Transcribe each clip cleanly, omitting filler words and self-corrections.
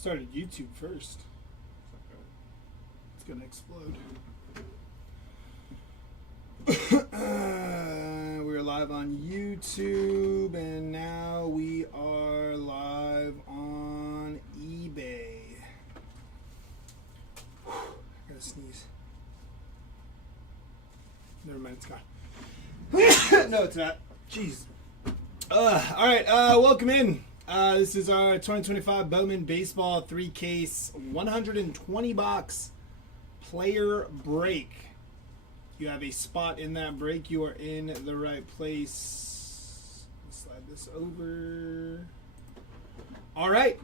Started YouTube first. It's gonna explode. We're live on YouTube, and now we are live on eBay. I gotta sneeze. Never mind, it's gone. No, it's not. Jeez. Alright, welcome in. This is our 2025 Bowman Baseball 3-case 120 box player break. You have a spot in that break. You are in the right place. Slide this over. Alright,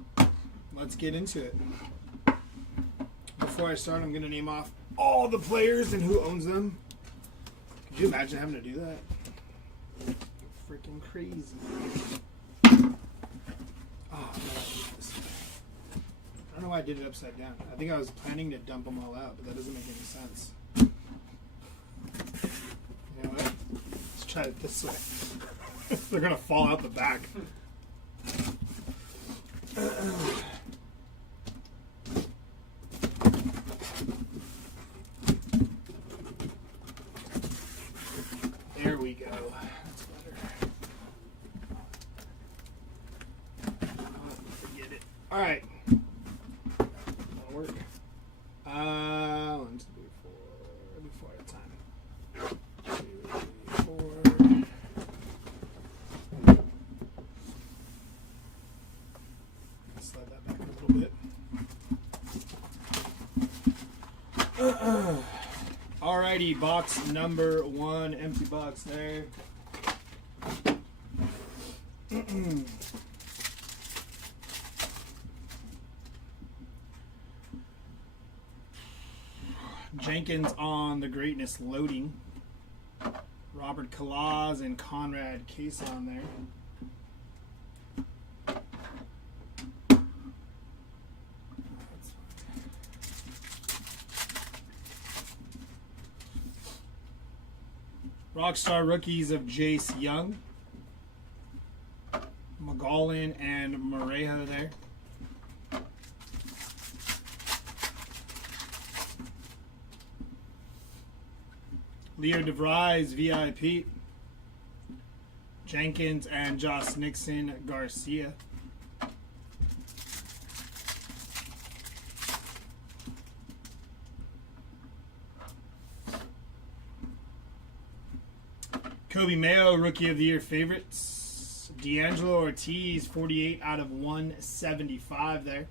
let's get into it. Before I start, I'm going to name off all the players and who owns them. Could you imagine having to do that? Freaking crazy. Oh, I don't know why I did it upside down. I think I was planning to dump them all out, but that doesn't make any sense. You know what? Let's try it this way. They're going to fall out the back. There we go. That's better. Forget it. All right. That'll work. One, two, four at a time. 2, 4. Slide that back a little bit. Alrighty, box number 1, empty box there. Jenkins on the greatness loading. Robert Kalaz and Conrad Case on there. Rockstar rookies of Jace Young, McGollin and Morejo there. Leo DeVries VIP, Jenkins and Josh Nixon Garcia. Kobe Mayo, Rookie of the Year favorites. D'Angelo Ortiz, 48 out of 175 there.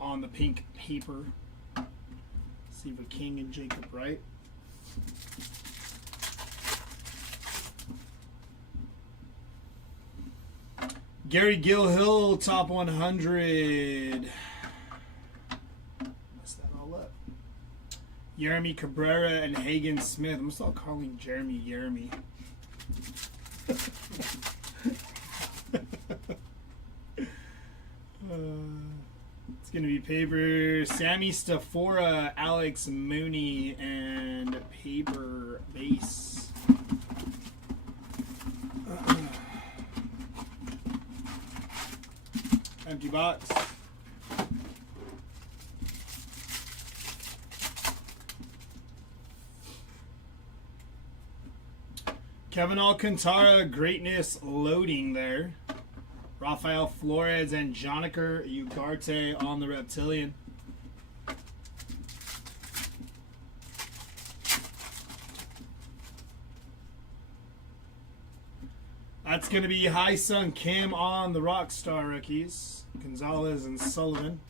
On the pink paper. Siva King and Jacob Wright. Gary Gilhill, top 100. Jeremy Cabrera and Hagen Smith. I'm going to start calling Jeremy. It's going to be paper. Sammy Stafora, Alex Mooney, and paper base. Empty box. Kevin Alcantara, greatness loading there. Rafael Flores and Joniker Ugarte on the Reptilian. That's going to be Hai-Sung Kim on the Rockstar rookies. Gonzalez and Sullivan.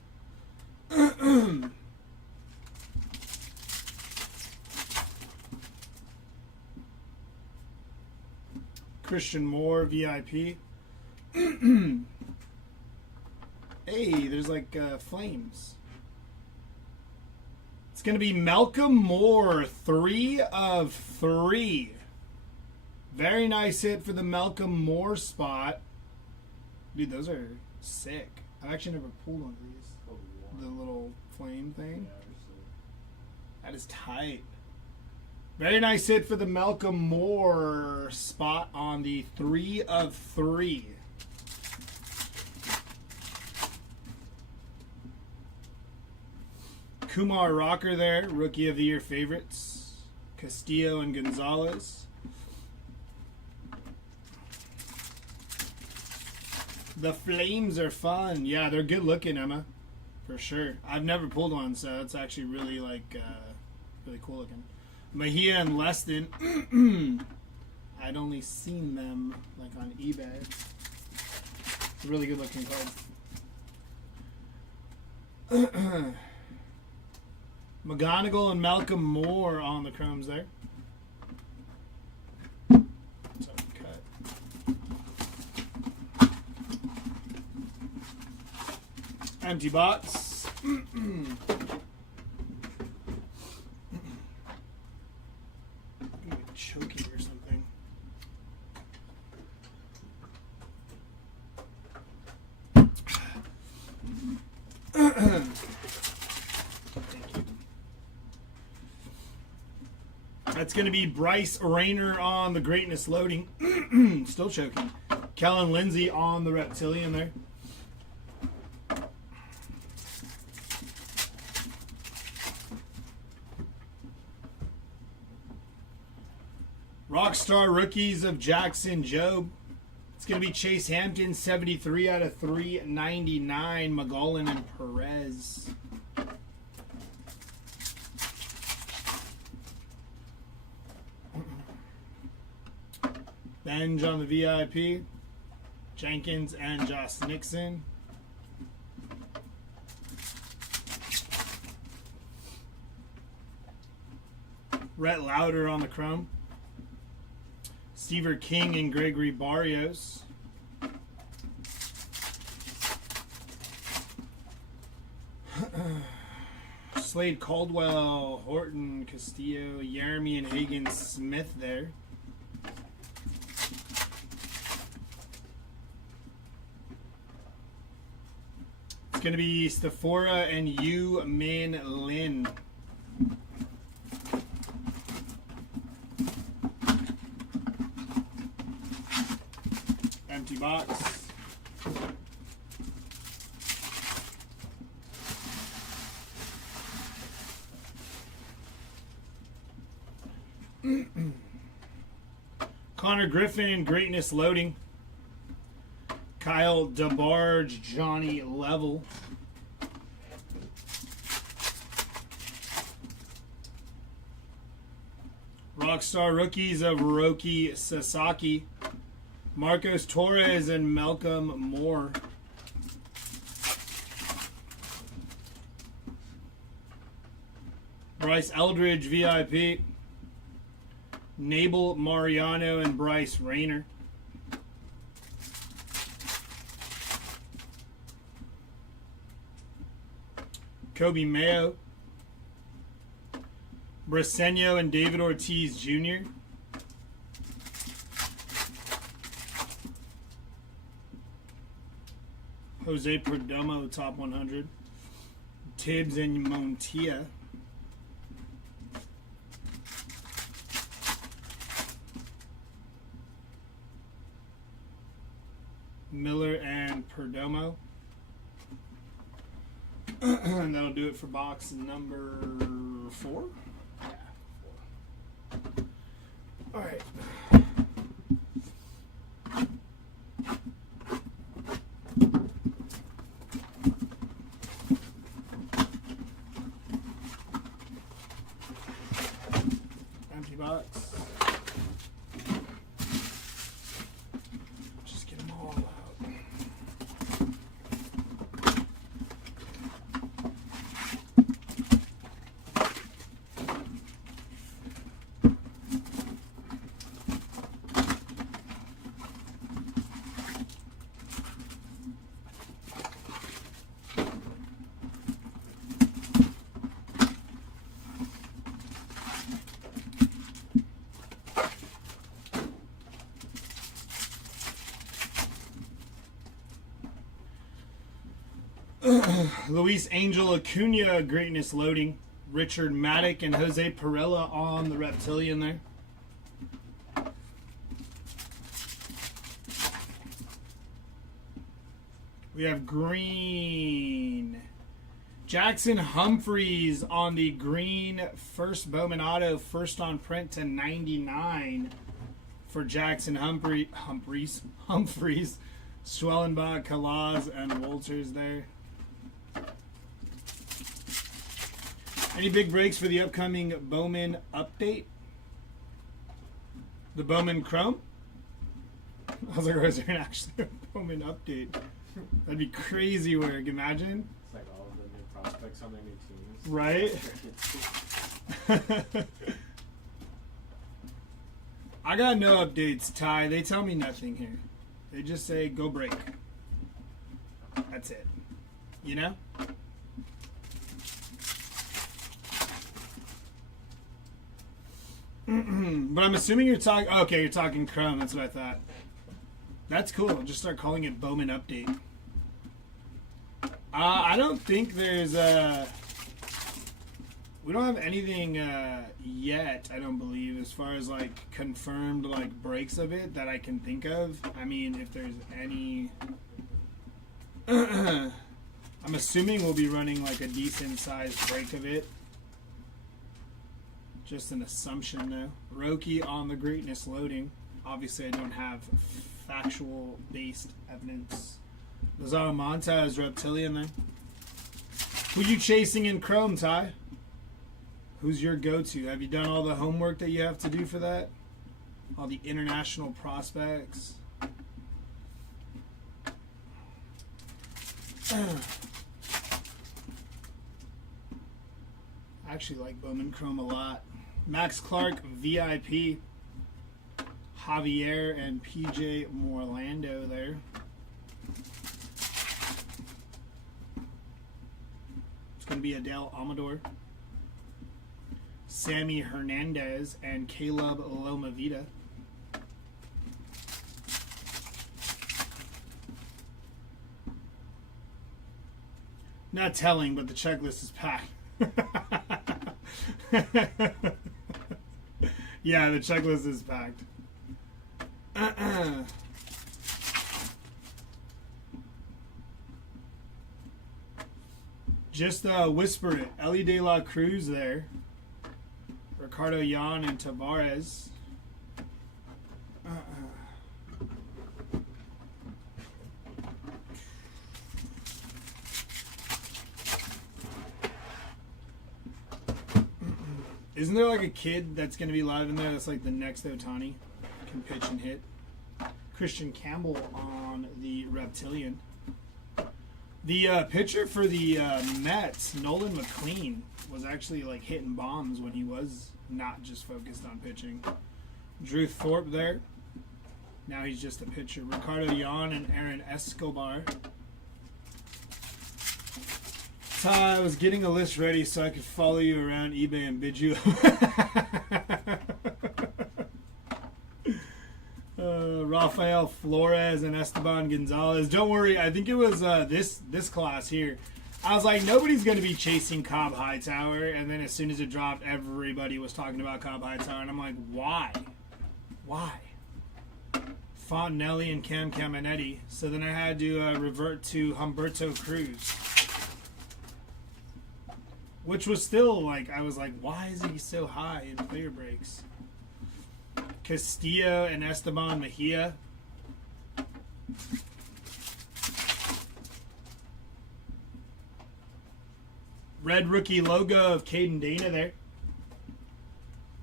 Christian Moore, VIP. Hey, there's like flames. It's going to be Malcolm Moore, 3 of 3. Very nice hit for the Malcolm Moore spot. Dude, those are sick. I've actually never pulled one of these. The little flame thing. That is tight. Very nice hit for the Malcolm Moore spot on the 3 of 3. Kumar Rocker there, Rookie of the Year favorites. Castillo and Gonzalez. The Flames are fun. Yeah, they're good looking, Emma. For sure. I've never pulled one, so it's actually really, like, really cool looking. Mejia and Leston. I'd only seen them, like, on eBay. Really good looking card. McGonigal and Malcolm Moore on the chromes there. Empty box. Choking or something. That's going to be Bryce Rayner on the Greatness Loading. Still choking. Kellen Lindsay on the Reptilian there. Rockstar Rookies of Jackson Jobe. It's going to be Chase Hampton, 73 out of 399. McGowan and Perez. Benj on the VIP. Jenkins and Josh Nixon. Rhett Lauder on the chrome. Stever King and Gregory Barrios. Slade Caldwell, Horton, Castillo, Jeremy and Hagen Smith there. It's going to be Stafora and Yu Min Lin. Empty box. Connor Griffin, Greatness Loading. Kyle DeBarge, Johnny Level. Rockstar Rookies of Roki Sasaki. Marcos Torres and Malcolm Moore. Bryce Eldridge, VIP. Nabel Mariano and Bryce Rayner. Kobe Mayo. Briseño and David Ortiz Jr. Jose Perdomo, top 100. Tibbs and Montia. Miller and Perdomo. And that'll do it for box number 4. Yeah, 4. All right. Empty box. Just get them all out. Luis Angel Acuna, Greatness Loading. Richard Maddock and Jose Perella on the Reptilian there. We have green. Jackson Humphreys on the green first Bowman auto, first on print to 99 for Jackson Humphreys, Schwellenbach, Kalaz, and Walters there. Any big breaks for the upcoming Bowman update? The Bowman Chrome? I was like, was there actually a Bowman update? That'd be crazy work, imagine. It's like all of the new prospects on their new teams. Right? I got no updates, Ty. They tell me nothing here. They just say, go break. That's it. You know? But I'm assuming you're talking... Okay, you're talking Chrome. That's what I thought. That's cool. Just start calling it Bowman Update. I don't think there's we don't have anything yet, I don't believe, as far as like confirmed like breaks of it that I can think of. I mean, if there's any... I'm assuming we'll be running like a decent sized break of it. Just an assumption though. Roki on the greatness loading. Obviously I don't have factual based evidence. Lazaro Montez, Reptilian there. Who you chasing in Chrome, Ty? Who's your go-to? Have you done all the homework that you have to do for that? All the international prospects? I actually like Bowman Chrome a lot. Max Clark, VIP. Javier and PJ Morlando there. It's going to be Adele Amador. Sammy Hernandez and Caleb Lomavita. Not telling, but the checklist is packed. Yeah, the checklist is packed. Just whisper it. Ellie De La Cruz there. Ricardo Yan and Tavares. Isn't there like a kid that's going to be live in there that's like the next Otani? Can pitch and hit. Christian Campbell on the Reptilian. The pitcher for the Mets, Nolan McLean, was actually like hitting bombs when he was not just focused on pitching. Drew Thorpe there. Now he's just a pitcher. Ricardo Yan and Aaron Escobar. I was getting a list ready so I could follow you around eBay and bid you. Rafael Flores and Esteban Gonzalez. Don't worry, I think it was this class here. I was like, nobody's going to be chasing Cobb Hightower, and then as soon as it dropped, everybody was talking about Cobb Hightower, and I'm like, why? Why? Fontenelli and Cam Caminetti. So then I had to revert to Humberto Cruz. Which was still, like, I was like, why is he so high in player breaks? Castillo and Esteban Mejia. Red rookie logo of Caden Dana there.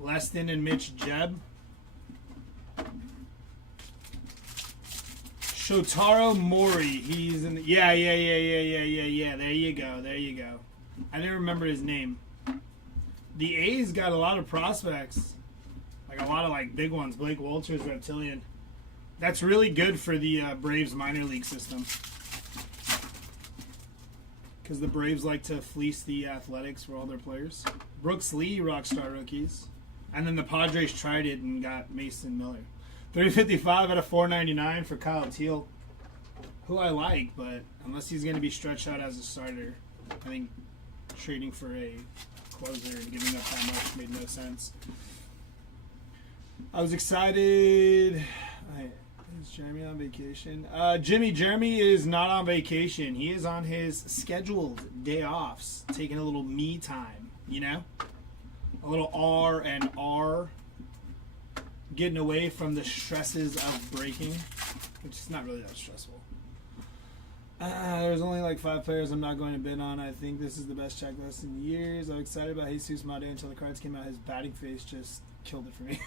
Leston and Mitch Jebb. Shotaro Mori. He's in the... Yeah. There you go. I didn't remember his name. The A's got a lot of prospects. Like a lot of like big ones. Blake Walters, Reptilian. That's really good for the Braves minor league system. Because the Braves like to fleece the Athletics for all their players. Brooks Lee, Rockstar rookies. And then the Padres tried it and got Mason Miller. 355 out of 499 for Kyle Teal. Who I like, but unless he's going to be stretched out as a starter, I think trading for a closer and giving up that much made no sense. I was excited. Is Jeremy on vacation? Jeremy is not on vacation. He is on his scheduled day offs, taking a little me time, you know? A little R and R. Getting away from the stresses of breaking, which is not really that stressful. There's only like 5 players I'm not going to bid on. I think this is the best checklist in years. I'm excited about Jesus Made until the cards came out. His batting face just killed it for me.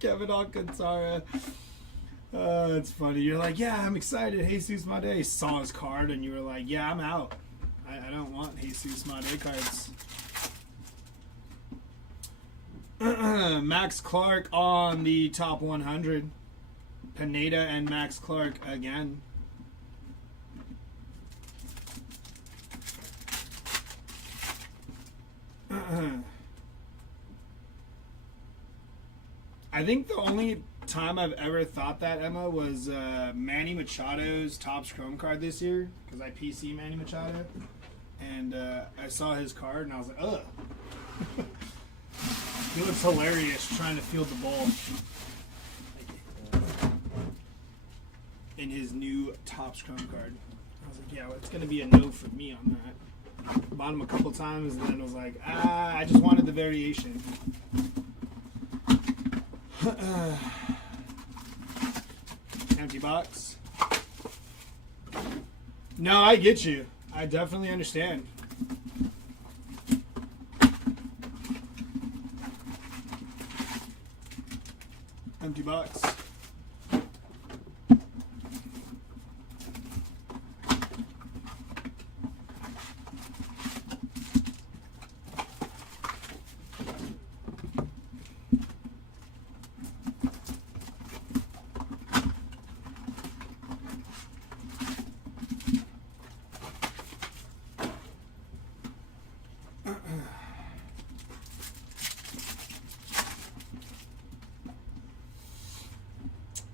Kevin Alcantara. It's funny. You're like, yeah, I'm excited. Jesus Made. Saw his card and you were like, yeah, I'm out. I don't want Jesus Made cards. Max Clark on the top 100. Pineda and Max Clark again. I think the only time I've ever thought that, Emma, was Manny Machado's Topps Chrome card this year, because I PC Manny Machado, and I saw his card and I was like, ugh. He looks hilarious trying to field the ball in his new Topps Chrome card. I was like, yeah, well, it's going to be a no for me on that. Bought him a couple times and then I was like, I just wanted the variation. Empty box. No, I get you. I definitely understand. Empty box.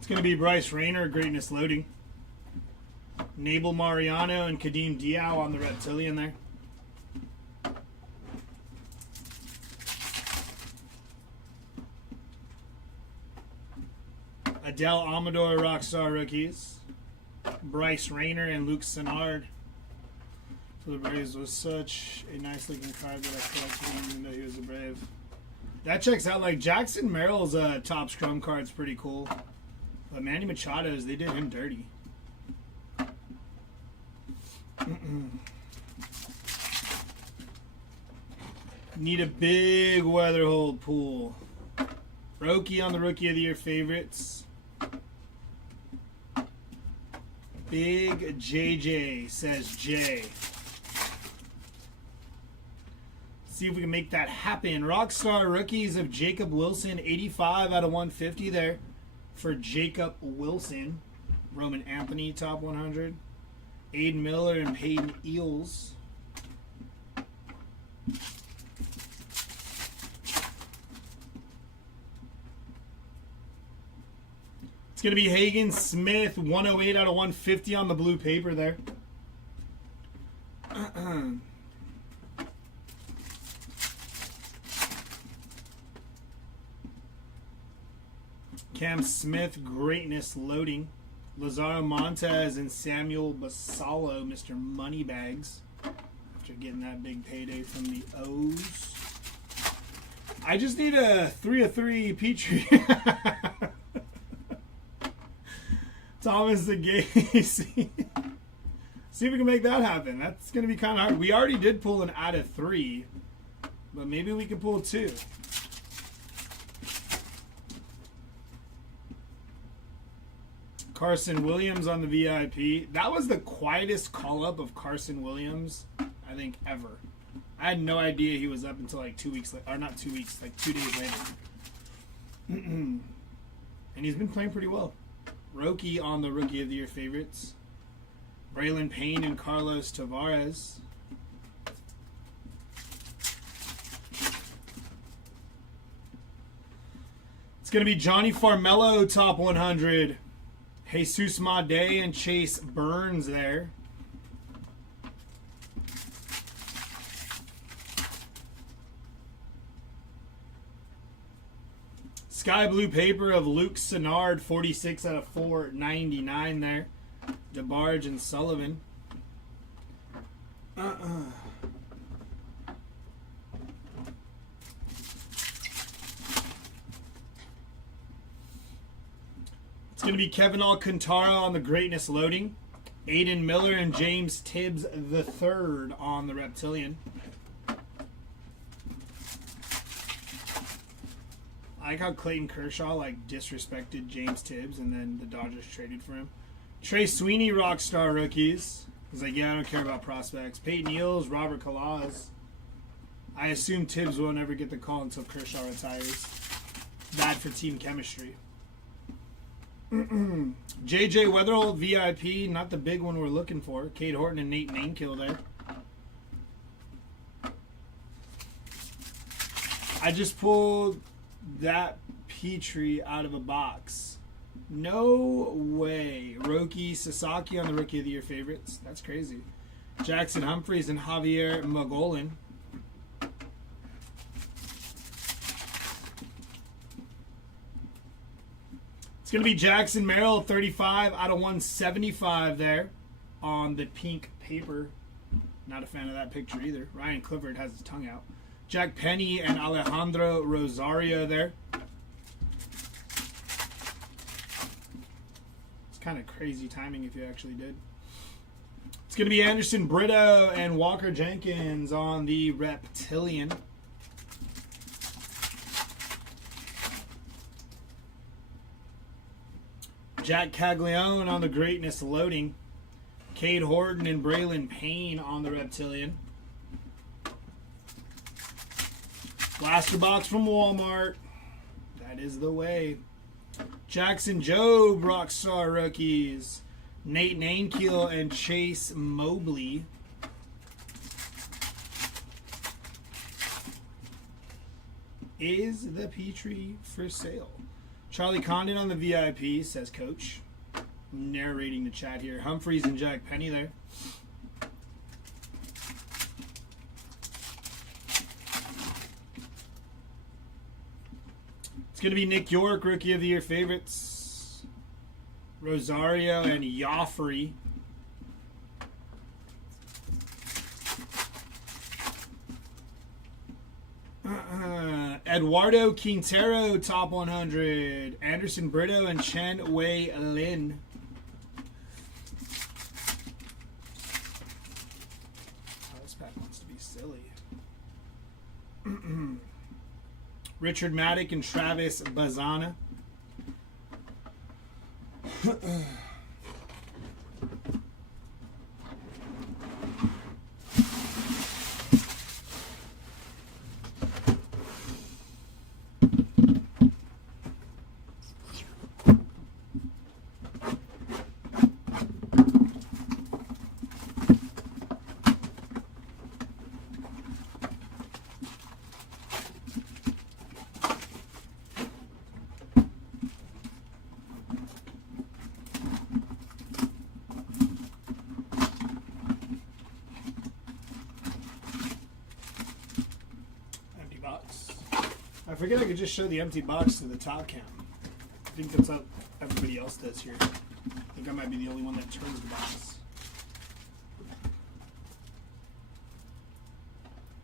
Going to be Bryce Rayner, Greatness Loading. Nabel Mariano and Kadeem Diao on the Reptilian there. Adele Amador Rockstar Rookies. Bryce Rayner and Luke Sennard. For the Braves was such a nice looking card that I collected him even though he was a Brave. That checks out. Like Jackson Merrill's Topps Chrome card's pretty cool. But Manny Machado's, they did him dirty. Need a big Weatherhold pool. Roki on the Rookie of the Year favorites. Big JJ, says Jay. See if we can make that happen. Rockstar Rookies of Jacob Wilson, 85 out of 150 there. For Jacob Wilson, Roman Anthony, top 100. Aiden Miller and Peyton Eels. It's going to be Hagen Smith, 108 out of 150 on the blue paper there. Cam Smith, Greatness Loading. Lazaro Montez and Samuel Basallo, Mr. Moneybags. After getting that big payday from the O's. I just need a 3 of 3 Petrie. Thomas Agace. See if we can make that happen. That's going to be kind of hard. We already did pull an out of 3. But maybe we can pull 2. Carson Williams on the VIP. That was the quietest call-up of Carson Williams, I think, ever. I had no idea he was up until like 2 weeks later. Or not 2 weeks, like 2 days later. And he's been playing pretty well. Roki on the Rookie of the Year favorites. Braylon Payne and Carlos Tavares. It's going to be Johnny Farmello, top 100. Jesus Made and Chase Burns there. Sky blue paper of Luke Sennard, 46 out of 499 there. DeBarge and Sullivan. It's going to be Kevin Alcantara on the greatness loading. Aiden Miller and James Tibbs III on the Reptilian. I like how Clayton Kershaw disrespected James Tibbs and then the Dodgers traded for him. Trey Sweeney Rockstar rookies. He's like, yeah, I don't care about prospects. Peyton Eels, Robert Kalaz. I assume Tibbs will never get the call until Kershaw retires. Bad for team chemistry. JJ Weatherholt VIP, not the big one we're looking for. Cade Horton and Nate Nainkill there. I just pulled that Petrie out of a box. No way. Roki Sasaki on the Rookie of the Year favorites. That's crazy. Jackson Humphreys and Javier Mogolin. It's going to be Jackson Merrill, 35 out of 175 there on the pink paper. Not a fan of that picture either. Ryan Clifford has his tongue out. Jack Penny and Alejandro Rosario there. It's kind of crazy timing if you actually did. It's going to be Anderson Brito and Walker Jenkins on the Reptilian. Jack Caglione on the greatness loading. Cade Horton and Braylon Payne on the Reptilian. Blaster box from Walmart. That is the way. Jackson Jobe Rockstar rookies. Nate Nainkiel and Chase Mobley. Is the Petrie for sale? Charlie Condon on the VIP, says Coach. Narrating the chat here. Humphreys and Jack Penny there. It's going to be Nick York, Rookie of the Year favorites. Rosario and Joffrey. Eduardo Quintero, top 100. Anderson Brito and Chen Wei Lin. Oh, this pack wants to be silly. Richard Maddock and Travis Bazana. I forget I could just show the empty box to the top cam. I think that's how everybody else does here. I think I might be the only one that turns the box.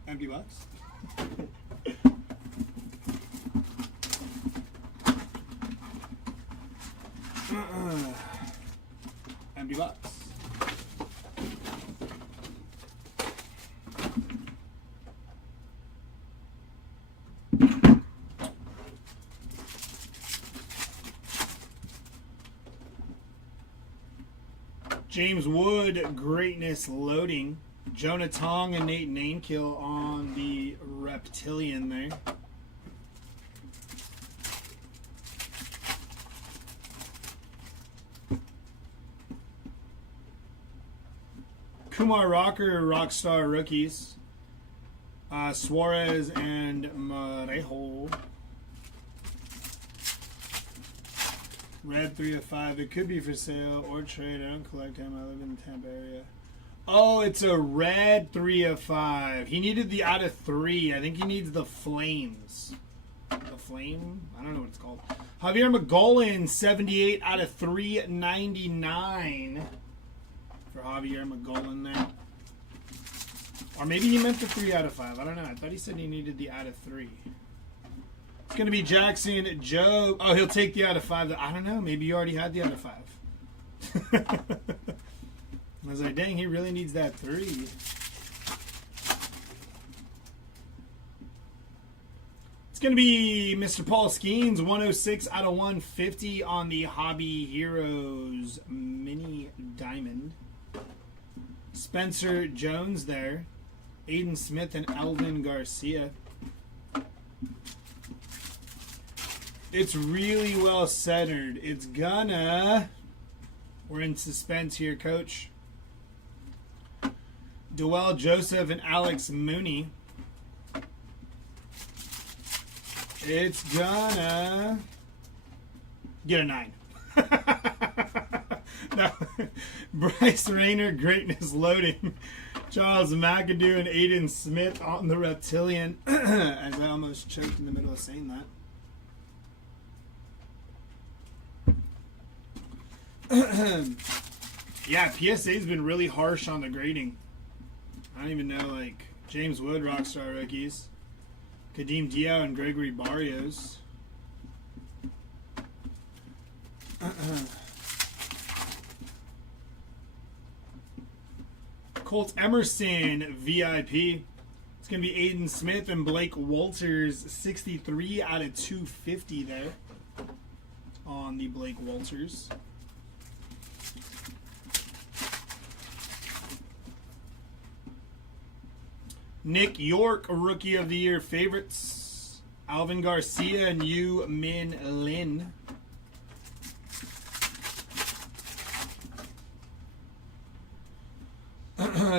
Empty box? Empty box. James Wood, greatness loading. Jonah Tong and Nate Nainkill on the Reptilian there. Kumar Rocker, Rockstar rookies. Suarez and Marejo. Red 3 of 5. It could be for sale or trade. I don't collect him. I live in the Tampa area. Oh, it's a red 3 of 5. He needed the out of 3. I think he needs the flames. The Flame? I don't know what it's called. Javier McGollin, 78 out of 399 for Javier McGollin there. Or maybe he meant the 3 out of 5. I don't know. I thought he said he needed the out of 3. It's going to be Jackson Joe. Oh, he'll take the out of 5. I don't know. Maybe you already had the out of 5. I was like, dang, he really needs that 3. It's going to be Mr. Paul Skeens, 106 out of 150 on the Hobby Heroes Mini Diamond. Spencer Jones there. Aiden Smith and Alvin Garcia. It's really well centered. It's gonna... We're in suspense here, Coach. Dwell Joseph and Alex Mooney. It's gonna get a 9. No. Bryce Rayner, Greatness Loading. Charles McAdoo and Aiden Smith on the Reptilian. As I almost choked in the middle of saying that. Yeah, PSA's been really harsh on the grading. I don't even know, like, James Wood, Rockstar rookies. Kadeem Diao and Gregory Barrios. Colt Emerson, VIP. It's going to be Aiden Smith and Blake Walters, 63 out of 250 there on the Blake Walters. Nick York, Rookie of the Year favorites. Alvin Garcia and Yu Min Lin.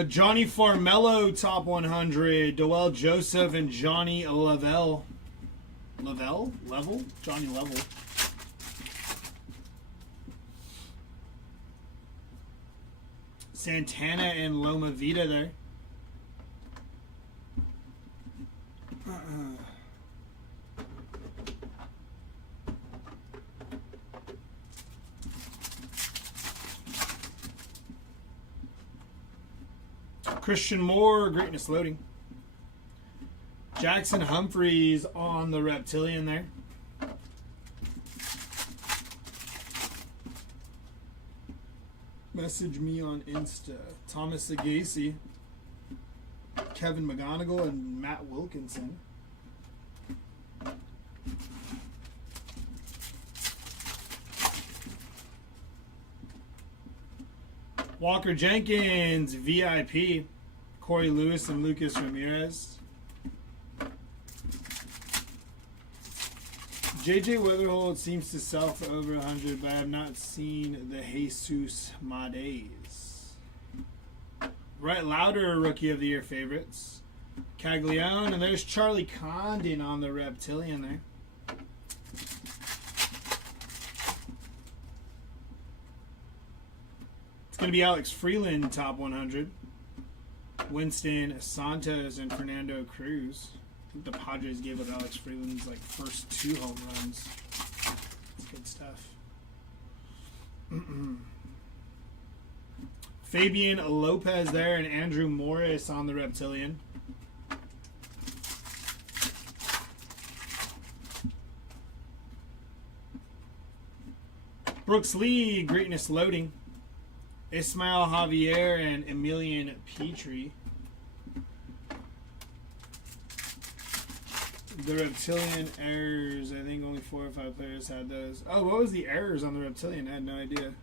Johnny Farmello, top 100. Dwell Joseph and Johnny Level. Level? Johnny Level. Santana and Loma Vida there. Christian Moore, Greatness Loading. Jackson Humphreys on the Reptilian there. Message me on Insta. Thomas Sagasi. Kevin McGonigal and Matt Wilkinson. Walker Jenkins, VIP. Corey Lewis and Lucas Ramirez. JJ Weatherhold seems to sell for over 100, but I have not seen the Jesus Mades. Brett Lauder, Rookie of the Year favorites. Caglione, and there's Charlie Condon on the Reptilian there. It's going to be Alex Freeland, top 100. Winston Santos and Fernando Cruz. I think the Padres gave up Alex Freeland's like first 2 home runs. That's good stuff. Fabian Lopez there and Andrew Morris on the Reptilian. Brooks Lee, Greatness Loading. Ismael Javier and Emilian Petrie. The Reptilian errors. I think only 4 or 5 players had those. Oh, what was the errors on the Reptilian? I had no idea.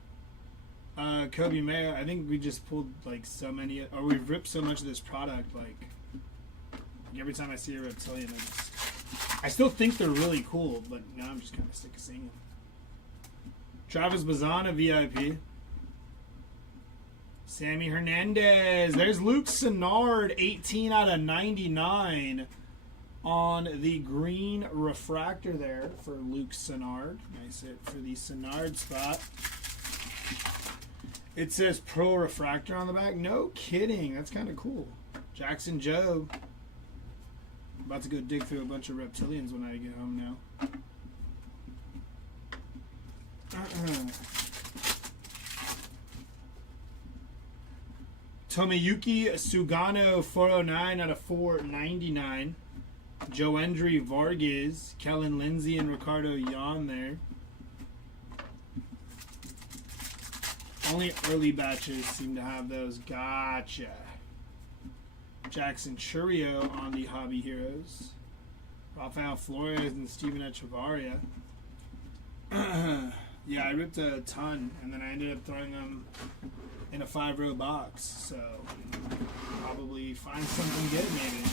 Kobe Mayo. I think we just pulled like so many, or we've ripped so much of this product. Like every time I see a Reptilian, I still think they're really cool, but now I'm just kind of sick of seeing them. Travis Bazana, VIP. Sammy Hernandez. There's Luke Sennard, 18 out of 99 on the green refractor there for Luke Sennard. Nice hit for the Sennard spot. It says Pro Refractor on the back. No kidding. That's kind of cool. Jackson Joe. About to go dig through a bunch of reptilians when I get home now. Tomiyuki Sugano 409 out of 499. Joendry Vargas, Kellen Lindsay, and Ricardo Yan there. Only early batches seem to have those. Gotcha. Jackson Churio on the Hobby Heroes. Rafael Flores and Steven Echevarria. Yeah, I ripped a ton, and then I ended up throwing them in a 5-row box. So, probably find something good, maybe.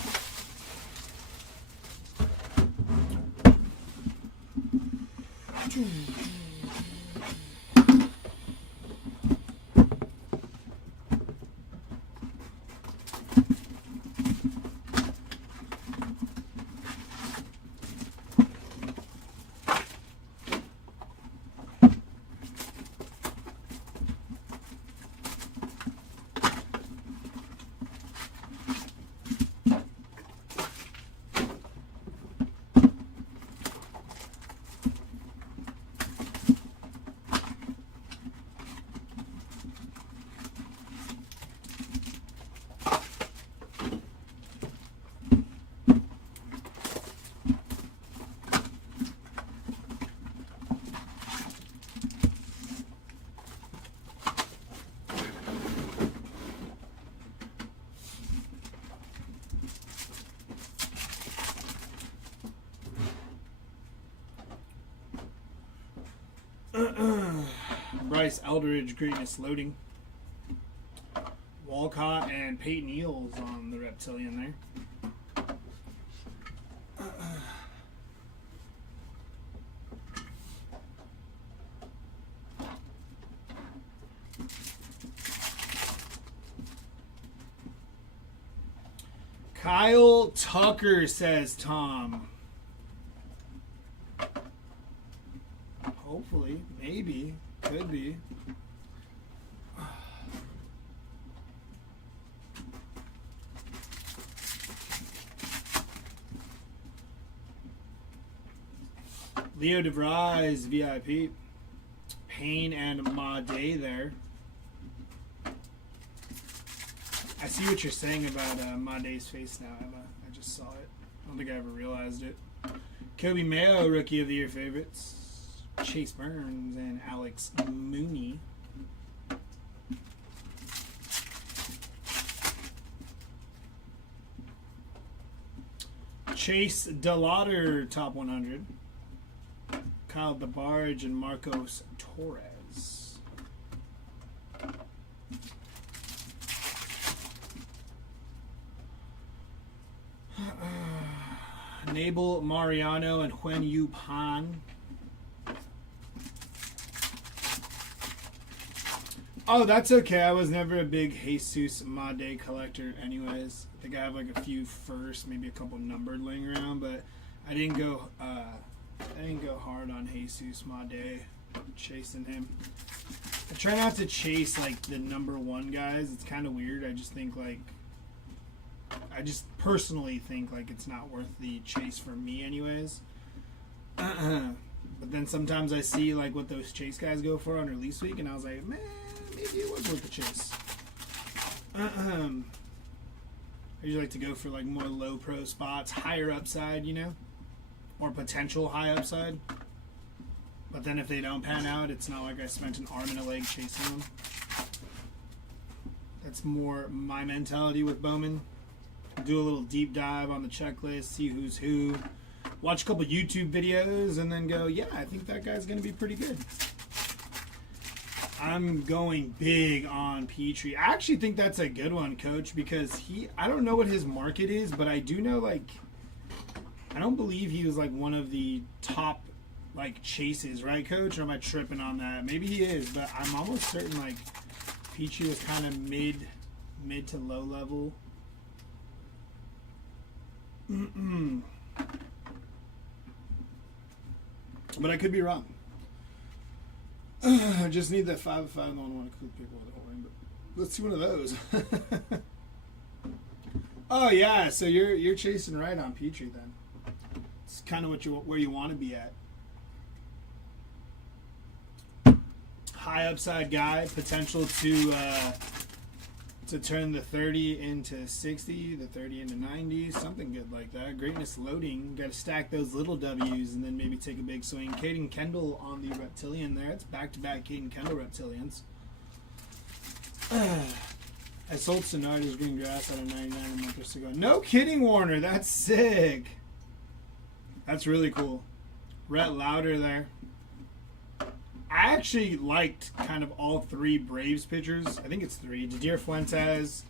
Bryce Eldridge, Greatness Loading. Walcott and Peyton Eels on the Reptilian there. Kyle Tucker, says Tom. Hopefully, maybe, could be. Leo DeVries, VIP. Payne and Ma Day there. I see what you're saying about Ma Day's face now, Emma. I just saw it. I don't think I ever realized it. Kobe Mayo, Rookie of the Year favorites. Chase Burns and Alex Mooney. Chase DeLauder, top 100. Kyle DeBarge and Marcos Torres. Nabel Mariano and Huen Yu Pan. Oh, that's okay. I was never a big Jesus Made collector anyways. I think I have like a few first, maybe a couple numbered laying around, but I didn't go hard on Jesus Made, chasing him. I try not to chase like the number one guys. It's kind of weird. I just personally think like it's not worth the chase for me anyways. But then sometimes I see like what those chase guys go for on release week, and I was like, man, maybe it was worth the chase. I usually like to go for like more low pro spots, higher upside, you know, or potential high upside. But then if they don't pan out, it's not like I spent an arm and a leg chasing them. That's more my mentality with Bowman. Do a little deep dive on the checklist, see who's who, watch a couple YouTube videos, and then go, yeah, I think that guy's going to be pretty good. I'm going big on Petrie. I actually think that's a good one, Coach, because I don't know what his market is, but I do know, like, I don't believe he was, like, one of the top, like, chases, right, Coach? Or am I tripping on that? Maybe he is, but I'm almost certain, like, Petrie was kind of mid to low level. But I could be wrong. I just need that 5-5 and I want to include people with a whole ring, but let's see one of those. Oh yeah, so you're chasing right on Petrie then. It's kind of where you want to be at. High upside guy, potential to turn the 30 into 60, the 30 into 90, something good like that. Greatness loading. Got to stack those little W's and then maybe take a big swing. Caden Kendall on the Reptilian there. It's back-to-back Caden Kendall Reptilians. I sold Sonardo's green grass out of 99 a month or so ago. No kidding, Warner. That's sick. That's really cool. Rhett Lauder there. I actually liked kind of all three Braves pitchers. I think it's three. Didier Fuentes,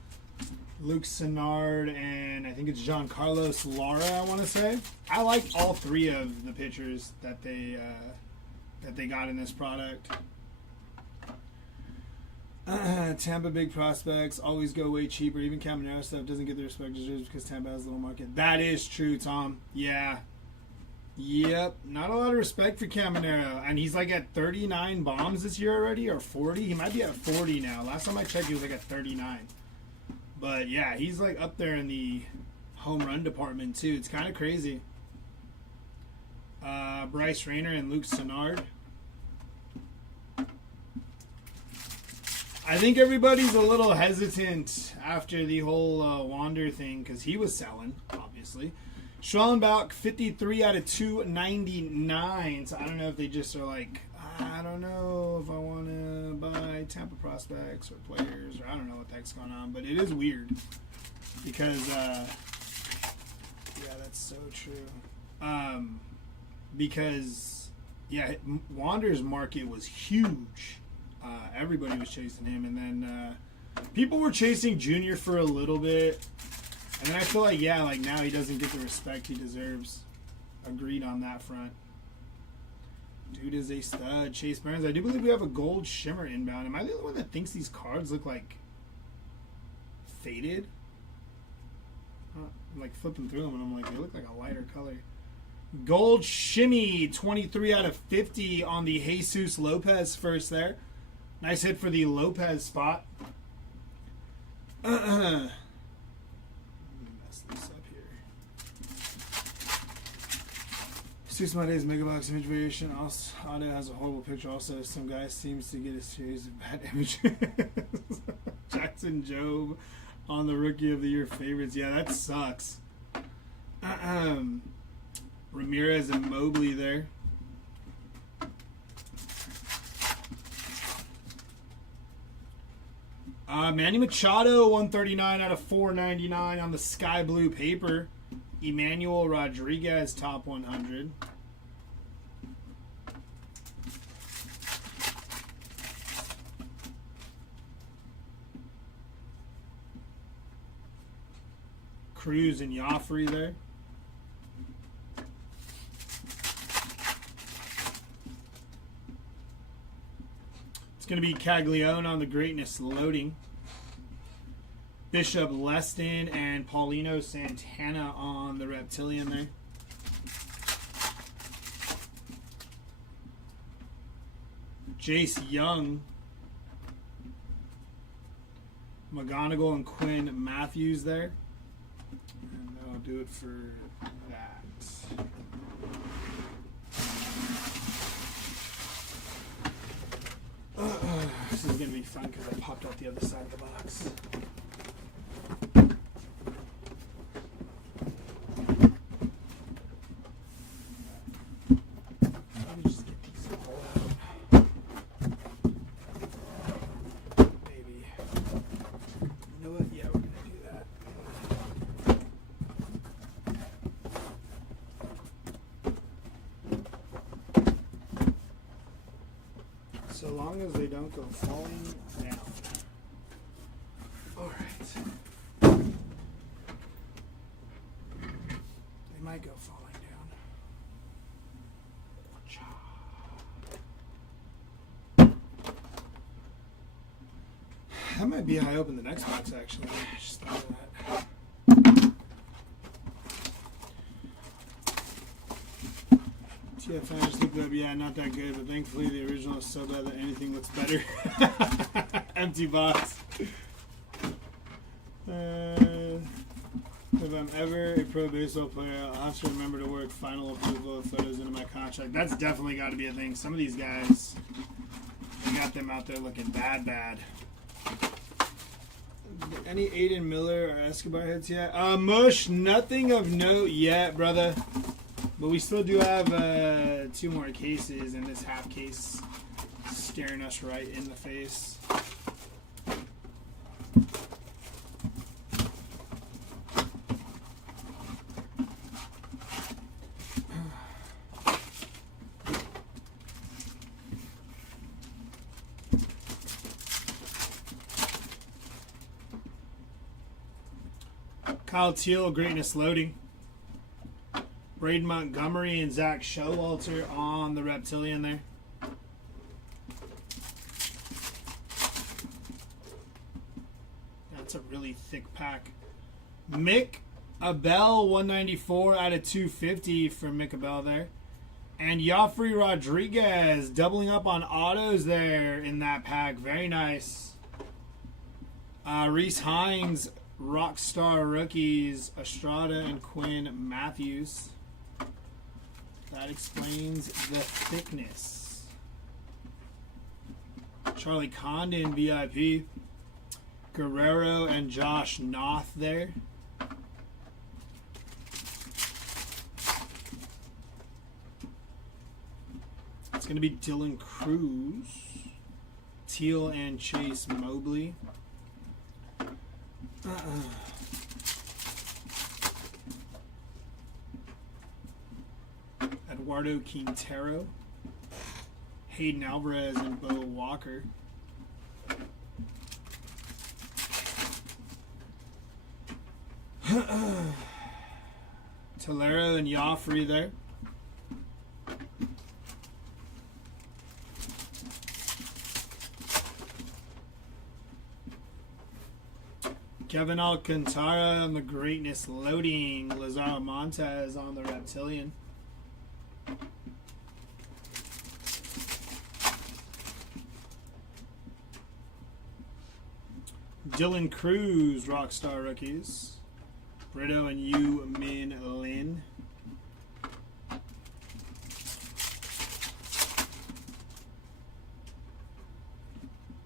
Luke Senard, and I think it's Giancarlos Lara, I want to say. I liked all three of the pitchers that they got in this product. Tampa big prospects always go way cheaper. Even Caminero stuff doesn't get the respect it deserves because Tampa has a little market. That is true, Tom. Yeah. Yep, not a lot of respect for Caminero, and he's like at 39 bombs this year already, or 40. He might be at 40 now. Last time I checked, he was like at 39. But yeah, he's like up there in the home run department too. It's kind of crazy. Bryce Rayner and Luke Senard. I think everybody's a little hesitant after the whole Wander thing because he was selling, obviously. Schallenbach, 53 out of 299. So I don't know if they just are like, I don't know if I want to buy Tampa prospects or players, or I don't know what the heck's going on. But it is weird because, yeah, that's so true. Because, yeah, Wander's market was huge. Everybody was chasing him. And then people were chasing Junior for a little bit. And then I feel like, yeah, like now he doesn't get the respect he deserves. Agreed on that front. Dude is a stud. Chase Burns. I do believe we have a gold shimmer inbound. Am I the only one that thinks these cards look like faded? I'm like flipping through them and I'm like, they look like a lighter color. Gold shimmy. 23 out of 50 on the Jesus Lopez first there. Nice hit for the Lopez spot. Six Mondays Mega Box image variation. Also, audio has a horrible picture. Also, some guy seems to get a series of bad images. Jackson Jobe on the Rookie of the Year favorites. Yeah, that sucks. Ramirez and Mobley there. Manny Machado, 139 out of 499 on the sky blue paper. Emmanuel Rodriguez, top 100. Cruz and Joffrey there. It's going to be Caglione on the greatness loading. Bishop Leston and Paulino Santana on the Reptilian there. Jace Young. McGonigal and Quinn Matthews there. And I'll do it for that. This is going to be fun because I popped out the other side of the box. So long as they don't go falling down. Alright. They might go falling down. That might be how I open the next box, actually. Just thought of that. Yeah, I just looked up. Yeah, not that good, but thankfully the original is so bad that anything looks better. Empty box. ever a pro baseball player, I'll have to remember to work final approval of photos into my contract. That's definitely got to be a thing. Some of these guys, they got them out there looking bad. Any Aiden Miller or Escobar hits yet? Mush, nothing of note yet, brother. But we still do have 2 more cases, and this half case staring us right in the face. Kyle Teal, greatness loading. Braden Montgomery and Zach Showalter on the Reptilian there. That's a really thick pack. Mick Abel, 194 out of 250 for Mick Abel there. And Joffrey Rodriguez doubling up on autos there in that pack. Very nice. Reese Hines, Rockstar rookies, Estrada and Quinn Matthews. That explains the thickness. Charlie Condon, VIP. Guerrero and Josh Noth there. It's going to be Dylan Cruz. Teal and Chase Mobley. Eduardo Quintero, Hayden Alvarez, and Bo Walker. Tolero and Joffrey there. Kevin Alcantara on the greatness loading. Lazaro Montez on the Reptilian. Dylan Cruz, Rockstar rookies. Brito and Yu Min Lin.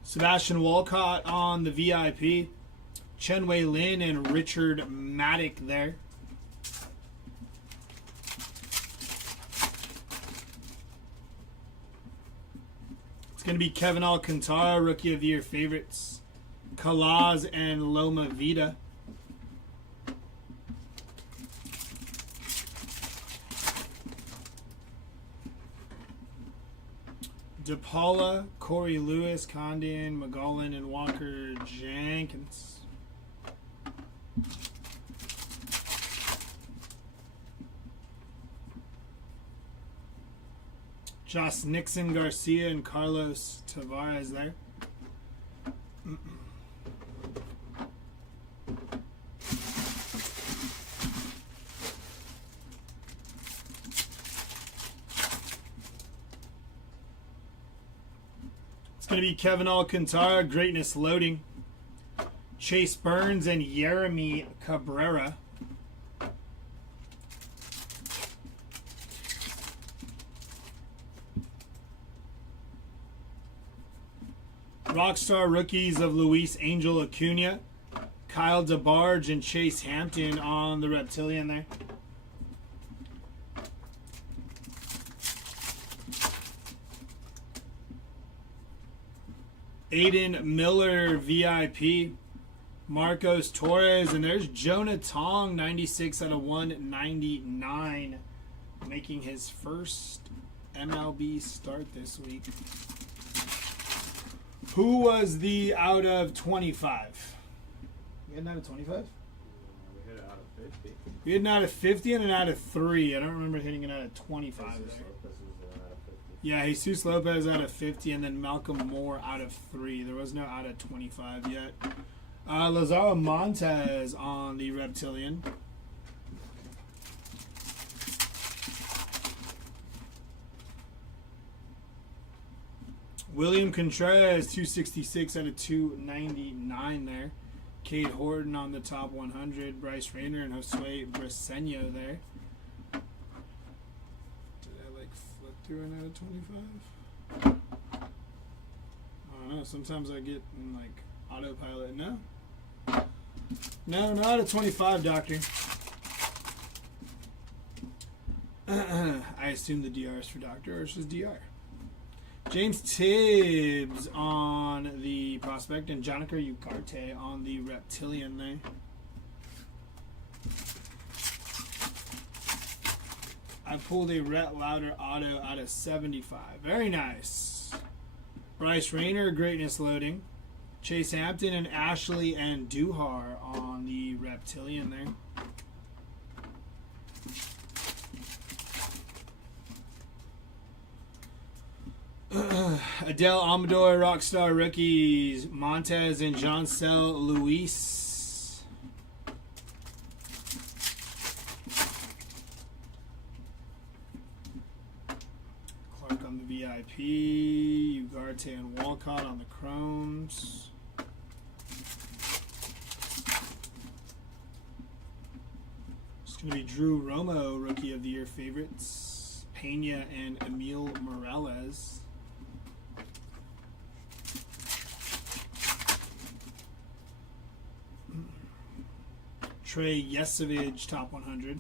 Sebastian Walcott on the VIP. Chen Wei Lin and Richard Maddock there. It's going to be Kevin Alcantara, Rookie of the Year favorites. Kalaz and Loma Vida. DePaula, Corey Lewis, Condon, McGowan, and Walker Jenkins. Josh Nixon, Garcia, and Carlos Tavares there. It's going to be Kevin Alcantara, greatness loading. Chase Burns and Jeremy Cabrera. Rockstar rookies of Luis Angel Acuna, Kyle DeBarge, and Chase Hampton on the Reptilian there. Aiden Miller, VIP. Marcos Torres, and there's Jonah Tong, 96 out of 199, making his first MLB start this week. Who was the out of 25? We had an out of 25? We hit it out of 50. We had an out of 50 and an out of 3. I don't remember hitting an out of 25 there. Lopez was out of 50. Yeah, Jesus Lopez out of 50, and then Malcolm Moore out of 3. There was no out of 25 yet. Lazaro Montez on the Reptilian. William Contreras, 266 out of 299 there. Cade Horton on the top 100. Bryce Rayner and Josue Briseño there. Did I like flip through an out of 25? I don't know. Sometimes I get in like autopilot. No. No, not out of 25, Doctor. I assume the DR is for Doctor, or it's just DR. James Tibbs on the prospect and Jonica Ugarte on the reptilian there. I pulled a Rhett Lauder auto out of 75. Very nice. Bryce Rayner, greatness loading. Chase Hampton and Ashley and Duhar on the reptilian there. Adele Amador, Rockstar rookies. Montez and Joncel Luis. Clark on the VIP. Ugarte and Walcott on the Chromes. It's going to be Drew Romo, Rookie of the Year favorites. Pena and Emil Morales. Trey Yesovich, top 100.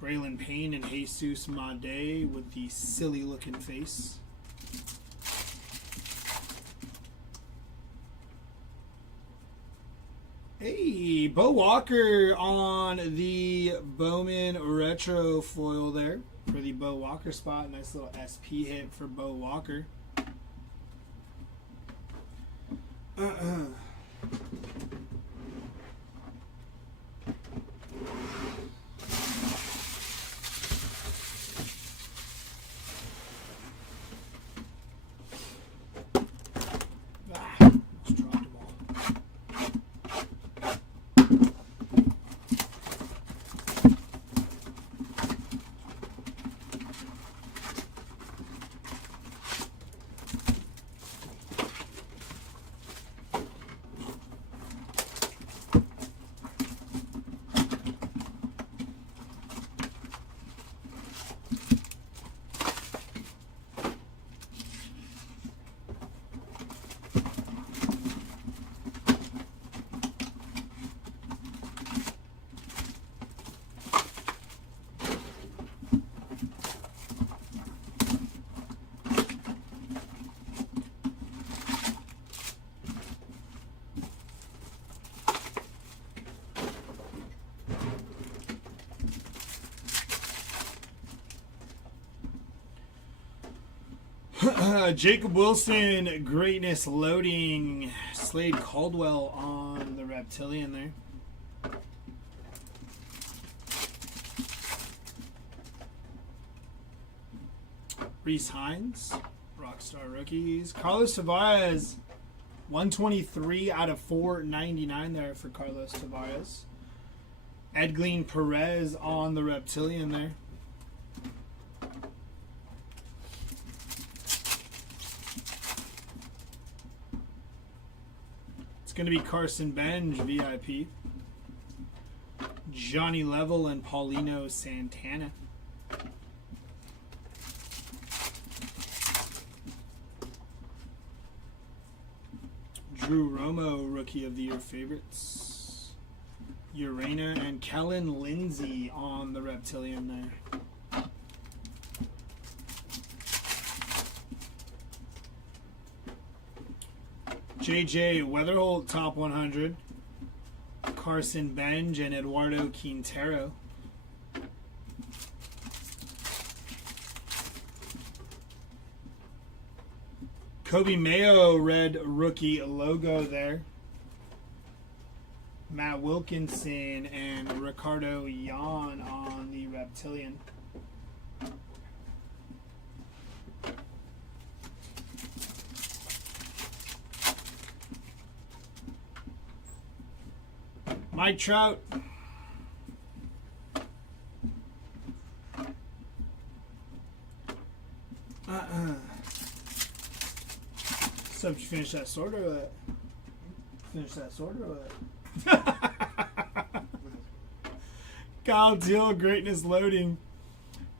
Braylon Payne and Jesus Made with the silly looking face. Hey, Bo Walker on the Bowman retro foil there for the Bo Walker spot. Nice little SP hit for Bo Walker. Jacob Wilson, greatness loading. Slade Caldwell on the reptilian there. Reese Hines, Rockstar rookies. Carlos Tavares, 123 out of 499 there for Carlos Tavares. Edglin Perez on the reptilian there. Going to be Carson Benj, VIP. Johnny Level and Paulino Santana. Drew Romo, Rookie of the Year favorites. Urena and Kellen Lindsay on the reptilian there. JJ Weatherholt, top 100. Carson Benj and Eduardo Quintero. Kobe Mayo, red rookie logo there. Matt Wilkinson and Ricardo Yan on the reptilian. Mike Trout. So did you finish that sorter or what? Finish that sorter or what? Kyle Teal, greatness loading.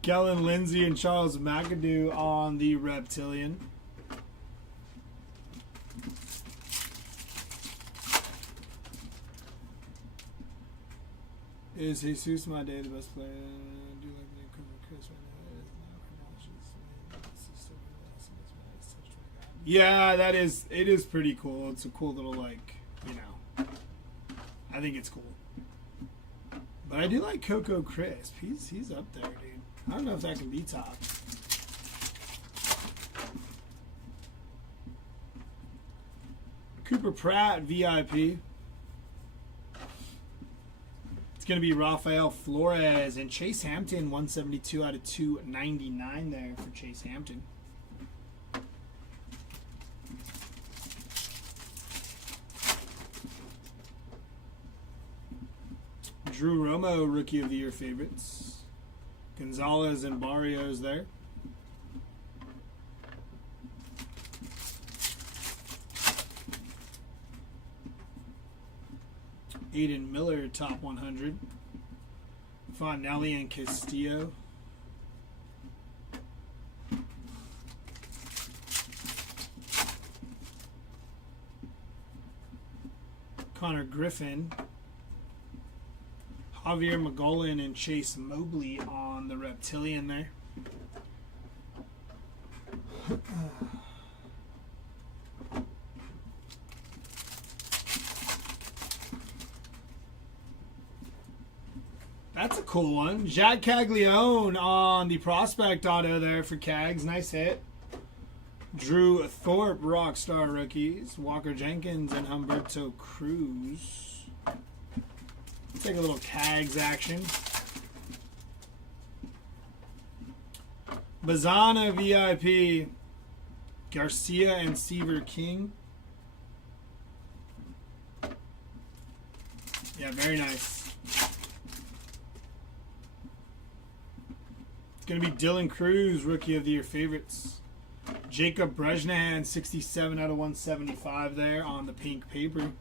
Kellen Lindsay and Charles McAdoo on the Reptilian. Is Jesus my day the best player? Do you like the name Chris right now? Yeah, that is. It is pretty cool. It's a cool little, like, you know. I think it's cool. But I do like Coco Crisp. He's up there, dude. I don't know if that can be top. Cooper Pratt VIP. It's going to be Rafael Flores and Chase Hampton, 172 out of 299 there for Chase Hampton. Drew Romo, Rookie of the Year favorites. Gonzalez and Barrios there. Aiden Miller, top 100. Fontenelli and Castillo. Connor Griffin. Javier McGowan and Chase Mobley on the Reptilian there. That's a cool one. Jad Caglione on the prospect auto there for Cags. Nice hit. Drew Thorpe, Rockstar rookies. Walker Jenkins and Humberto Cruz. Take a little Cags action. Bazana VIP. Garcia and Seaver King. Yeah, very nice. It's going to be Dylan Cruz, Rookie of the Year favorites. Jacob Brejnahan, 67 out of 175 there on the pink paper.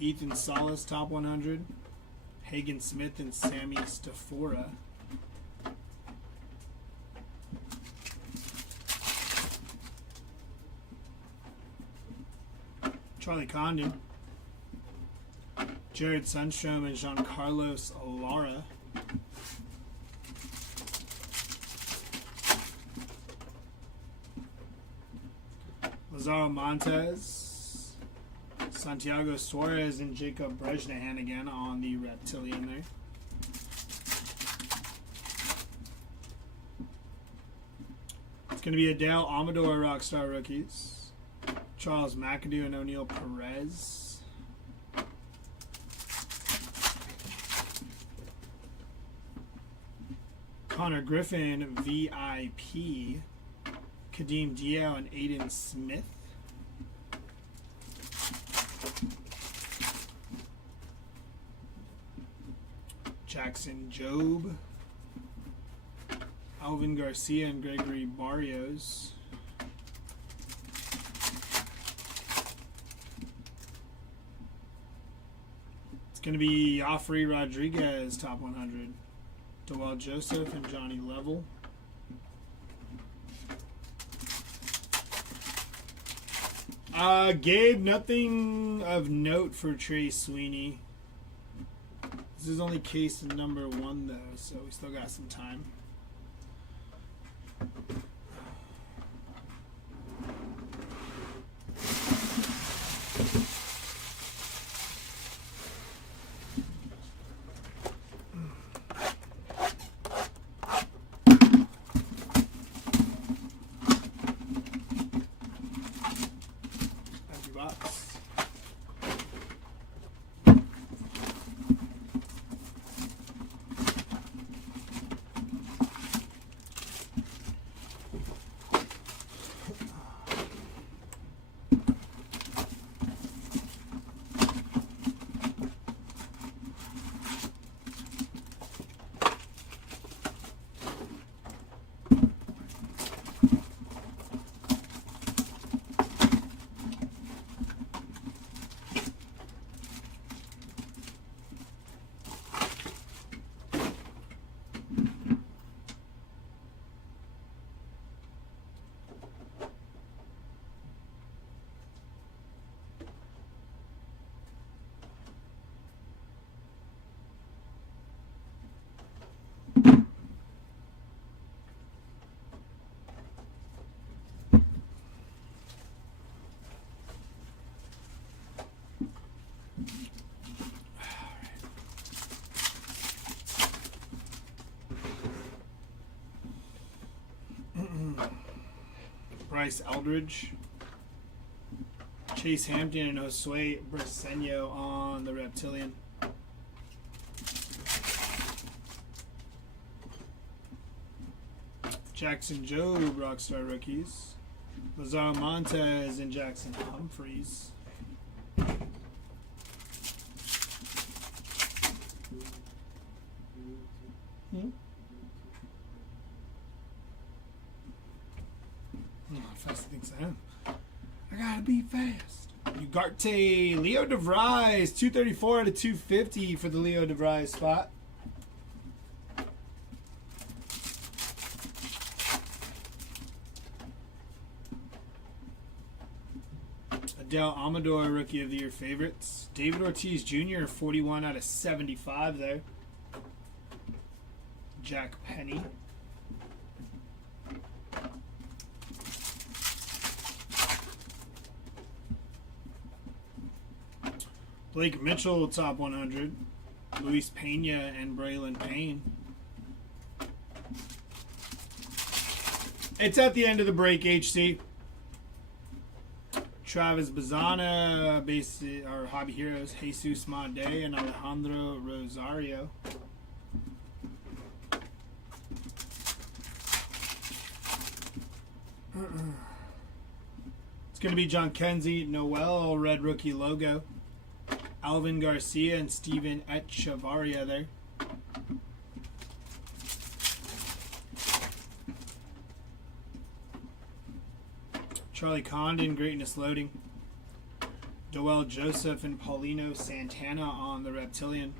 Ethan Salas, top 100. Hagen Smith and Sammy Stafora. Charlie Condon. Jared Sundstrom and Giancarlos Lara. Lazaro Montes. Santiago Suarez and Jacob Brejnahan again on the Reptilian there. It's going to be Adele Amador, Rockstar rookies. Charles McAdoo and O'Neal Perez. Connor Griffin, VIP. Kadeem Diao and Aiden Smith. Jackson Jobe. Alvin Garcia and Gregory Barrios. It's going to be Joffrey Rodriguez, top 100. Dewell Joseph and Johnny Level. Gabe, nothing of note for Trey Sweeney. This is only case number 1, though, so we still got some time. Empty box. Bryce Eldridge. Chase Hampton and Josue Briseño on the Reptilian. Jackson Jobe, Rockstar Rookies. Lazaro Montez and Jackson Humphreys. How fast he thinks I am. I gotta be fast. Ugarte, Leo DeVries, 234 out of 250 for the Leo DeVries spot. Adele Amador, Rookie of the Year favorites. David Ortiz Jr., 41 out of 75 there. Jack Penny. Blake Mitchell, top 100. Luis Pena and Braylon Payne. It's at the end of the break, HC. Travis Bazana, our Hobby Heroes, Jesus Made and Alejandro Rosario. It's going to be John Kenzie, Noel, red rookie logo. Alvin Garcia and Steven Echevarria there. Charlie Condon, Greatness Loading. Doel Joseph and Paulino Santana on the Reptilian.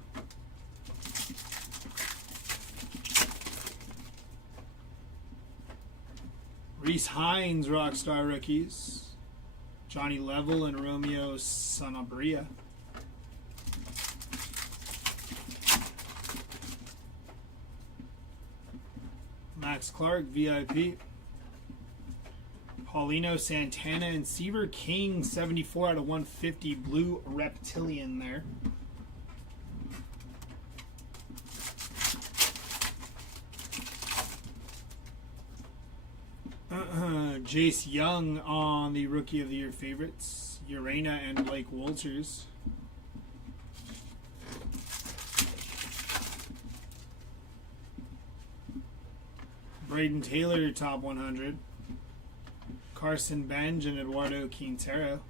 Reese Hines, Rockstar Rookies. Johnny Level and Romeo Sanabria. Max Clark, VIP. Paulino Santana and Seaver King, 74 out of 150, blue Reptilian there. Jace Young on the Rookie of the Year favorites. Urena and Blake Walters. Braden Taylor, top 100. Carson Benj and Eduardo Quintero.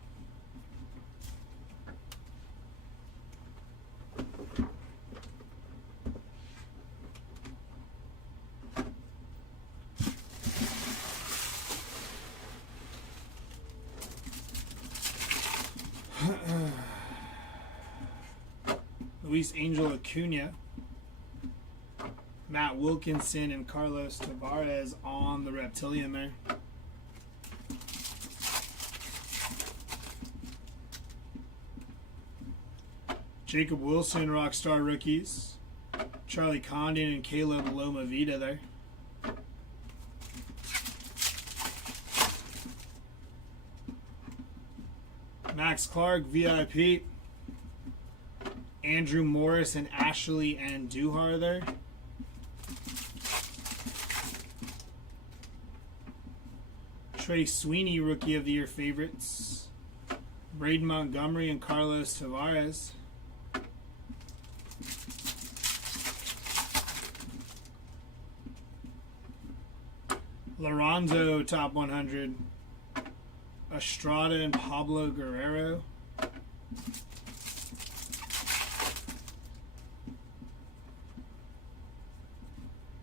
Luis Angel Acuna. Matt Wilkinson and Carlos Tavares on the Reptilian there. Jacob Wilson, Rockstar Rookies. Charlie Condon and Caleb Loma Vida there. Max Clark, VIP. Andrew Morris and Ashley and Duhar there. Trey Sweeney, Rookie of the Year favorites. Braden Montgomery and Carlos Tavares. Lorenzo, top 100. Estrada and Pablo Guerrero.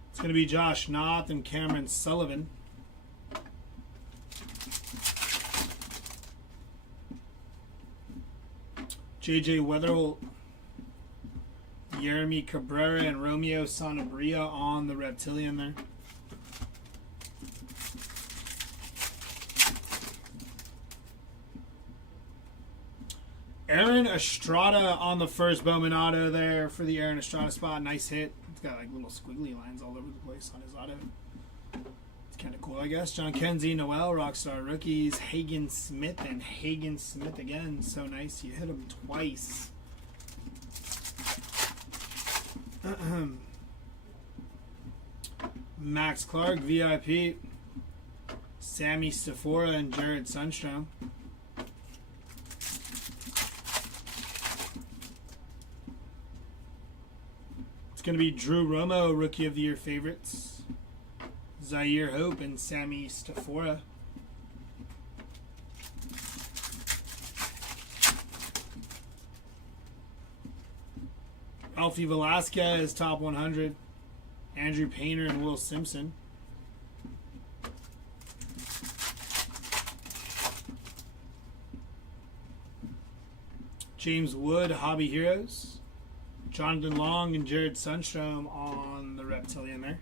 It's going to be Josh Knopf and Cameron Sullivan. JJ Weatherholt, Jeremy Cabrera and Romeo Sanabria on the Reptilian there. Aaron Estrada on the first Bowman auto there for the Aaron Estrada spot. Nice hit. It's got like little squiggly lines all over the place on his auto. It's kind of cool, I guess. John Kenzie, Noel, Rockstar Rookies, Hagen Smith, and Hagen Smith again. So nice. You hit him twice. Max Clark, VIP. Sammy Stafora and Jared Sundstrom. It's going to be Drew Romo, Rookie of the Year favorites. Zaire Hope and Sammy Stafora. Alfie Velasquez, top 100. Andrew Painter and Will Simpson. James Wood, Hobby Heroes. Jonathan Long and Jared Sundstrom on the Reptilian there.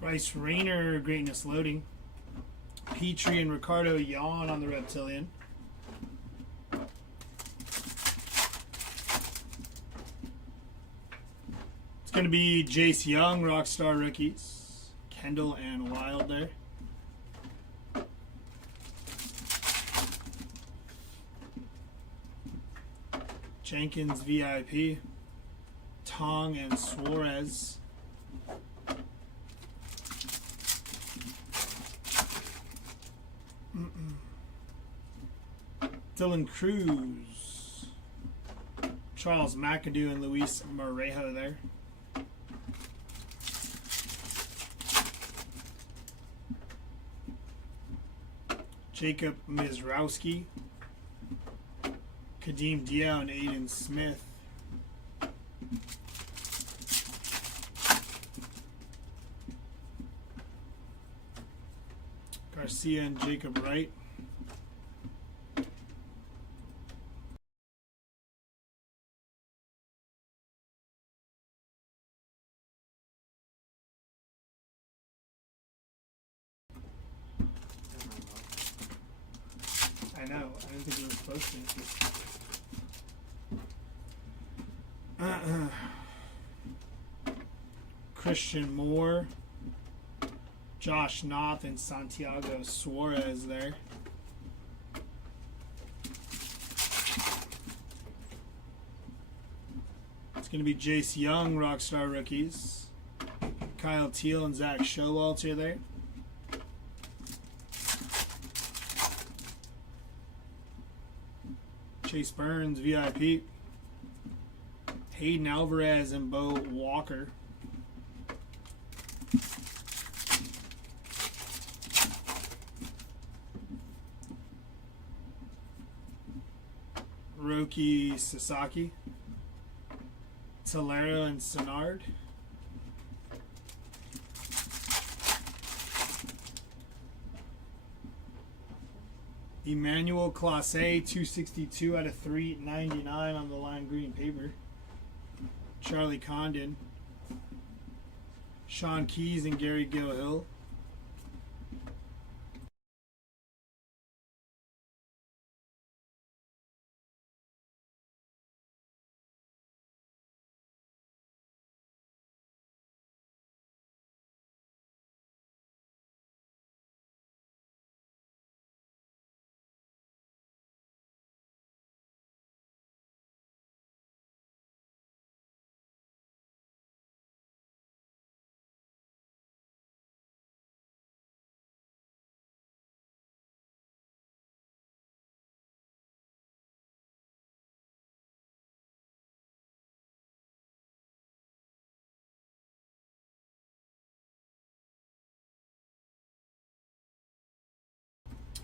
Bryce Rayner, Greatness Loading. Petrie and Ricardo Yawn on the Reptilian. It's going to be Jace Young, Rockstar Rookies. Kendall and Wild there. Jenkins VIP. Tong and Suarez. Dylan Cruz, Charles McAdoo, and Luis Morejo there. Jacob Mizrowski, Kadeem Diao, and Aiden Smith. Garcia and Jacob Wright. I know. I didn't think we were supposed to. Christian Moore, Josh Knopf, and Santiago Suarez there. It's going to be Jace Young, Rockstar Rookies. Kyle Teal and Zach Showalter there. Chase Burns, VIP. Hayden Alvarez and Bo Walker. Roki Sasaki. Tolero and Senard. Emmanuel Classe, 262 out of 399 on the lime green paper. Charlie Condon. Sean Keys and Gary Gilhill.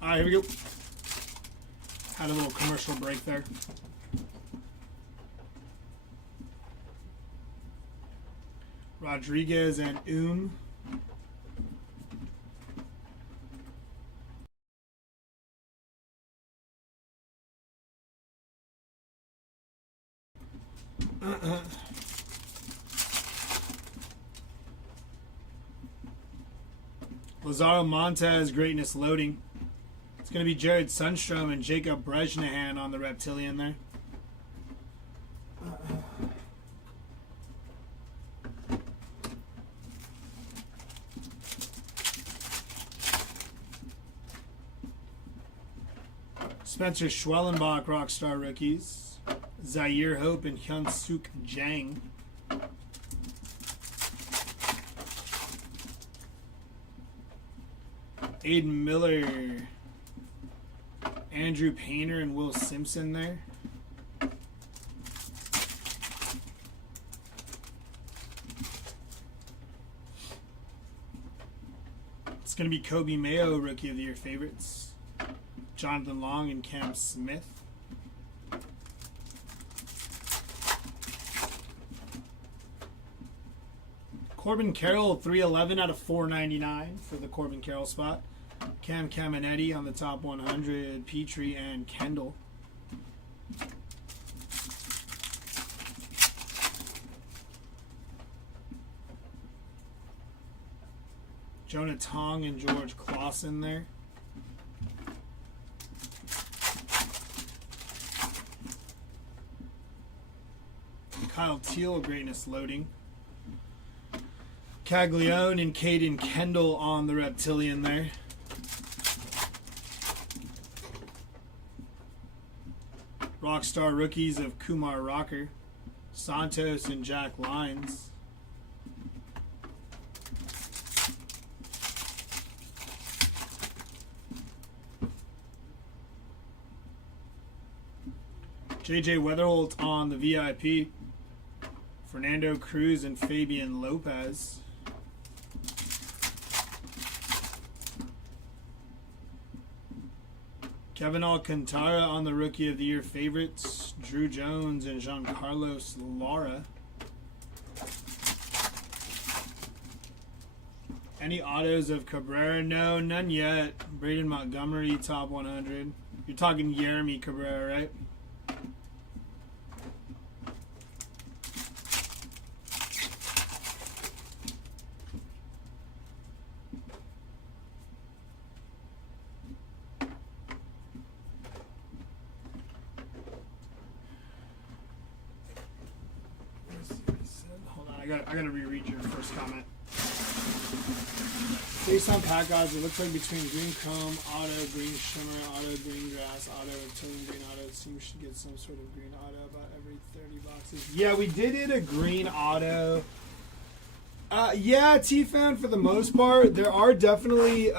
All right, here we go. Had a little commercial break there. Rodriguez and Lazaro Montez, greatness loading. It's going to be Jared Sundstrom and Jacob Brejnahan on the reptilian there. Spencer Schwellenbach, Rockstar rookies. Zaire Hope and Hyun-Suk Jang. Aiden Miller, Andrew Painter, and Will Simpson there. It's going to be Kobe Mayo, Rookie of the Year favorites. Jonathan Long and Cam Smith. Corbin Carroll, 311 out of 499 for the Corbin Carroll spot. Cam Caminetti on the top 100. Petrie and Kendall. Jonah Tong and George Clausen there. Kyle Teal, greatness loading. Caglione and Caden Kendall on the reptilian there. Rockstar rookies of Kumar Rocker, Santos and Jack Lyons. JJ Weatherholt on the VIP. Fernando Cruz and Fabian Lopez. Kevin Alcantara on the Rookie of the Year favorites. Drew Jones and Giancarlos Lara. Any autos of Cabrera? No, none yet. Braden Montgomery, top 100. You're talking Jeremy Cabrera, right? I gotta reread your first comment. Based on pack odds, it looks like between green chrome, auto, green shimmer, auto, green grass, auto, reptilian, green auto, it seems we should get some sort of green auto about every 30 boxes. Yeah, we did hit a green auto. Yeah, T-Fan, for the most part, there are definitely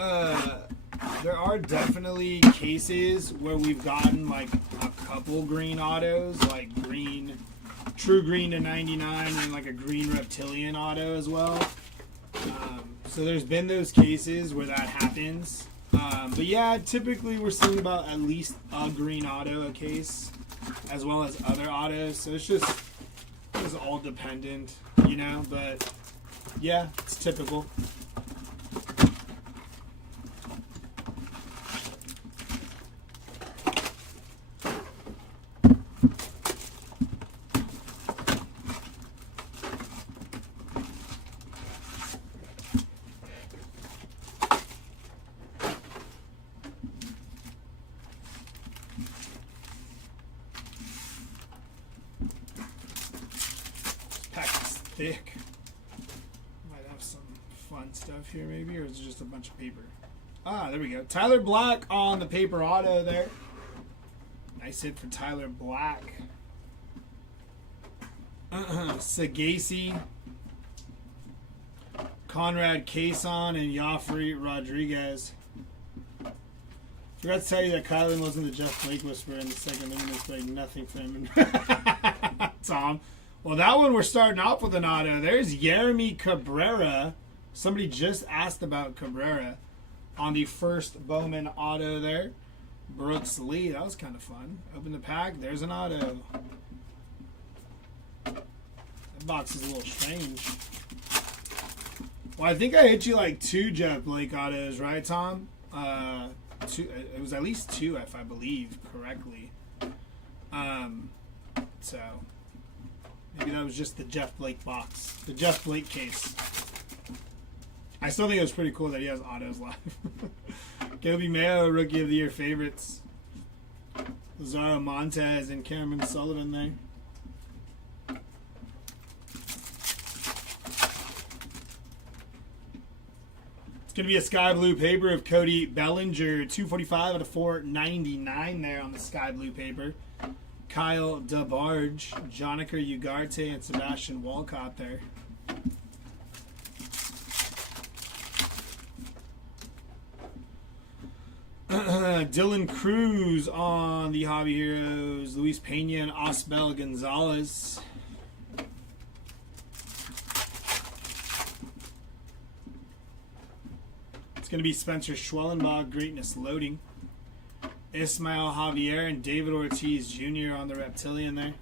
cases where we've gotten like a couple green autos, like green. True green to 99 and like a green reptilian auto as well. So there's been those cases where that happens. But yeah, typically we're seeing about at least a green auto a case as well as other autos. So it's all dependent, you know, but yeah, it's typical. Thick. Might have some fun stuff here maybe, or is it just a bunch of paper? Ah, there we go. Tyler Black on the paper auto there. Nice hit for Tyler Black. Sagasi, Conrad Cason, and Joffrey Rodriguez. Forgot to tell you that Kylan wasn't the Jeff Blake whisperer in the second inning. It's like nothing for him. Tom. Well, that one we're starting off with an auto. There's Jeremy Cabrera. Somebody just asked about Cabrera on the first Bowman auto there. Brooks Lee, that was kind of fun. Open the pack. There's an auto. That box is a little strange. Well, I think I hit you like 2 Jeff Blake autos, right, Tom? Two. It was at least 2, if I believe correctly. So maybe that was just the Jeff Blake box, the Jeff Blake case. I still think it was pretty cool that he has autos live. Kobe Mayo, Rookie of the Year favorites. Lazaro Montez and Cameron Sullivan there. It's going to be a sky blue paper of Cody Bellinger, 245 out of 499 there on the sky blue paper. Kyle DeBarge, Jonica Ugarte, and Sebastian Walcott there. Dylan Cruz on the Hobby Heroes, Luis Pena and Osbel Gonzalez. It's going to be Spencer Schwellenbach, Greatness Loading. Ismael Javier and David Ortiz Jr. on the Reptilian there.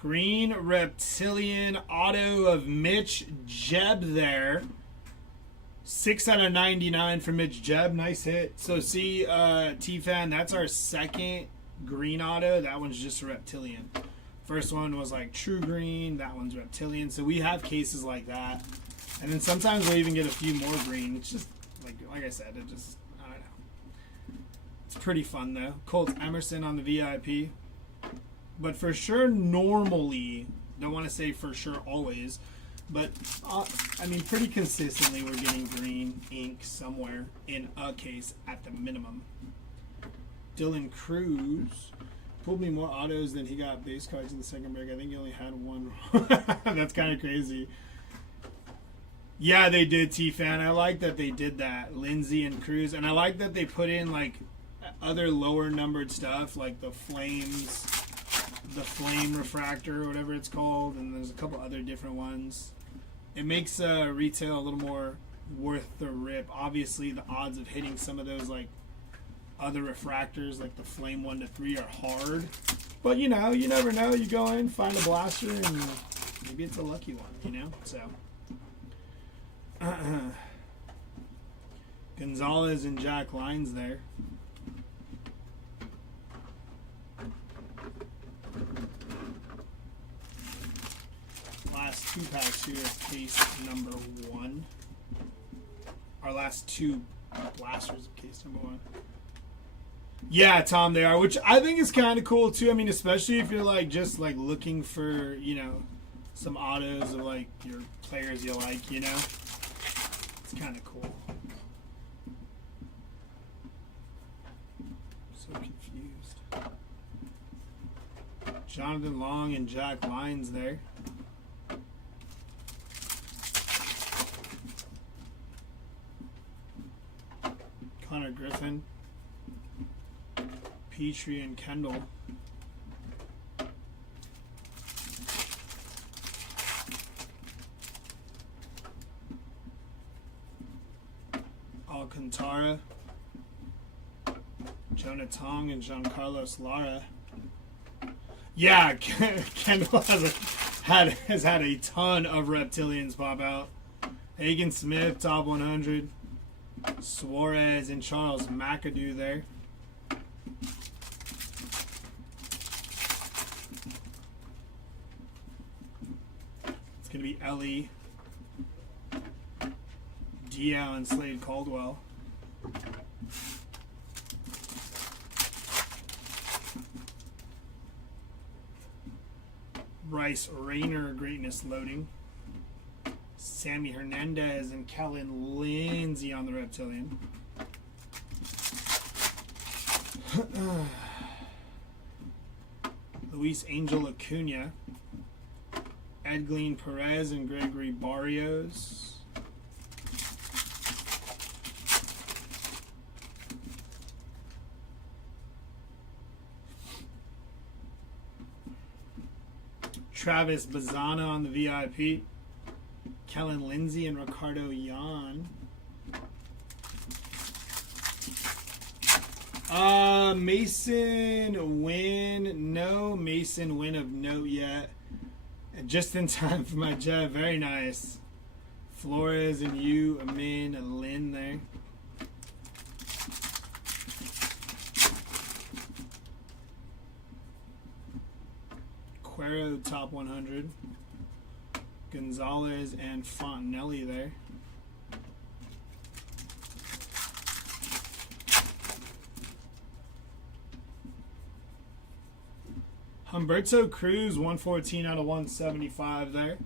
Green Reptilian auto of Mitch Jeb there. 6 out of 99 for Mitch Jeb. Nice hit. So see, T-Fan, that's our second green auto. That one's just a Reptilian. First one was like true green. That one's Reptilian. So we have cases like that. And then sometimes we'll even get a few more green. It's just, like I said, it just, I don't know. It's pretty fun, though. Colt Emerson on the VIP. But for sure, normally, don't want to say for sure always, but, I mean, pretty consistently we're getting green ink somewhere in a case at the minimum. Dylan Cruz pulled me more autos than he got base cards in the second break. I think he only had 1. That's kind of crazy. Yeah, they did, T-Fan. I like that they did that, Lindsay and Cruz. And I like that they put in, like, other lower numbered stuff, like the Flames, the Flame Refractor, or whatever it's called. And there's a couple other different ones. It makes retail a little more worth the rip. Obviously, the odds of hitting some of those, like, other refractors, like the Flame 1 to 3, are hard. But, you know, you never know. You go in, find a blaster, and maybe it's a lucky one, you know? So... Gonzalez and Jack Lyons there. Last 2 packs here of case number 1. Our last 2 blasters of case number 1. Yeah, Tom, they are, which I think is kind of cool too. I mean, especially if you're like just like looking for, you know, some autos of like your players you like, you know. It's kind of cool. So confused. Jonathan Long and Jack Lyons there. Connor Griffin. Petrie and Kendall. Alcantara, Jonah Tong, and Giancarlos Lara. Yeah, Kendall has had a ton of Reptilians pop out. Hagen Smith, top 100. Suarez and Charles McAdoo there. It's going to be Ellie, Diao, and Slade Caldwell. Bryce Rayner, Greatness Loading. Sammy Hernandez and Kellen Lindsay on the Reptilian. Luis Angel Acuna. Edglin Perez and Gregory Barrios. Travis Bazzana on the VIP. Kellen Lindsay and Ricardo Yan. Mason Wynn. No Mason Wynn of note yet. And just in time for my Jeff. Very nice. Flores and you, Amin, and Lynn there. Cuero top 100. Gonzalez and Fontenelli there. Humberto Cruz, 114 out of 175 there.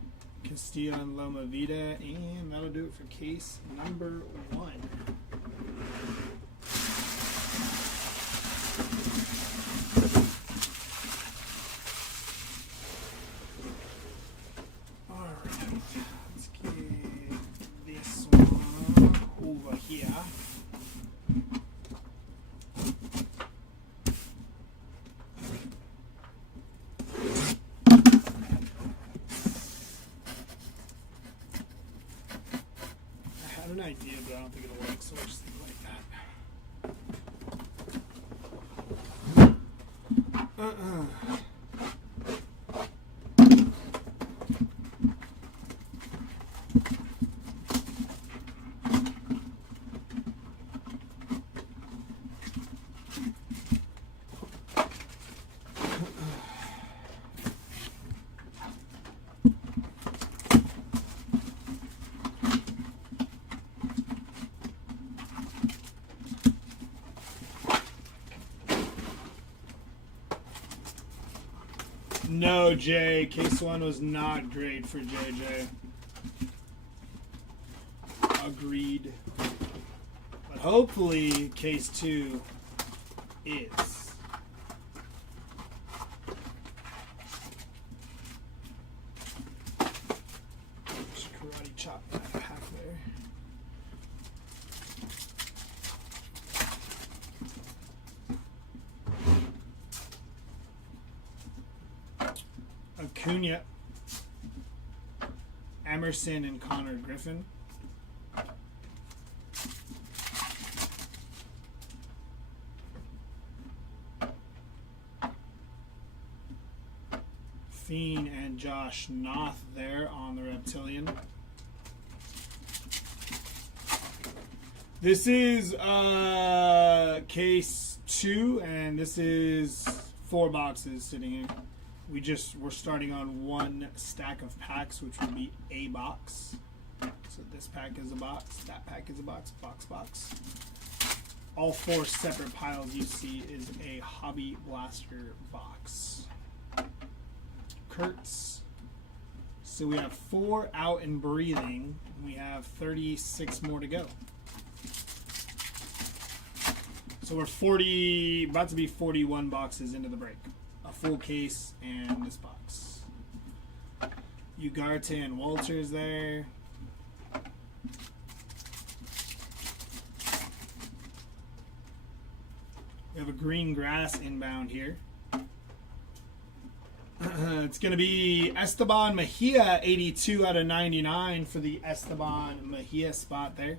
Castillo and Loma Vida. And that'll do it for case number 1. Alright, let's get this one over here. An idea, but I don't think it'll work, so we'll just leave it like that. No, Jay. Case 1 was not great for JJ. Agreed. But hopefully, case 2 is. Just karate chop that half there. Acuna, Emerson, and Connor Griffin. Fiend and Josh Noth there on the Reptilian. This is case 2, and this is 4 boxes sitting here. We're starting on 1 stack of packs, which would be a box. So this pack is a box, that pack is a box, box. All 4 separate piles you see is a Hobby Blaster box. Kurtz. So we have 4 out and breathing. We have 36 more to go. So we're about to be 41 boxes into the break. A full case and this box. Ugarte and Walters there. We have a green grass inbound here. It's going to be Esteban Mejia, 82 out of 99 for the Esteban Mejia spot there.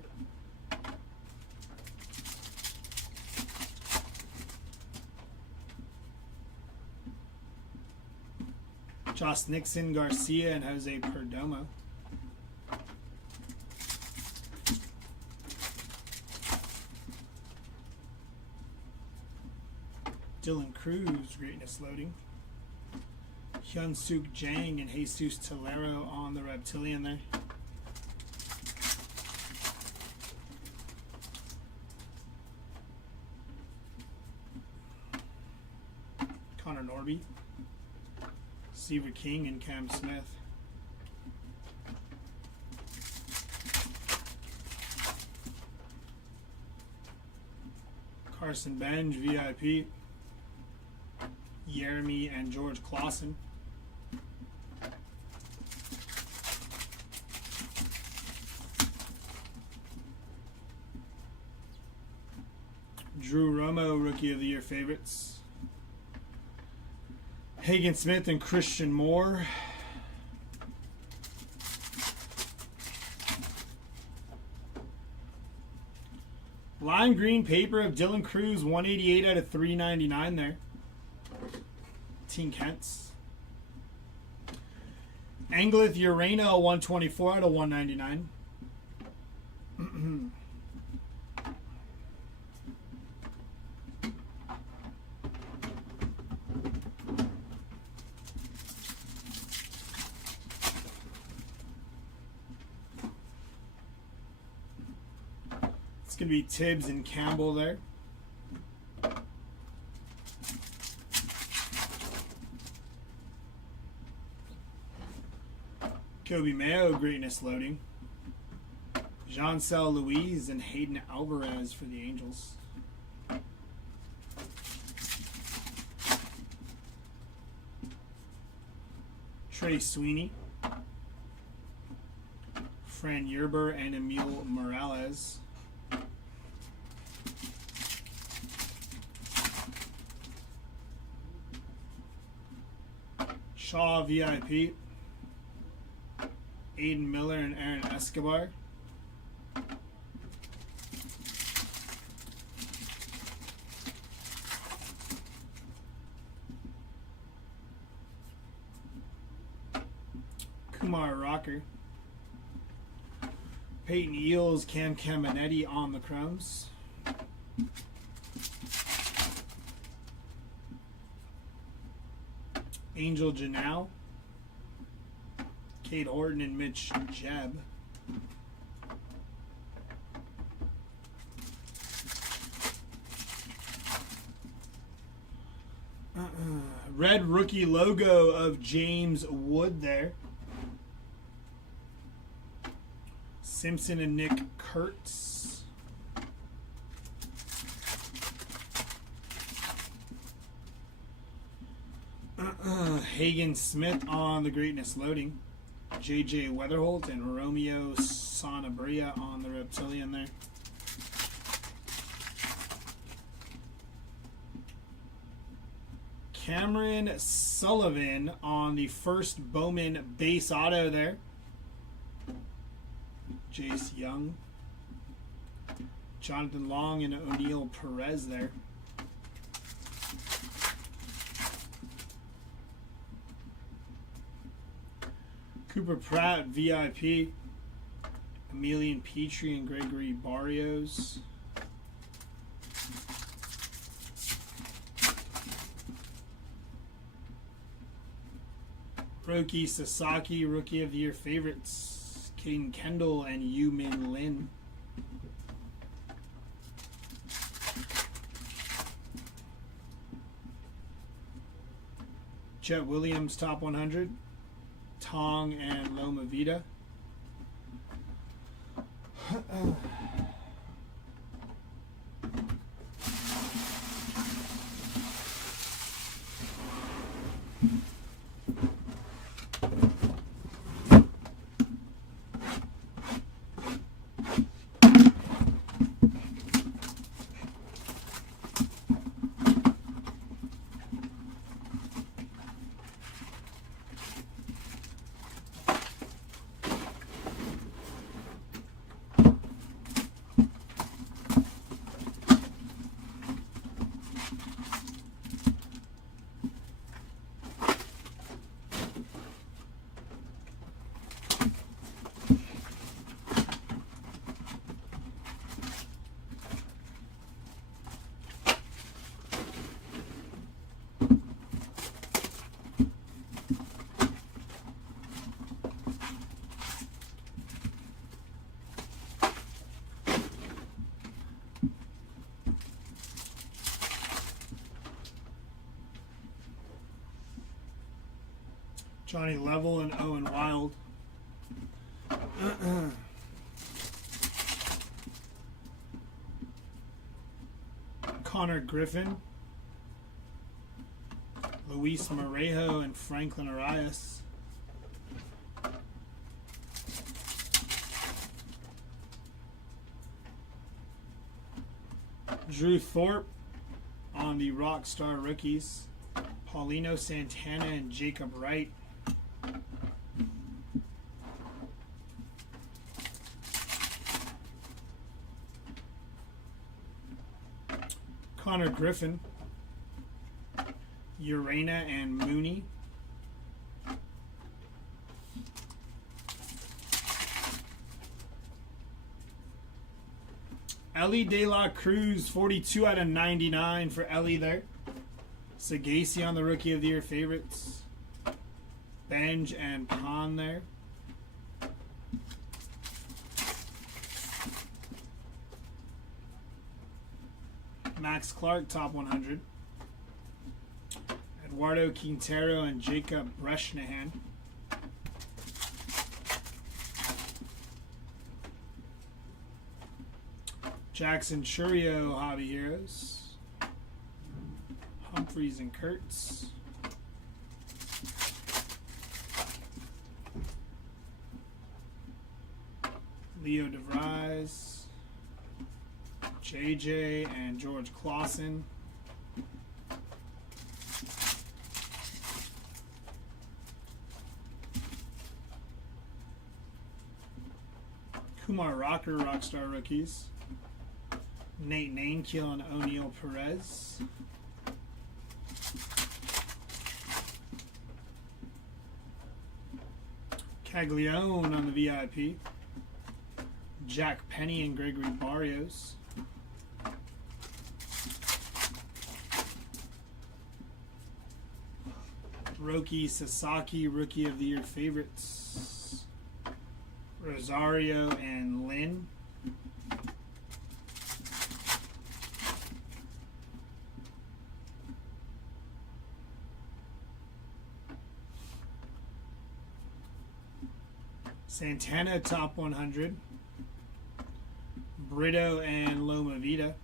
Josh Nixon, Garcia, and Jose Perdomo. Dylan Cruz, greatness loading. Hyun-Suk Jang and Jesus Tolero on the Reptilian there. Connor Norby. Seaver King and Cam Smith. Carson Benj, VIP. Jeremy and George Clausen. Drew Romo, Rookie of the Year favorites. Hagen Smith and Christian Moore. Lime green paper of Dylan Cruz, 188 out of 399 there. Team Kents. Anglith Urano, 124 out of 199. It's going to be Tibbs and Campbell there. Kobe Mayo, greatness loading. Jean-Cel Louise and Hayden Alvarez for the Angels. Trey Sweeney. Fran Yerber and Emil Morales. Shaw VIP. Aiden Miller and Aaron Escobar. Kumar Rocker. Peyton Eels, Cam Caminetti on the Chromes. Angel Janau. Cade Horton and Mitch Jebb. Red rookie logo of James Wood there. Simpson and Nick Kurtz. Hagen Smith on the greatness loading. JJ Weatherholt and Romeo Sanabria on the Reptilian there. Cameron Sullivan on the first Bowman base auto there. Jace Young. Jonathan Long and O'Neal Perez there. Cooper Pratt, VIP. Emilian Petrie and Gregory Barrios. Roki Sasaki, Rookie of the Year favorites. Caden Kendall and Yu Min Lin. Chet Williams, top 100. Tong and Loma Vida. Johnny Level and Owen Wild. Connor Griffin. Luis Morejo and Franklin Arias. Drew Thorpe on the Rockstar rookies. Paulino Santana and Jacob Wright. Connor Griffin, Urena and Mooney. Ellie De La Cruz, 42 out of 99 for Ellie there. Sagasi on the Rookie of the Year favorites. Benj and Pond there. Max Clark, top 100. Eduardo Quintero and Jacob Bresnahan. Jackson Churio, Hobby Heroes. Humphreys and Kurtz. Leo DeVries. JJ and George Clausen. Kumar Rocker, Rockstar Rookies. Nate Nainkiel and O'Neal Perez. Caglione on the VIP. Jack Penny and Gregory Barrios. Roki Sasaki, Rookie of the Year favorites. Rosario and Lynn. Santana, top 100. Brito and Loma Vida.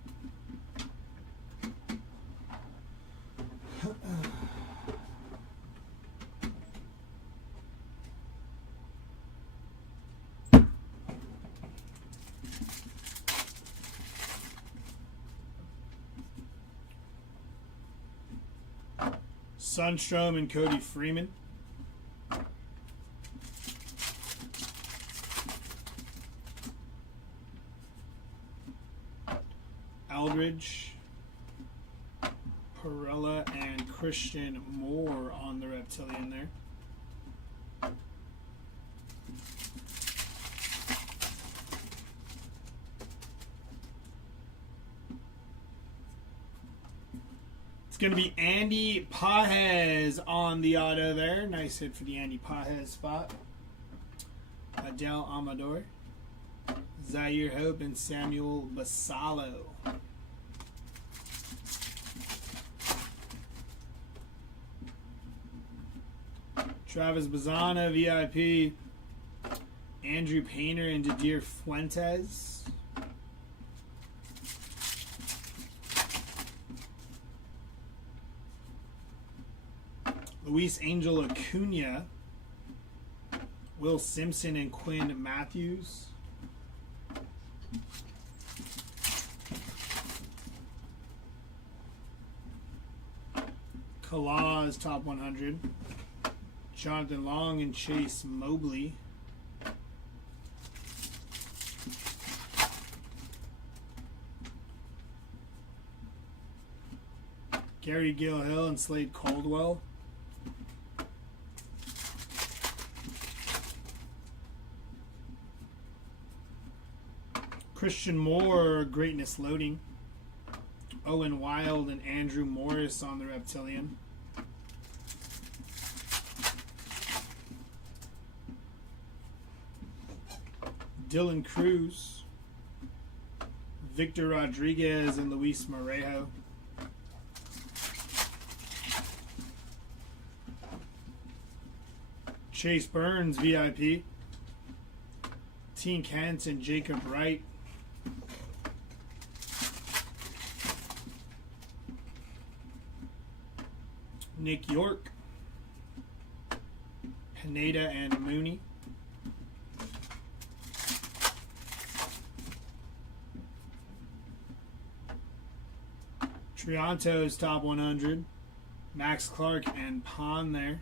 Sunstrom and Cody Freeman. Aldridge, Perella, and Christian Moore on the Reptilian there. It's going to be Andy Pajes on the auto there. Nice hit for the Andy Pajes spot. Adele Amador, Zaire Hope, and Samuel Basallo. Travis Bazzana, VIP. Andrew Painter and Didier Fuentes. Luis Angel Acuna. Will Simpson and Quinn Matthews. Kalaz, top 100. Jonathan Long and Chase Mobley. Gary Gilhill and Slade Caldwell. Christian Moore, Greatness Loading. Owen Wild and Andrew Morris on the Reptilian. Dylan Cruz, Victor Rodriguez, and Luis Morejo. Chase Burns, VIP. Teen Kent and Jacob Wright. Nick York, Pineda, and Mooney. Trianto's top 100. Max Clark and Pond there.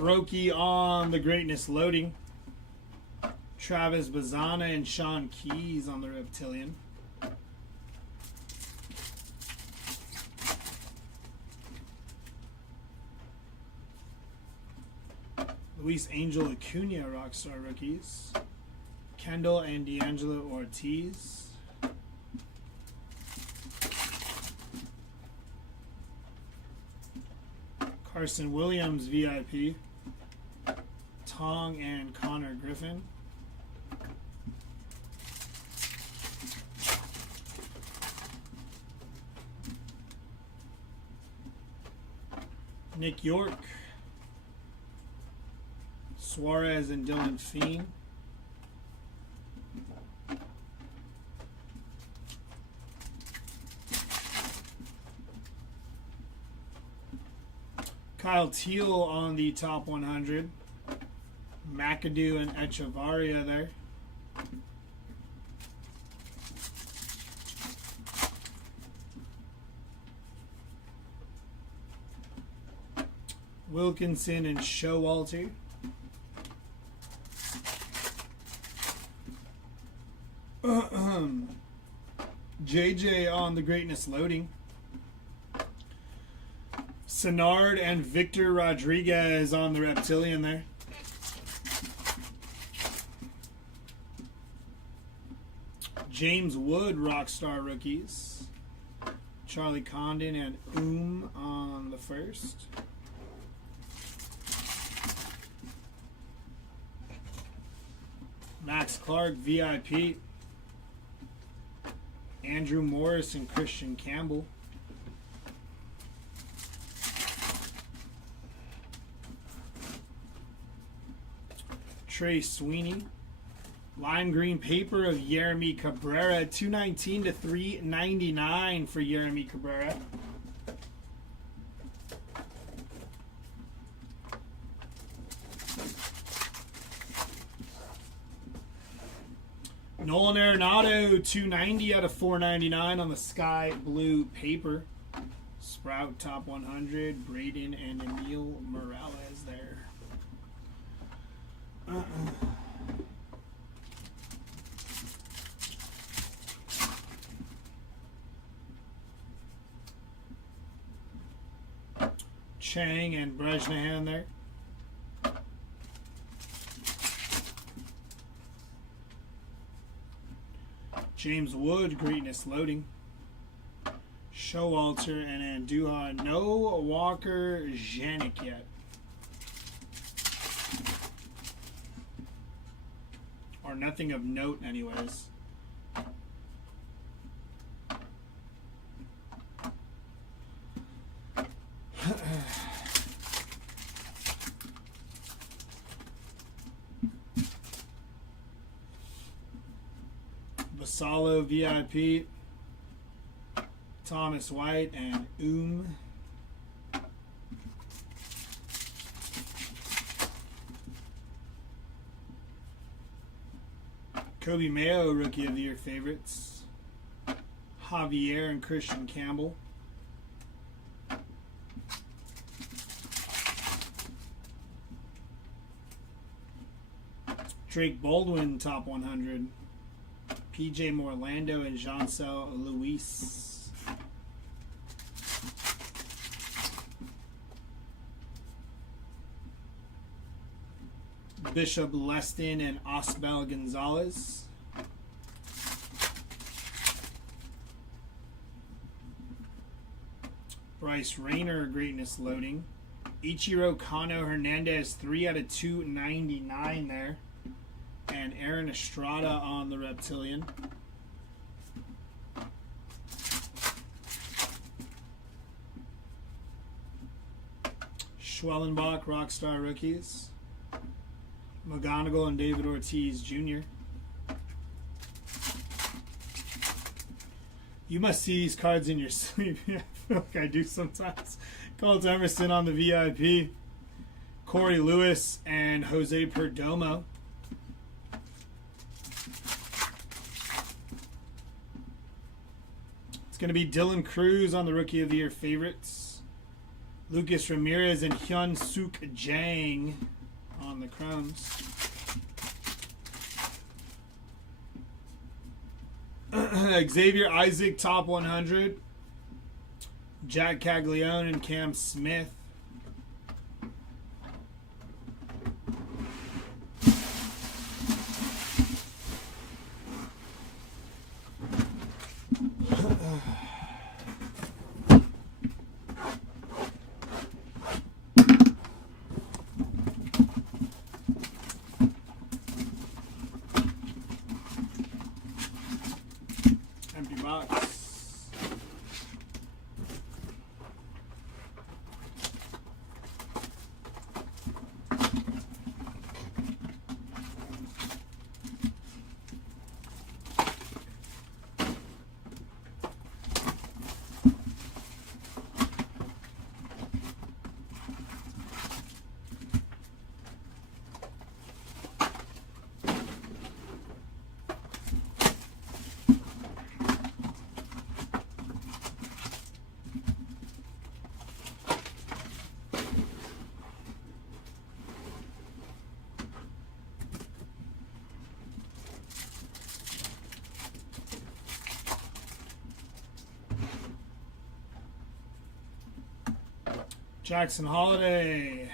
Brokey on the greatness loading. Travis Bazana and Sean Keys on the Reptilian. Luis Angel Acuna Rockstar rookies. Kendall and D'Angelo Ortiz. Carson Williams VIP. Tong and Connor Griffin. Nick York. Suarez and Dylan Feen. Kyle Teal on the top 100. McAdoo and Echevarria there. Wilkinson and Showalter. JJ on the greatness loading. Senard and Victor Rodriguez on the Reptilian there. James Wood Rockstar rookies. Charlie Condon and on the first. Max Clark VIP. Andrew Morris and Christian Campbell. Trey Sweeney. Lime green paper of Yeremy Cabrera. 219 to 399 for Yeremy Cabrera. Nolan Arenado, 290 out of 499 on the sky blue paper. Sprout top 100. Braden and Emil Morales there. Chang and Brejnahan there. James Wood, greatness loading. Showalter and Andujar. No Walker Janik yet. Or nothing of note anyways. Basalo VIP, Thomas White and Kobe Mayo, Rookie of the Year favorites. Javier and Christian Campbell. Drake Baldwin, top 100. PJ Morlando and Jancel Luis. Bishop Leston and Osbel Gonzalez. Bryce Rayner, greatness loading. Ichiro Kano Hernandez, 3 out of 299 there. And Aaron Estrada on the Reptilian. Schwellenbach, Rockstar rookies. McGonigal and David Ortiz Jr. You must see these cards in your sleep. I feel like I do sometimes. Colt Emerson on the VIP. Corey Lewis and Jose Perdomo. It's going to be Dylan Cruz on the Rookie of the Year favorites. Lucas Ramirez and Hyun Suk Jang on the Chromes. Xavier Isaac, top 100. Jack Caglione and Cam Smith. Empty box. Jackson Holiday,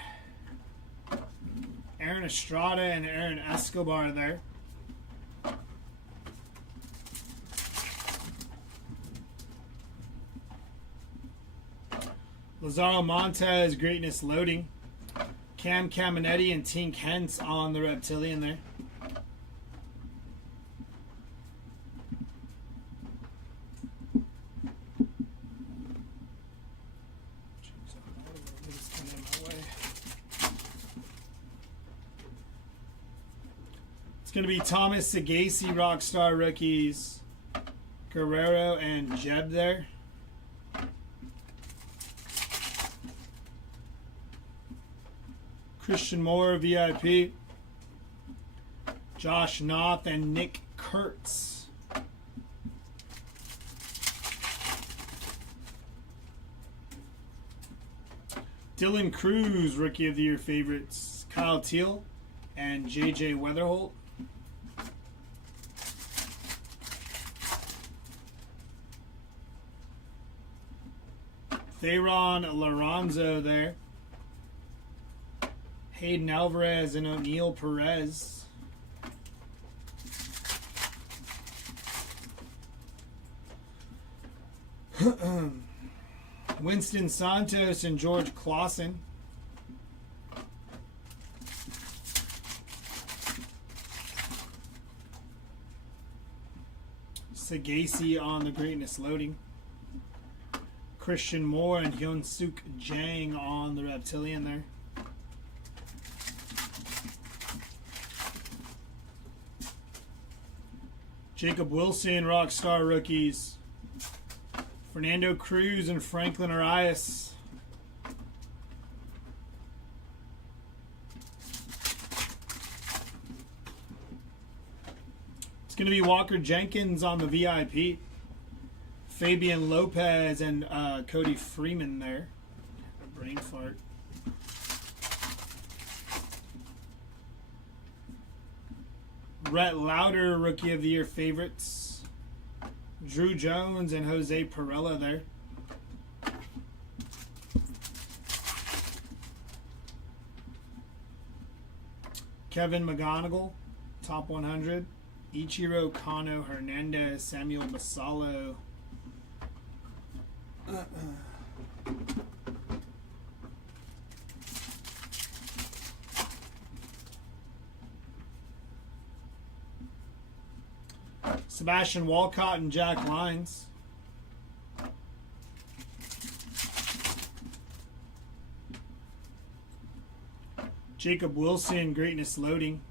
Aaron Estrada, and Aaron Escobar there. Lazaro Montez, greatness loading. Cam Caminetti and Tink Hentz on the Reptilian there. It's going to be Thomas Sagasi, Rockstar rookies. Guerrero and Jeb there. Christian Moore, VIP. Josh Knopf and Nick Kurtz. Dylan Cruz, Rookie of the Year favorites. Kyle Teal and JJ Weatherholt. Theron Lorenzo there. Hayden Alvarez and O'Neal Perez. Winston Santos and George Clausen. Sagasi on the greatness loading. Christian Moore and Hyun Suk Jang on the Reptilian there. Jacob Wilson, Rockstar rookies. Fernando Cruz and Franklin Arias. It's going to be Walker Jenkins on the VIP. Fabian Lopez and Cody Freeman there. A brain fart. Rhett Lauder, Rookie of the Year favorites. Drew Jones and Jose Perella there. Kevin McGonigal, top 100. Ichiro Kano Hernandez, Samuel Basalo. Sebastian Walcott and Jack Lyons. Jacob Wilson, greatness loading.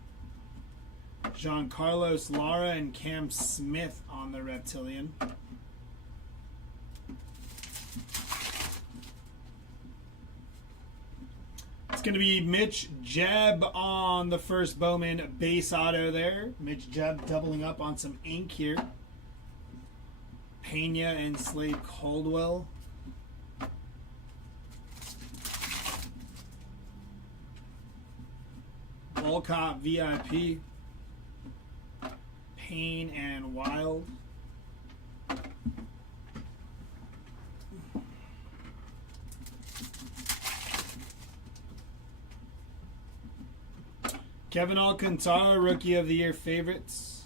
Giancarlos Lara and Cam Smith on the Reptilian. It's going to be Mitch Jebb on the first Bowman base auto there. Mitch Jebb doubling up on some ink here. Pena and Slade Caldwell. Alcott VIP. Payne and Wild. Kevin Alcantara, Rookie of the Year favorites.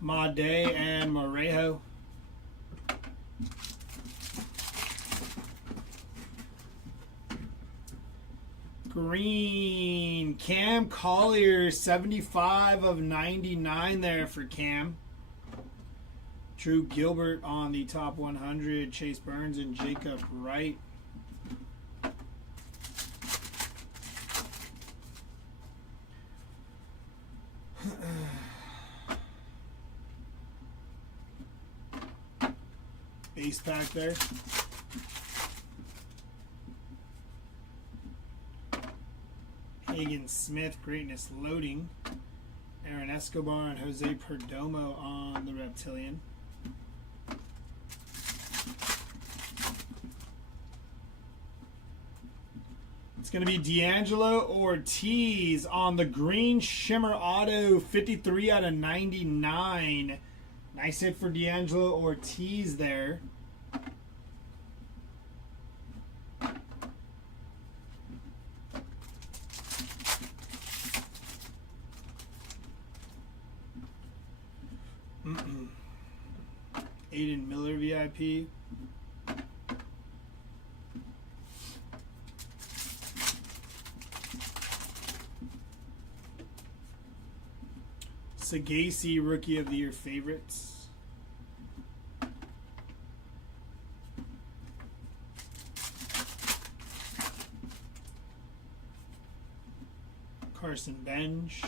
Made and Morejo. Green, Cam Collier, 75 of 99 there for Cam. Drew Gilbert on the top 100. Chase Burns and Jacob Wright. Base pack there. Hagen Smith, Greatness Loading. Aaron Escobar and Jose Perdomo on the Reptilian. It's going to be D'Angelo Ortiz on the Green Shimmer Auto, 53 out of 99. Nice hit for D'Angelo Ortiz there. Aiden Miller VIP. Sagasi, Rookie of the Year favorites. Carson Bench.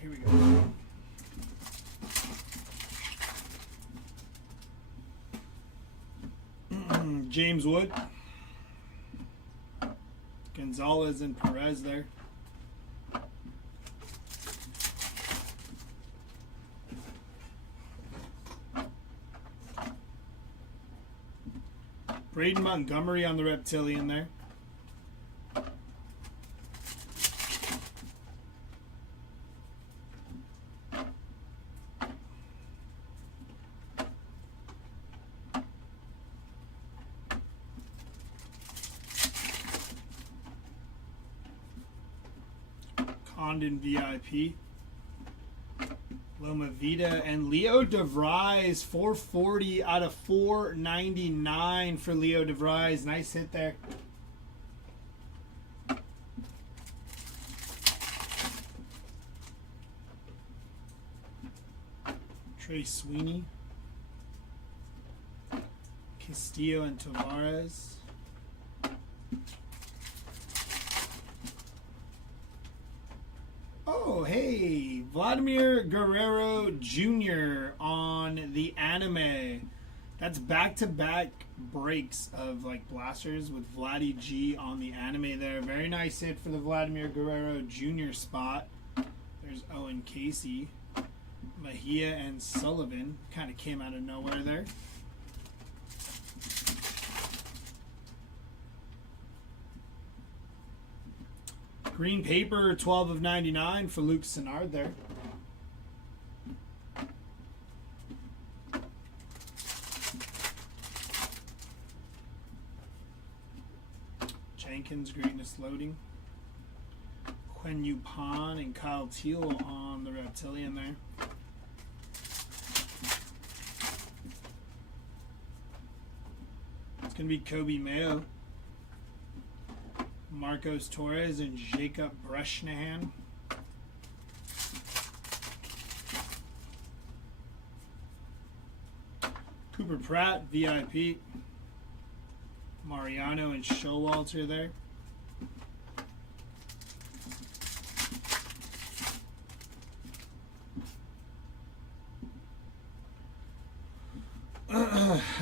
Here we go. James Wood. Gonzalez and Perez there. Braden Montgomery on the Reptilian there. Condon VIP. Loma Vida and Leo DeVries, 440 out of 499 for Leo DeVries. Nice hit there. Trey Sweeney. Castillo and Tavares. Oh, hey, Vladimir Guerrero Jr. on the anime. That's back-to-back breaks of like blasters with Vladdy G on the anime there. Very nice hit for the Vladimir Guerrero Jr. spot. There's Owen Casey. Mejia and Sullivan kind of came out of nowhere there. Green paper, 12 of 99 for Luke Sennard there. Jenkins, greatness loading. Quen Yu Pan and Kyle Teal on the Reptilian there. It's going to be Kobe Mayo. Marcos Torres and Jacob Bresnahan. Cooper Pratt, VIP. Mariano and Showalter there.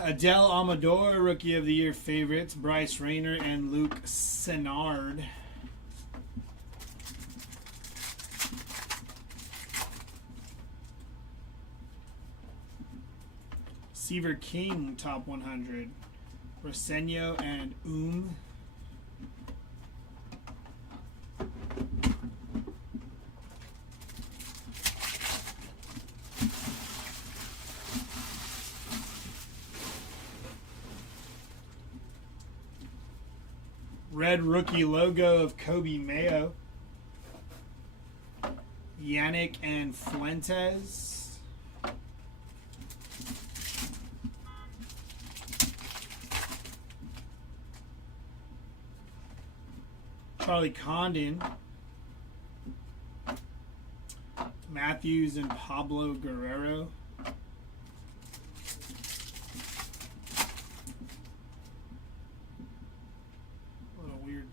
Adele Amador, Rookie of the Year favorites. Bryce Rayner and Luke Sennard. Seaver King, top 100. Rosenio and Red rookie logo of Kobe Mayo. Yannick and Fuentes. Charlie Condon. Matthews and Pablo Guerrero.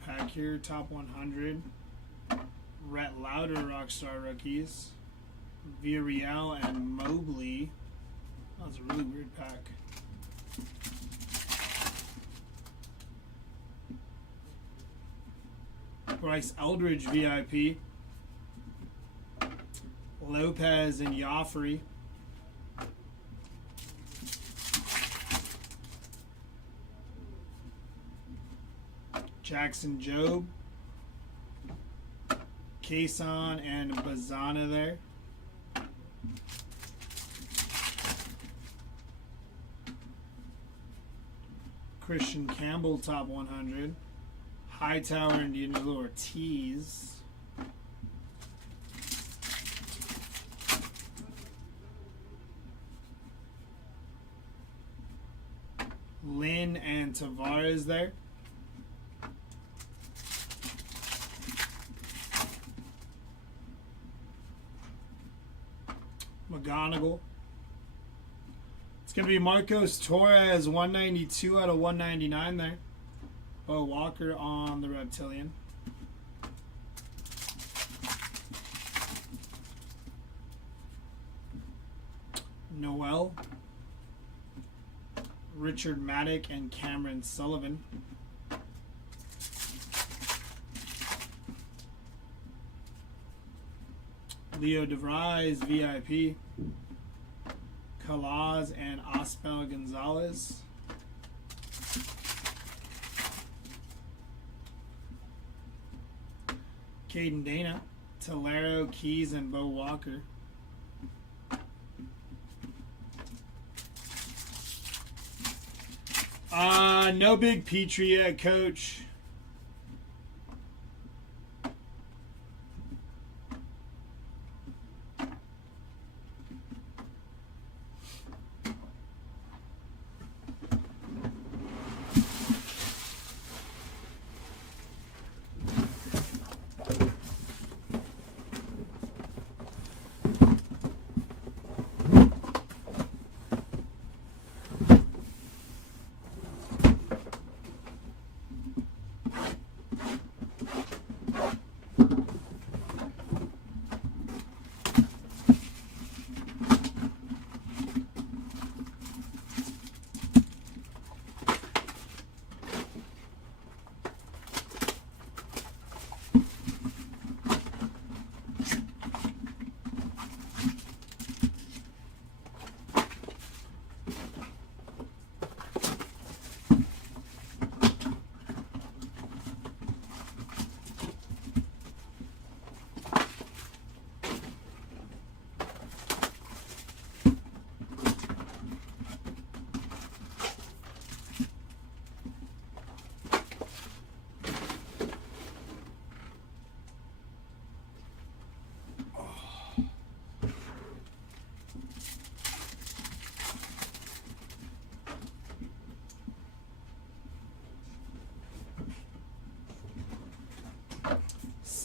Pack here, top 100. Rhett Lauder, Rockstar rookies. Villarreal and Mobley. That was a really weird pack. Bryce Eldridge, VIP. Lopez and Joffrey. Jackson Jobe, Kason and Bazana there. Christian Campbell, top 100. Hightower and D'Angelo Ortiz. Lynn and Tavares there. McGonigal. It's going to be Marcos Torres, 192 out of 199 there. Bo Walker on the Reptilian. Noel. Richard Maddock and Cameron Sullivan. Leo DeVries, VIP. Kalaz and Ospel Gonzalez. Caden Dana, Tolero, Keys, and Bo Walker. No big Petrie yet, Coach.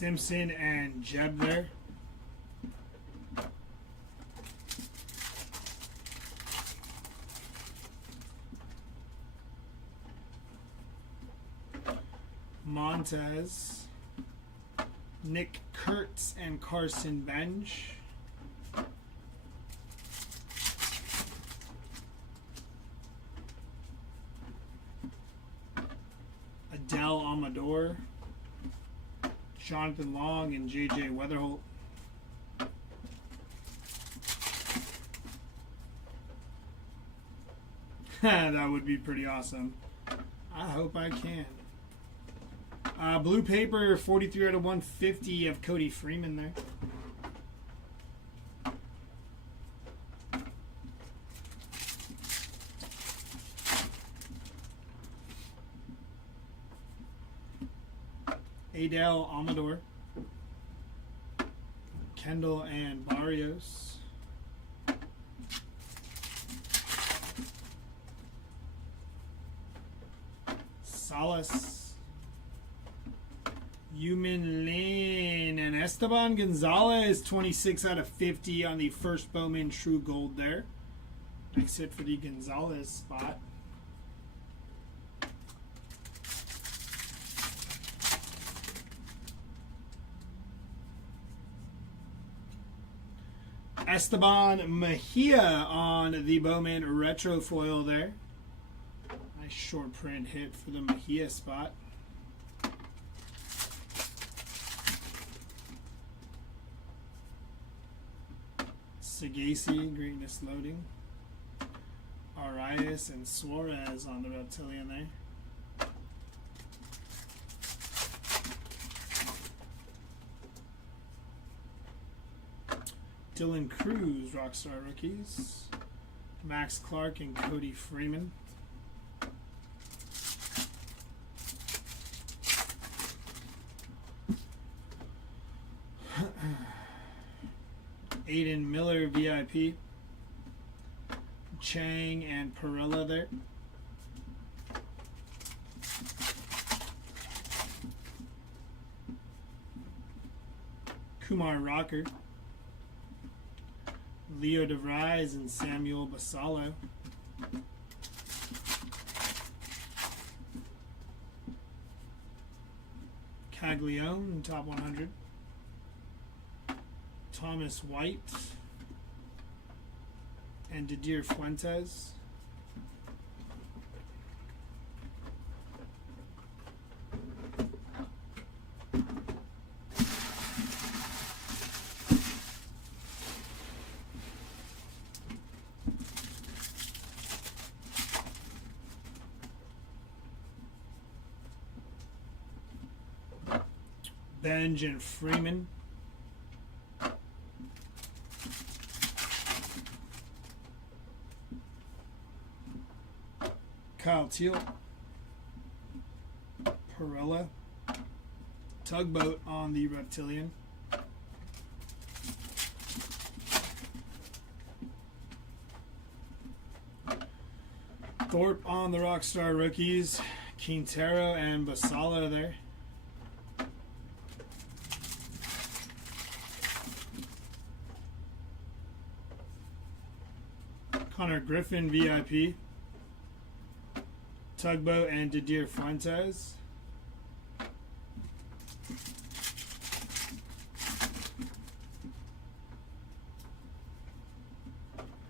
Simpson and Jeb there. Montez, Nick Kurtz, and Carson Bench. Adele Amador, Jonathan Long, and J.J. Weatherholt. That would be pretty awesome. I hope I can. Blue paper, 43 out of 150 of Cody Freeman there. Adele Amador, Kendall and Barrios. Salas, Yumin Lin, and Esteban Gonzalez, 26 out of 50 on the first Bowman True Gold there. Nice hit for the Gonzalez spot. Esteban Mejia on the Bowman Retro Foil there. Nice short print hit for the Mejia spot. Sagasi, Greatness Loading. Arias and Suarez on the Reptilian there. Dylan Cruz, Rockstar Rookies. Max Clark and Cody Freeman. Aiden Miller, VIP. Chang and Perella there. Kumar Rocker. Leo DeVries and Samuel Basallo. Caglione, top 100. Thomas White and Didier Fuentes. Benj and Freeman. Kyle Teal. Perella. Tugboat on the Reptilian. Thorpe on the Rockstar Rookies. Quintero and Basallo there. Connor Griffin, VIP. Tugboat and Didier Fuentes.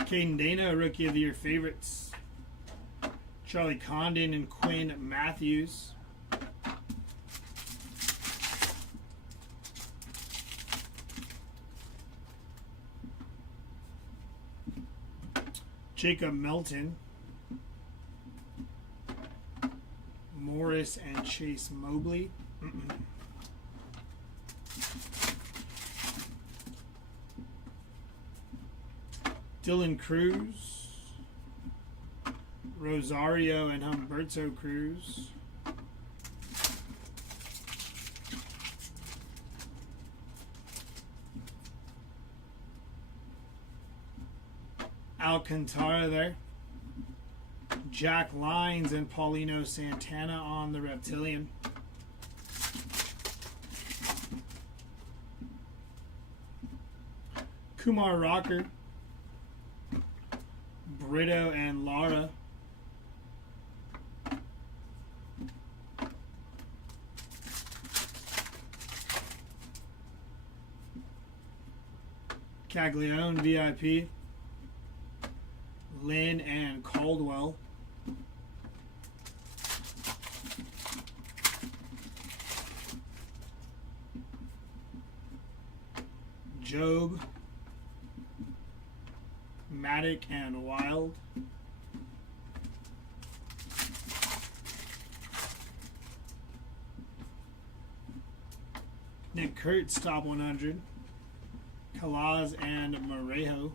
Caden Dana, Rookie of the Year favorites. Charlie Condon and Quinn Matthews. Jacob Melton. Morris and Chase Mobley. Dylan Cruz. Rosario and Humberto Cruz. Alcantara there. Jack Lyons and Paulino Santana on the Reptilian. Kumar Rocker. Brito and Lara. Caglione VIP. Lynn and Caldwell. Job. Maddock and Wild. Nick Kurtz, top 100. Calaz and Morejo.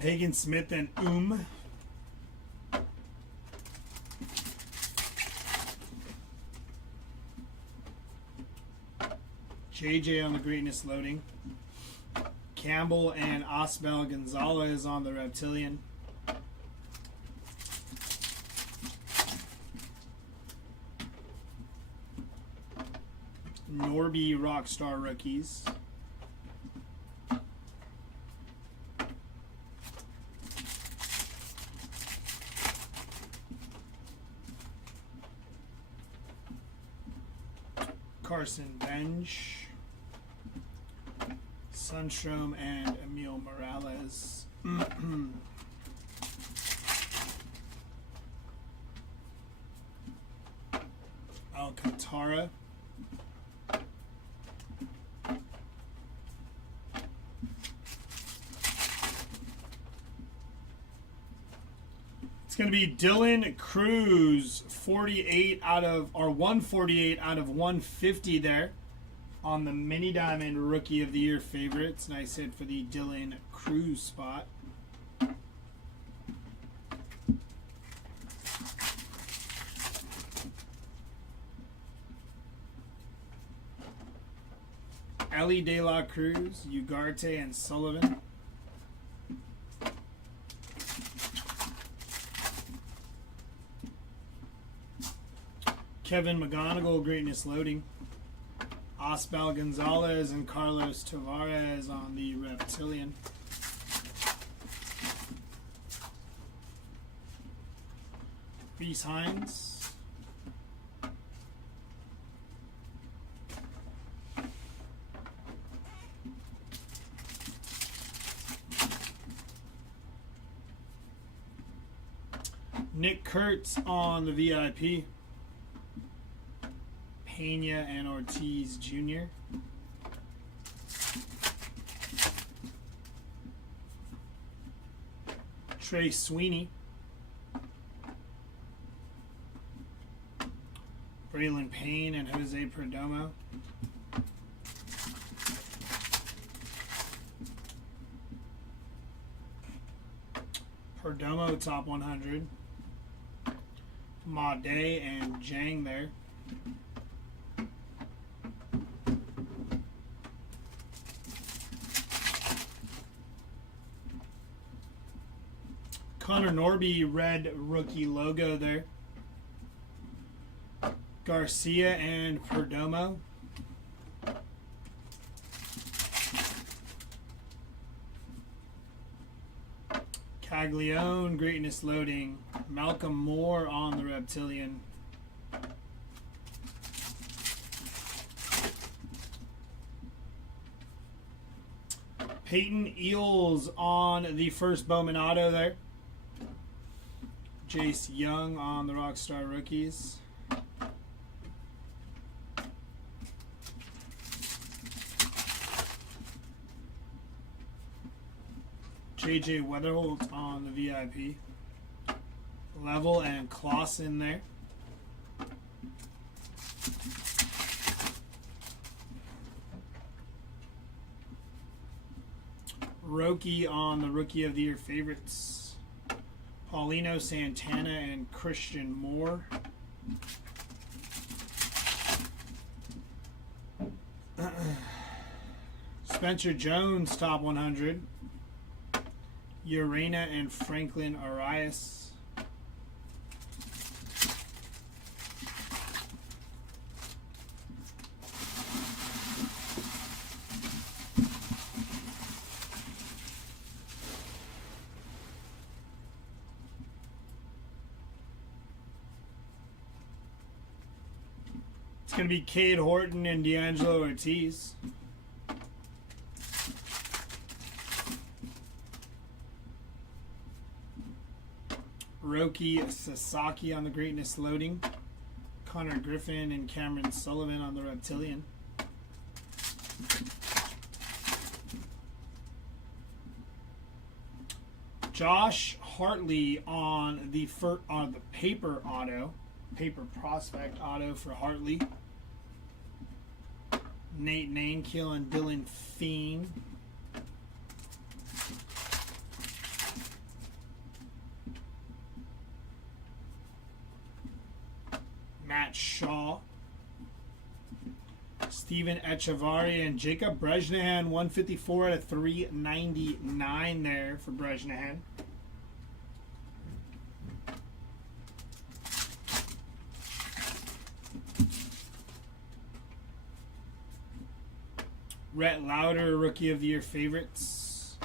Hagen Smith and JJ on the greatness loading. Campbell and Osbel Gonzalez on the reptilian. Norby Rockstar rookies. Carson Bench, Sunstrom, and Emil Morales. Alcantara. It's going to be Dylan Cruz, 48 out of, or 148 out of 150 there on the Mini Diamond Rookie of the Year favorites. Nice hit for the Dylan Cruz spot. Ellie De La Cruz, Ugarte, and Sullivan. Kevin McGonigal, greatness loading. Osbel Gonzalez and Carlos Tavares on the reptilian. Reese Hines. Nick Kurtz on the VIP. Pena and Ortiz Jr. Trey Sweeney. Braylon Payne and Jose Perdomo. Perdomo top 100. Ma Day and Jang there. Connor Norby red rookie logo there. Garcia and Perdomo. Caglione, Greatness Loading. Malcolm Moore on the Reptilian. Peyton Eels on the first Bowman auto there. Jace Young on the Rockstar Rookies. JJ Weatherholt on the VIP. Level and Clausen there. Roki on the Rookie of the Year favorites. Paulino Santana and Christian Moore. Spencer Jones, top 100. Urena and Franklin Arias. It's going to be Cade Horton and D'Angelo Ortiz. Roki Sasaki on the Greatness Loading. Connor Griffin and Cameron Sullivan on the Reptilian. Josh Hartley on the paper auto. Paper prospect auto for Hartley. Nate Nainkill and Dylan Fiend. Matt Shaw. Steven Echevarria and Jacob Brejnahan, 154 out of 399 there for Brejnahan. Rhett Lauder, Rookie of the Year favorites.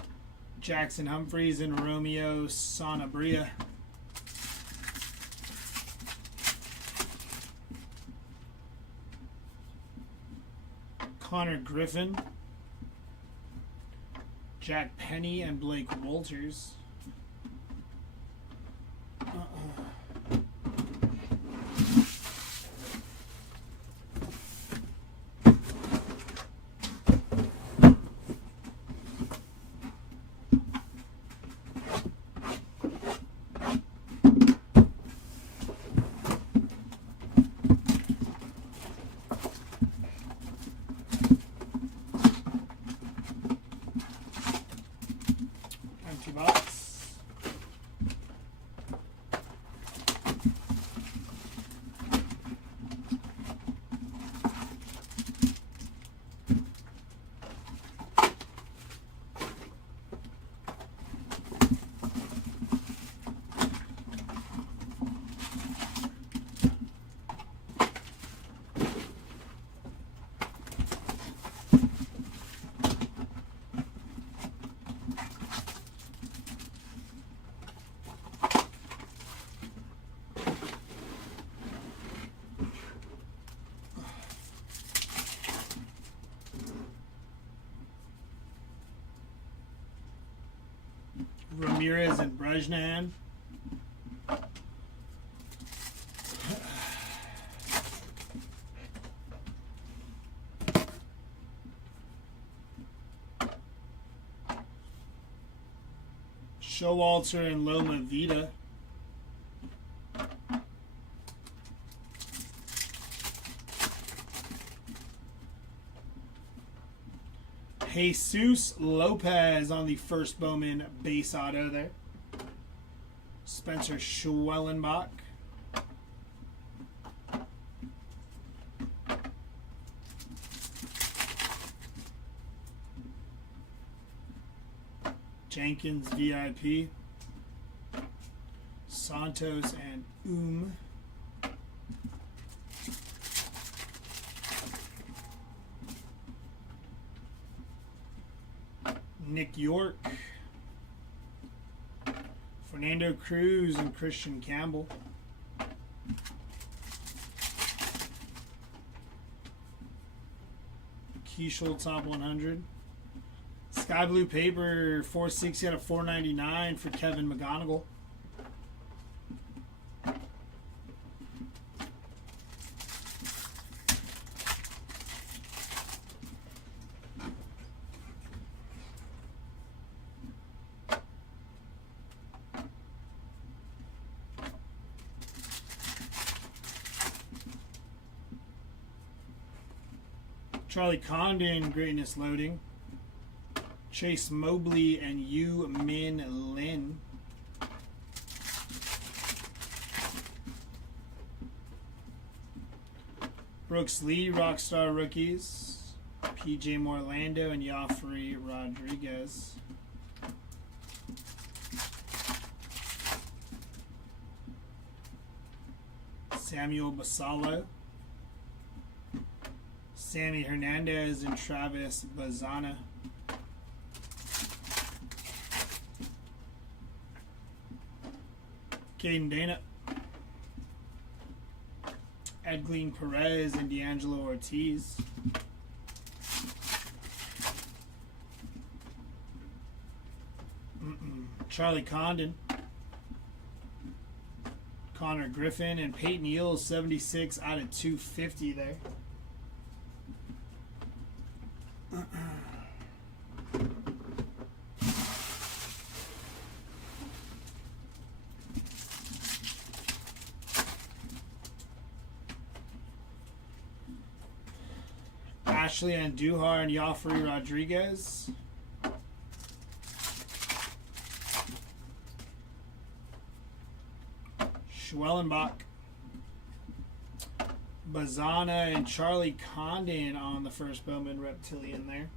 Jackson Humphreys and Romeo Sanabria. Connor Griffin. Jack Penny and Blake Walters. Empty box. Ramirez and Brejnahan. Showalter and Loma Vida. Jesus Lopez on the first Bowman base auto there. Spencer Schwellenbach. Jenkins VIP. Santos and Nick York, Fernando Cruz, and Christian Campbell. Keishel top 100. Sky Blue Paper 460 out of 499 for Kevin McGonigal. Charlie Condon, Greatness Loading. Chase Mobley and Yu Min Lin. Brooks Lee, Rockstar Rookies. PJ Morlando and Joffrey Rodriguez. Samuel Basalo. Sammy Hernandez and Travis Bazana. Caden Dana. Edglin Perez and D'Angelo Ortiz. Charlie Condon. Connor Griffin and Peyton Eels, 76 out of 250 there. Ashley Andujar and Joffrey Rodriguez. Schwellenbach. Bazana and Charlie Condon on the first Bowman Reptilian there.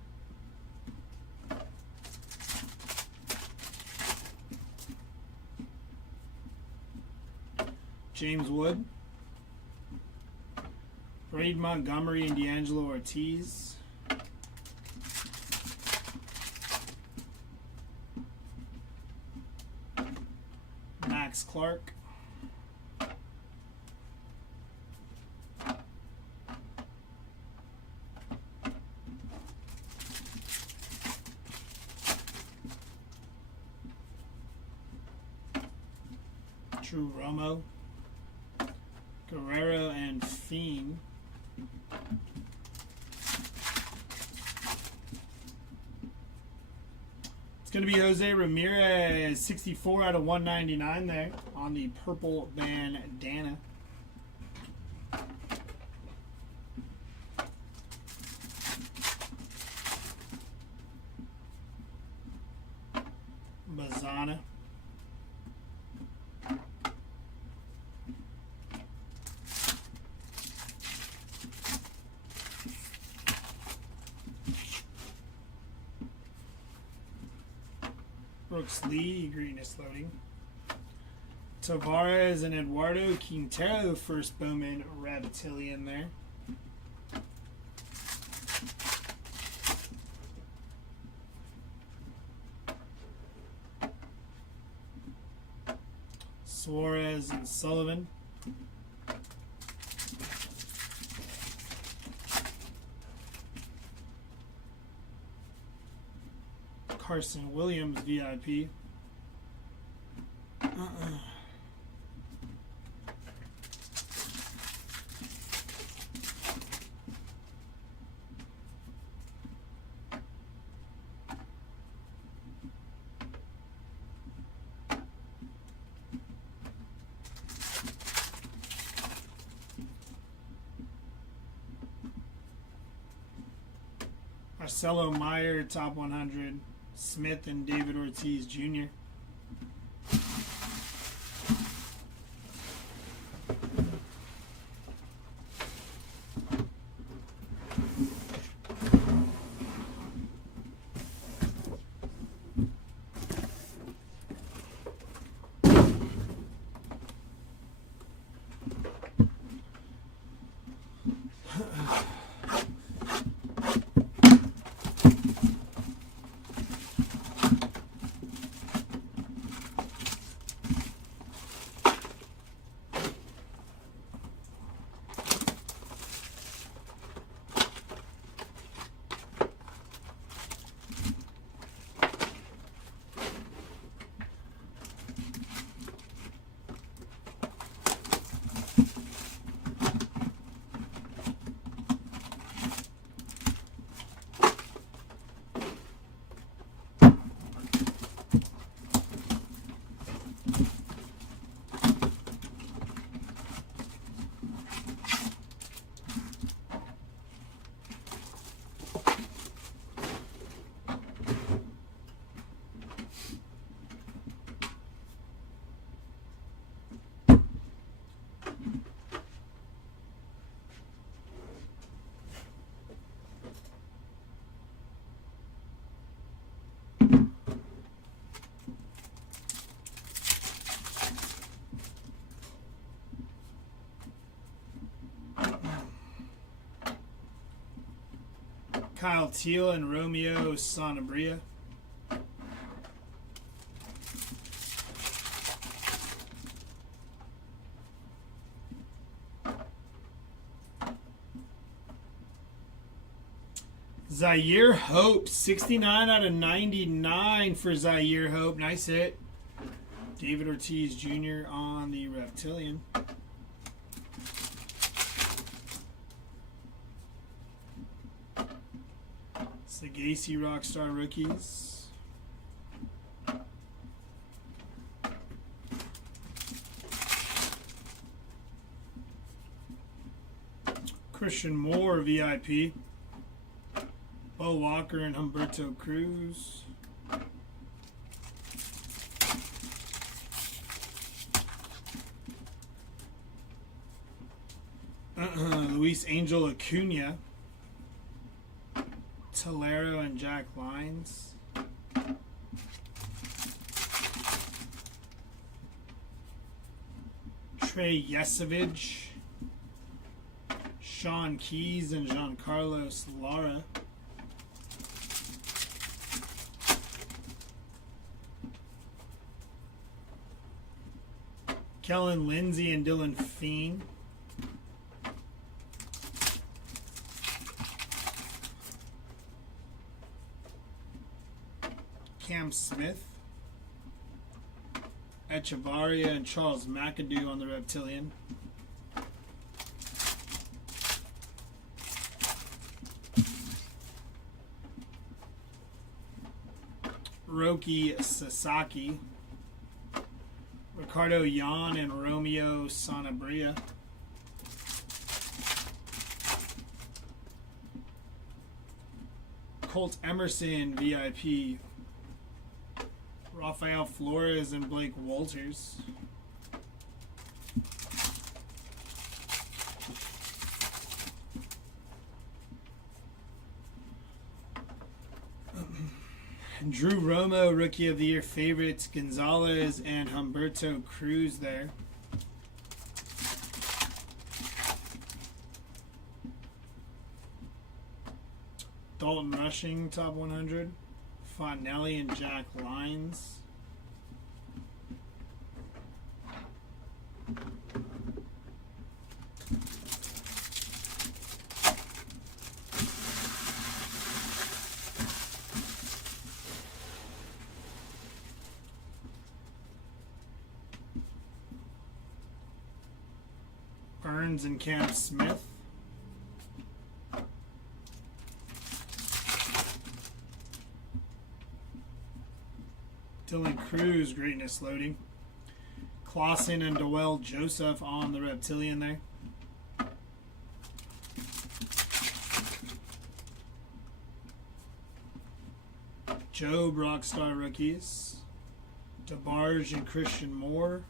James Wood. Braid Montgomery and D'Angelo Ortiz. Max Clark. Drew Romo. Guerrero and Fiend. It's going to be Jose Ramirez, 64 out of 199 there on the purple bandana. Bazana. Brooks Lee, Greatness Loading. Tavares and Eduardo Quintero, first Bowman Reptilian there. Suarez and Sullivan. Carson Williams, VIP. Marcelo Meyer, top 100. Smith and David Ortiz Jr. Kyle Teal and Romeo Sanabria. Zaire Hope, 69 out of 99 for Zaire Hope. Nice hit. David Ortiz Jr. on the Reptilian. Sagasi Rockstar Rookies. Christian Moore VIP. Bo Walker and Humberto Cruz. Luis Angel Acuna. Tolero and Jack Lines. Trey Yesevich. Sean Keys and Giancarlos Lara. Kellen Lindsay and Dylan Feen. Cam Smith. Echevarria and Charles McAdoo on the Reptilian. Roki Sasaki. Ricardo Yan and Romeo Sanabria. Colt Emerson VIP. Rafael Flores and Blake Walters. Drew Romo, Rookie of the Year favorites, Gonzalez and Humberto Cruz there. Dalton Rushing, top 100. Fonelli and Jack Lines. Burns and Cam Smith. Dylan Cruz, greatness loading. Clausen and Doel Joseph on the Reptilian there. Joe, Rockstar Rookies. DeBarge and Christian Moore.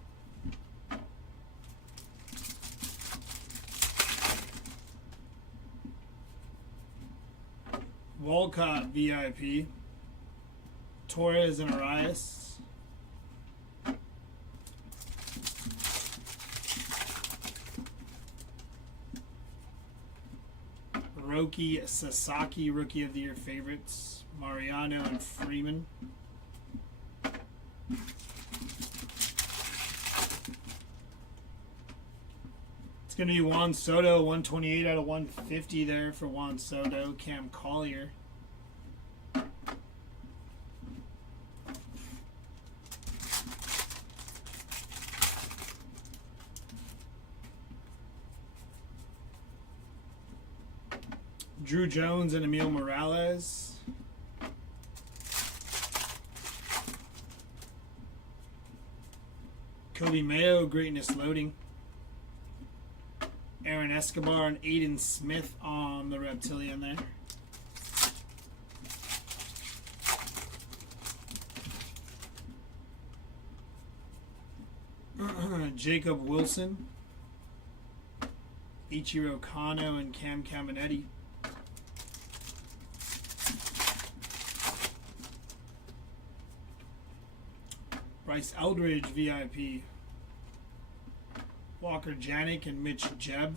Walcott VIP. Torres and Arias. Roki Sasaki, Rookie of the Year favorites. Mariano and Freeman. It's going to be Juan Soto, 128 out of 150 there for Juan Soto. Cam Collier. Drew Jones and Emil Morales. Cody Mayo, greatness loading. Aaron Escobar and Aiden Smith on the Reptilian there. Jacob Wilson. Ichiro Kano and Cam Caminetti. Bryce Eldridge VIP. Walker Janik and Mitch Jebb.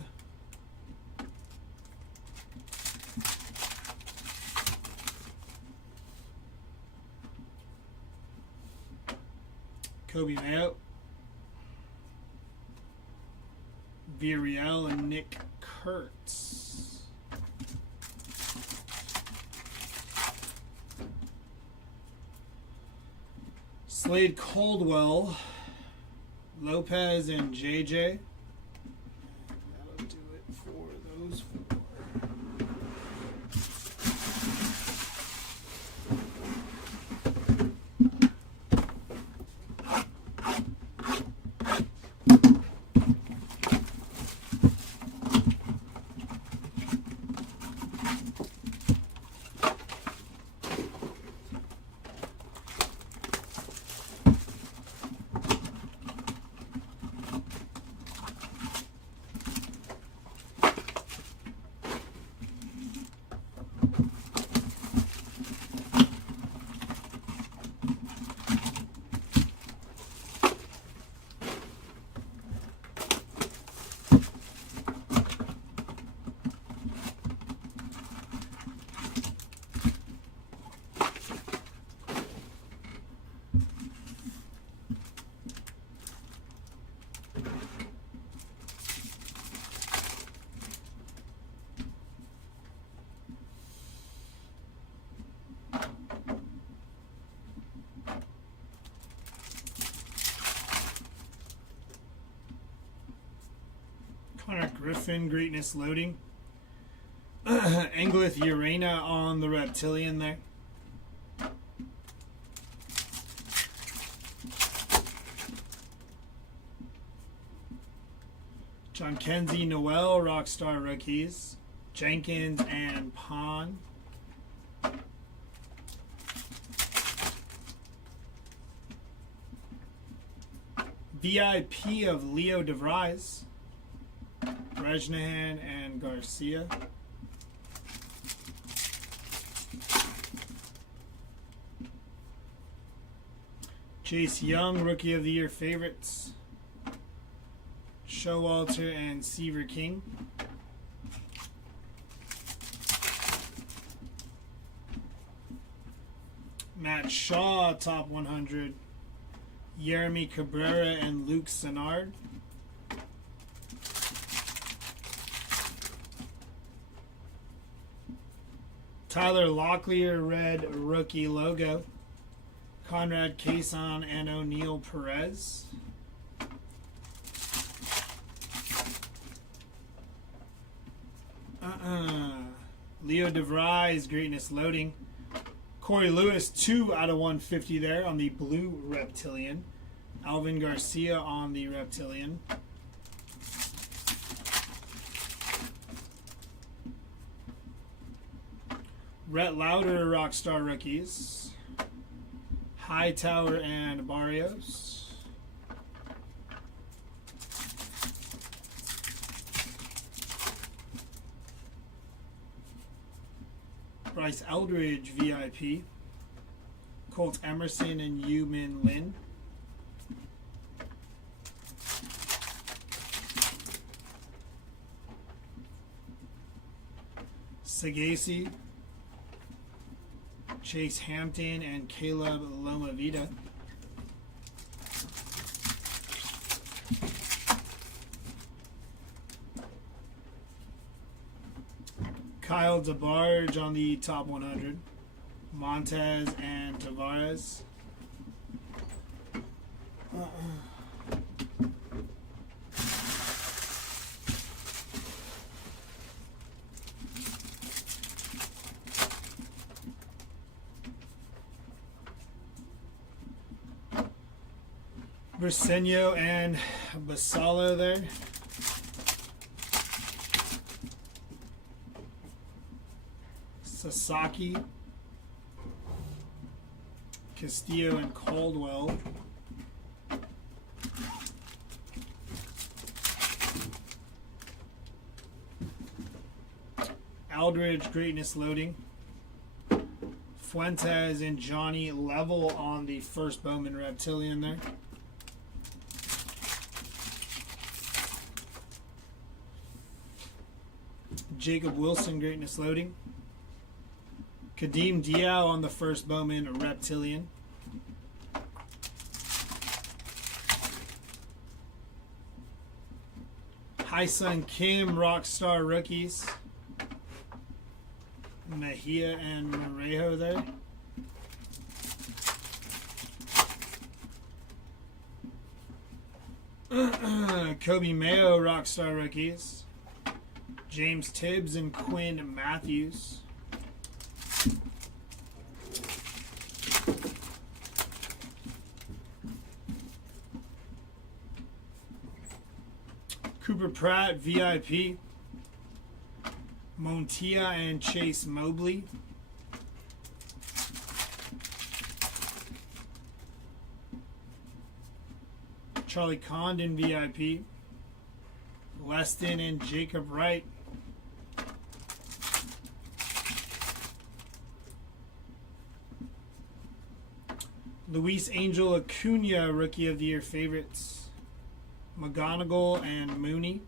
Kobe Mayo, Villarreal, and Nick Kurtz. Slade Caldwell, Lopez, and JJ. That'll do it for those four. Connor Griffin, Greatness Loading. Anglith Urena on the Reptilian there. John Kenzie, Noel, Rockstar Rookies. Jenkins and Pond. VIP of Leo DeVries. Brejnahan and Garcia. Chase Young, Rookie of the Year favorites. Showalter and Seaver King. Matt Shaw, top 100. Jeremy Cabrera and Luke Sennard. Tyler Locklear, red rookie logo. Conrad Cason and O'Neal Perez. Leo DeVries, Greatness Loading. Corey Lewis, 2 out of 150 there on the blue Reptilian. Alvin Garcia on the Reptilian. Rhett Lauder, Rockstar Rookies. Hightower and Barrios. Bryce Eldridge, VIP. Colt Emerson and Yu Min Lin. Sagasi. Chase Hampton and Caleb Lomavita. Kyle DeBarge on the top 100. Montez and Tavares. Briseño and Basalo there. Sasaki. Castillo and Caldwell. Aldridge, Greatness Loading. Fuentes and Johnny Level on the first Bowman Reptilian there. Jacob Wilson, Greatness Loading. Kadeem Diao on the first Bowman Reptilian. Sun Kim Rockstar rookies. Mejia and Morejo there. Kobe Mayo Rockstar rookies. James Tibbs and Quinn Matthews. Cooper Pratt VIP. Montia and Chase Mobley. Charlie Condon VIP. Leston and Jacob Wright. Luis Angel Acuna Rookie of the Year favorites. McGonigal and Mooney.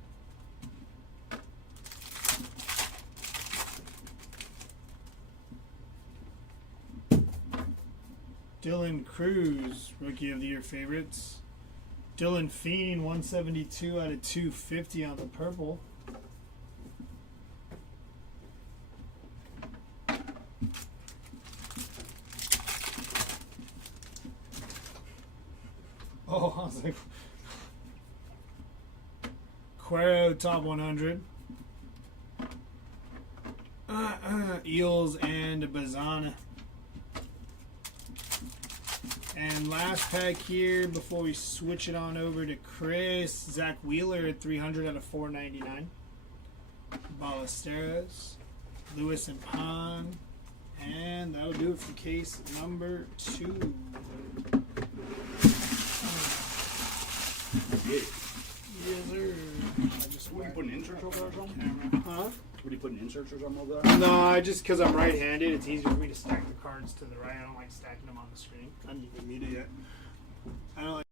Dylan Cruz, Rookie of the Year favorites. Dylan Fiend, 172 out of 250 on the purple. Oh, I was like, Cuero, top 100. Eels and Bazana. And last pack here before we switch it on over to Chris. Zach Wheeler at 300 out of 499. Ballesteros. Lewis and Pond. And that'll do it for case number 2. Yes, sir. What are you putting inserts over there or something? Camera. Huh? What are you putting inserts or something over there? No, just because I'm right-handed, it's easier for me to stack the cards to the right. I don't like stacking them on the screen. I haven't even muted yet. I don't like.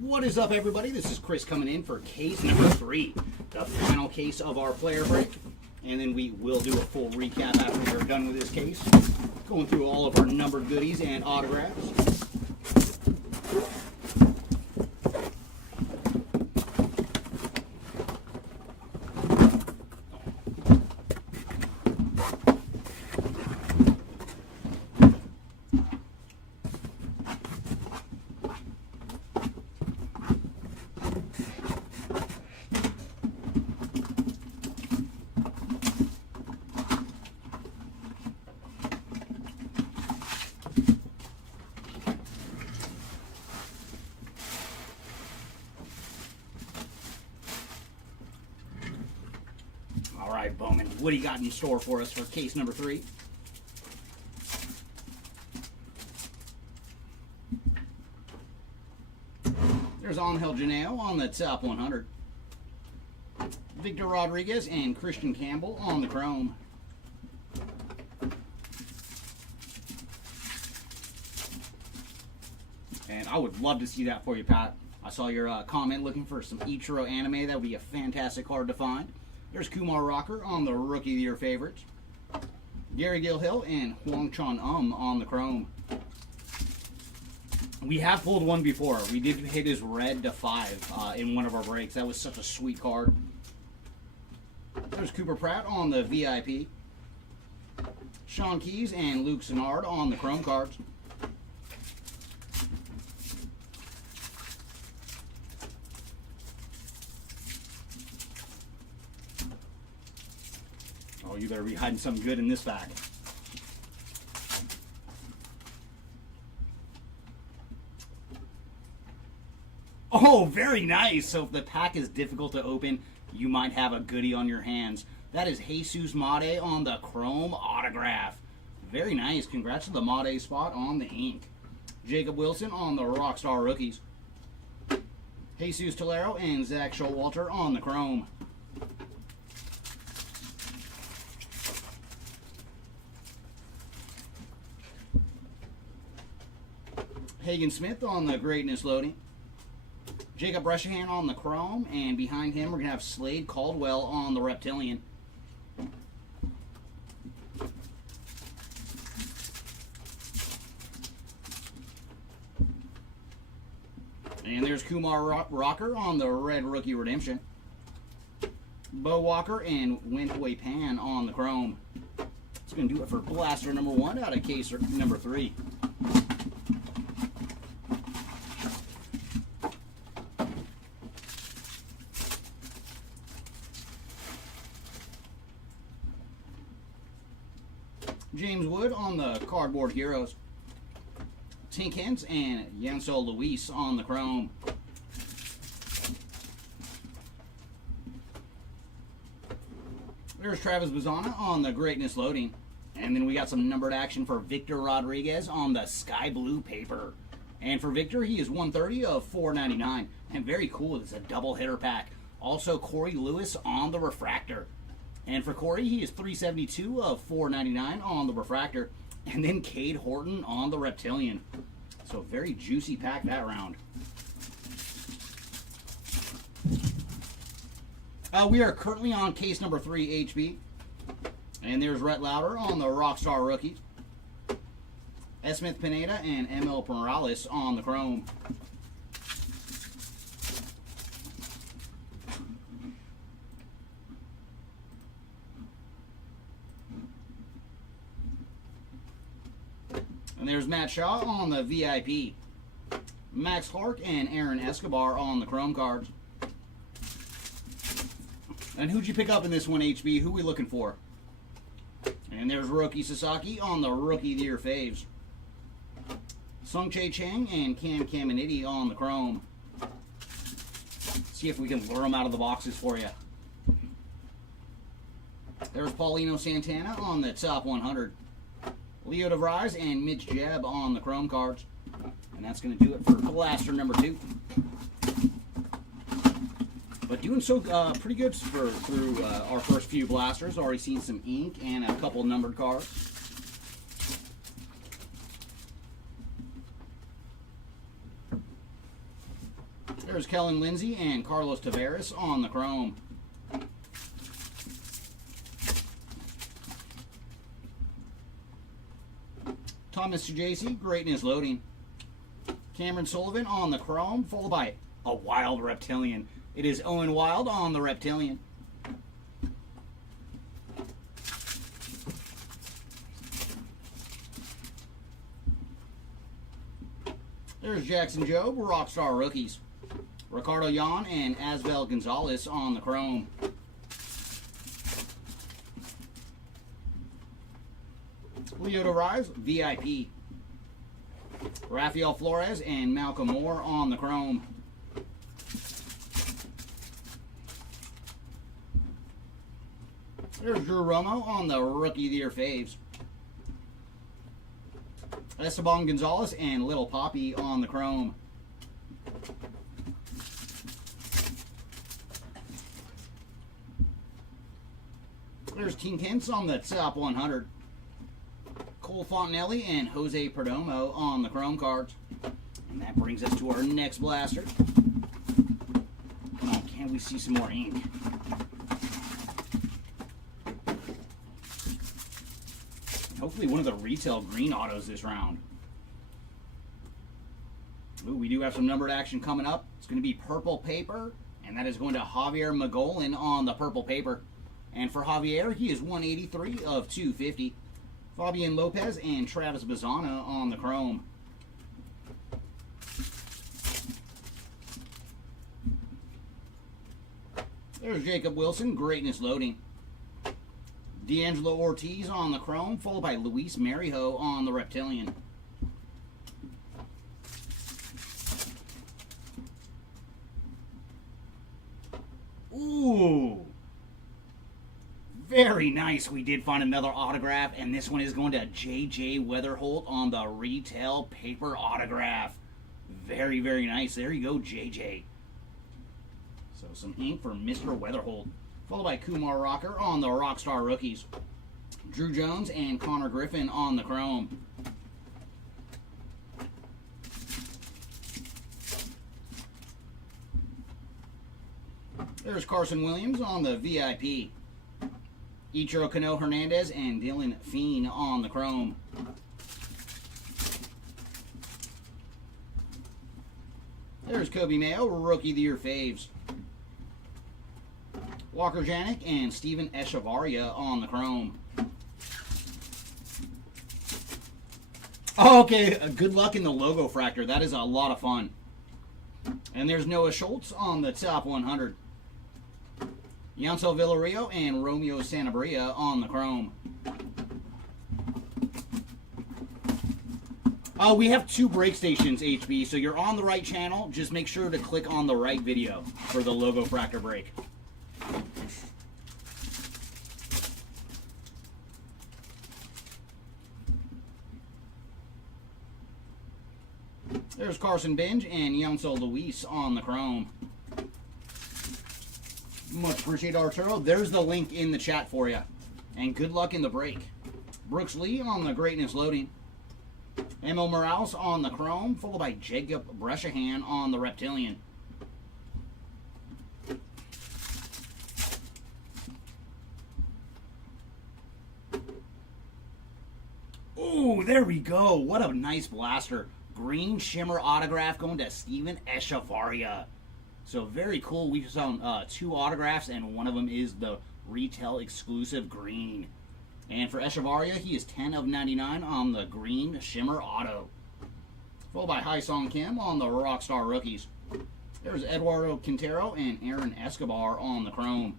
What is up, everybody? This is Chris coming in for case number 3, the final case of our player break. And then we will do a full recap after we're done with this case. Going through all of our numbered goodies and autographs. All right, Bowman, what do you got in store for us for case number 3? There's Angel Janeo on the top 100. Victor Rodriguez and Christian Campbell on the chrome. And I would love to see that for you, Pat. I saw your comment looking for some Ichiro anime. That would be a fantastic card to find. There's Kumar Rocker on the Rookie of the Year favorites. Gary Gilhill and Hwang Chun on the chrome. We have pulled one before. We did hit his red to 5 in one of our breaks. That was such a sweet card. There's Cooper Pratt on the VIP. Sean Keys and Luke Sennard on the chrome cards. Oh, you better be hiding something good in this bag. Oh, very nice. So if the pack is difficult to open, you might have a goodie on your hands. That is Jesus Mate on the chrome autograph. Very nice. Congrats to the Mate spot on the ink. Jacob Wilson on the Rockstar rookies. Jesus Tolero and Zach Showalter on the chrome. Hagen Smith on the Greatness Loading. Jacob Breshahan on the Chrome. And behind him, we're going to have Slade Caldwell on the Reptilian. And there's Kumar Rocker on the Red Rookie Redemption. Bo Walker and Wentway Pan on the Chrome. It's going to do it for blaster number 1 out of case number 3. James Wood on the Cardboard Heroes. Tink Hintz and Yancel Luis on the Chrome. There's Travis Bazzana on the Greatness Loading. And then we got some numbered action for Victor Rodriguez on the Sky Blue paper. And for Victor, he is 130 of 499. And very cool, it's a double hitter pack. Also, Corey Lewis on the Refractor. And for Corey, he is 372 of 499 on the Refractor. And then Cade Horton on the Reptilian. So very juicy pack that round. We are currently on case number 3, HB. And there's Rhett Lauder on the Rockstar Rookies. S. Smith Pineda and ML Morales on the Chrome. And there's Matt Shaw on the VIP. Max Clark and Aaron Escobar on the Chrome cards. And who'd you pick up in this one, HB? Who we looking for? And there's Roki Sasaki on the Rookie of the Year faves. Sung Chae Chang and Cam Caminiti on the Chrome. See if we can lure them out of the boxes for you. There's Paulino Santana on the top 100. Leo DeVries and Mitch Jebb on the Chrome cards. And that's going to do it for blaster number 2. But doing so pretty good through our first few blasters. Already seen some ink and a couple numbered cards. There's Kellen Lindsay and Carlos Tavares on the Chrome. Thomas Sujaci, Greatness Loading. Cameron Sullivan on the Chrome, followed by a Wild Reptilian. It is Owen Wild on the Reptilian. There's Jackson Jobe, Rockstar Rookies. Ricardo Yan and Asbel Gonzalez on the Chrome. Leo DeVries, VIP. Rafael Flores and Malcolm Moore on the Chrome. There's Drew Romo on the Rookie of the Year faves. Esteban Gonzalez and Little Poppy on the Chrome. There's King Hintz on the top 100. Cole Fontenelli and Jose Perdomo on the Chrome cards. And that brings us to our next blaster. Come on, can we see some more ink? Hopefully one of the retail green autos this round. Ooh, we do have some numbered action coming up. It's going to be purple paper, and that is going to Javier Magolin on the purple paper. And for Javier, he is 183 of 250. Fabian Lopez and Travis Bazzana on the Chrome. There's Jacob Wilson, Greatness Loading. D'Angelo Ortiz on the Chrome, followed by Luis Marijo on the Reptilian. Ooh! Very nice. We did find another autograph, and this one is going to J.J. Weatherholt on the retail paper autograph. Very, very nice. There you go, J.J. So some ink for Mr. Weatherholt. Followed by Kumar Rocker on the Rockstar Rookies. Drew Jones and Connor Griffin on the Chrome. There's Carson Williams on the VIP. Ichiro Kano Hernandez and Dylan Fiend on the chrome. There's Kobe Mayo, Rookie of the Year faves. Walker Janik and Steven Echevarria on the chrome. Oh, okay, good luck in the logo fractor. That is a lot of fun. And there's Noah Schultz on the top 100. Yancel Villarreal and Romeo Sanabria on the chrome. We have 2 break stations, HB, so you're on the right channel. Just make sure to click on the right video for the logo fractor break. There's Carson Benj and Yancel Luis on the chrome. Much appreciate Arturo. There's the link in the chat for you. And good luck in the break. Brooks Lee on the Greatness Loading. Emil Morales on the chrome, followed by Jacob Breshahan on the Reptilian. Ooh, there we go. What a nice blaster. Green Shimmer autograph going to Steven Echevarria. So very cool. We found 2 autographs, and one of them is the retail exclusive green. And for Echevarria, he is 10 of 99 on the Green Shimmer Auto. Followed by Hai Song Kim on the Rockstar Rookies. There's Eduardo Quintero and Aaron Escobar on the Chrome.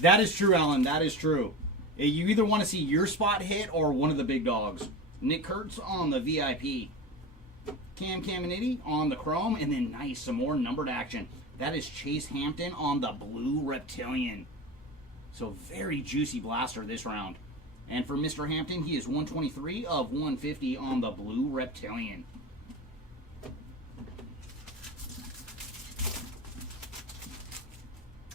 That is true, Alan. That is true. You either want to see your spot hit or one of the big dogs. Nick Kurtz on the VIP. Cam Caminiti on the Chrome. And then nice, some more numbered action. That is Chase Hampton on the Blue Reptilian. So very juicy blaster this round. And for Mr. Hampton, he is 123 of 150 on the Blue Reptilian.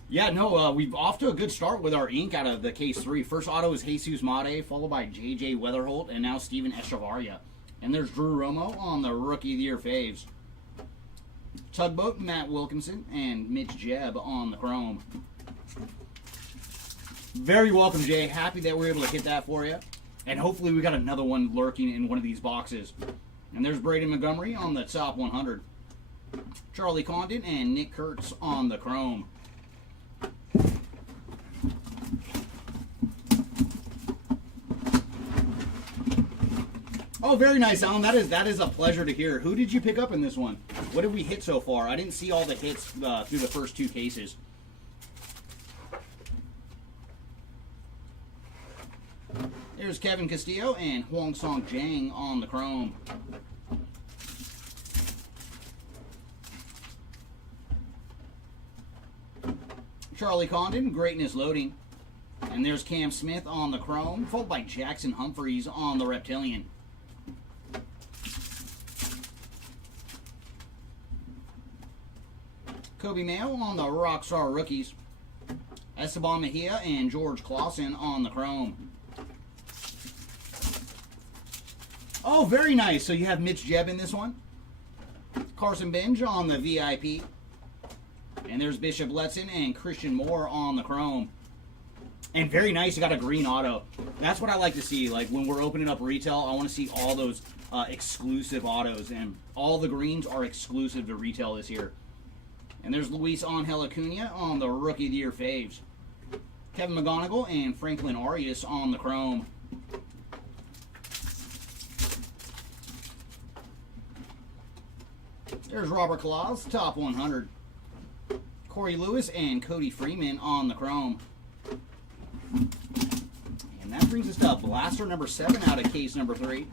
Yeah, no, we've off to a good start with our ink out of the case 3. First auto is Jesus Mate, followed by J.J. Weatherholt, and now Steven Echevarria. And there's Drew Romo on the Rookie of the Year faves. Tugboat, Matt Wilkinson, and Mitch Jebb on the Chrome. Very welcome, Jay. Happy that we were able to hit that for you. And hopefully we got another one lurking in one of these boxes. And there's Braden Montgomery on the top 100. Charlie Condon and Nick Kurtz on the Chrome. Oh, very nice, Alan. That is a pleasure to hear. Who did you pick up in this one? What did we hit so far? I didn't see all the hits through the first 2 cases. There's Kevin Castillo and Huang Song Jang on the Chrome. Charlie Condon, Greatness Loading. And there's Cam Smith on the Chrome, followed by Jackson Humphreys on the Reptilian. Kobe Mayo on the Rockstar Rookies. Esteban Mejia and George Clausen on the Chrome. Oh, very nice. So you have Mitch Jebb in this one. Carson Benj on the VIP. And there's Bishop Letson and Christian Moore on the Chrome. And very nice, you got a green auto. That's what I like to see. Like when we're opening up retail, I want to see all those exclusive autos. And all the greens are exclusive to retail this year. And there's Luis Angel Acuna on the Rookie of the Year faves. Kevin McGonigal and Franklin Arias on the Chrome. There's Robert Claus, top 100. Corey Lewis and Cody Freeman on the Chrome. And that brings us to blaster number 7 out of case number 3.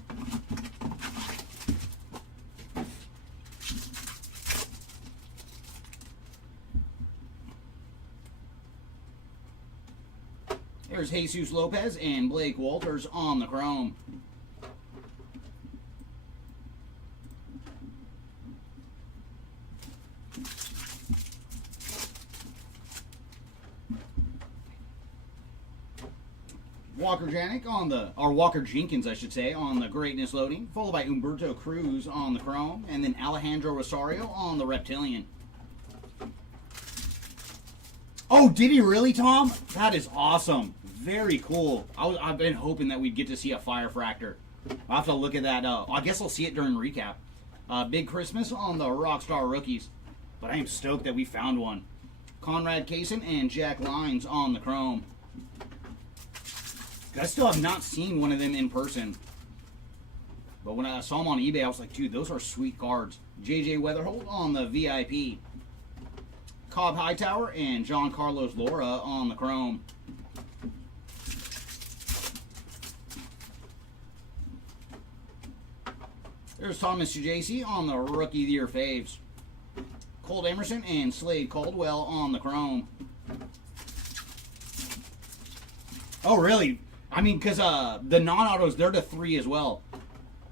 There's Jesus Lopez and Blake Walters on the Chrome. Walker Janik on the, or Walker Jenkins, I should say, on the Greatness Loading, followed by Humberto Cruz on the Chrome, and then Alejandro Rosario on the Reptilian. Oh, did he really, Tom? That is awesome. Very cool. I've been hoping that we'd get to see a Fire Fractor. I'll have to look at that. I guess I'll see it during recap. Big Christmas on the Rockstar Rookies. But I am stoked that we found one. Conrad Kaysen and Jack Lyons on the Chrome. I still have not seen one of them in person. But when I saw them on eBay, I was like, dude, those are sweet cards. JJ Weatherholt on the VIP. Cobb Hightower and John Carlos Laura on the Chrome. There's Thomas Jacey on the Rookie of the Year faves. Colt Emerson and Slade Caldwell on the Chrome. Oh, really? I mean, because the non-autos, they're to 3 as well.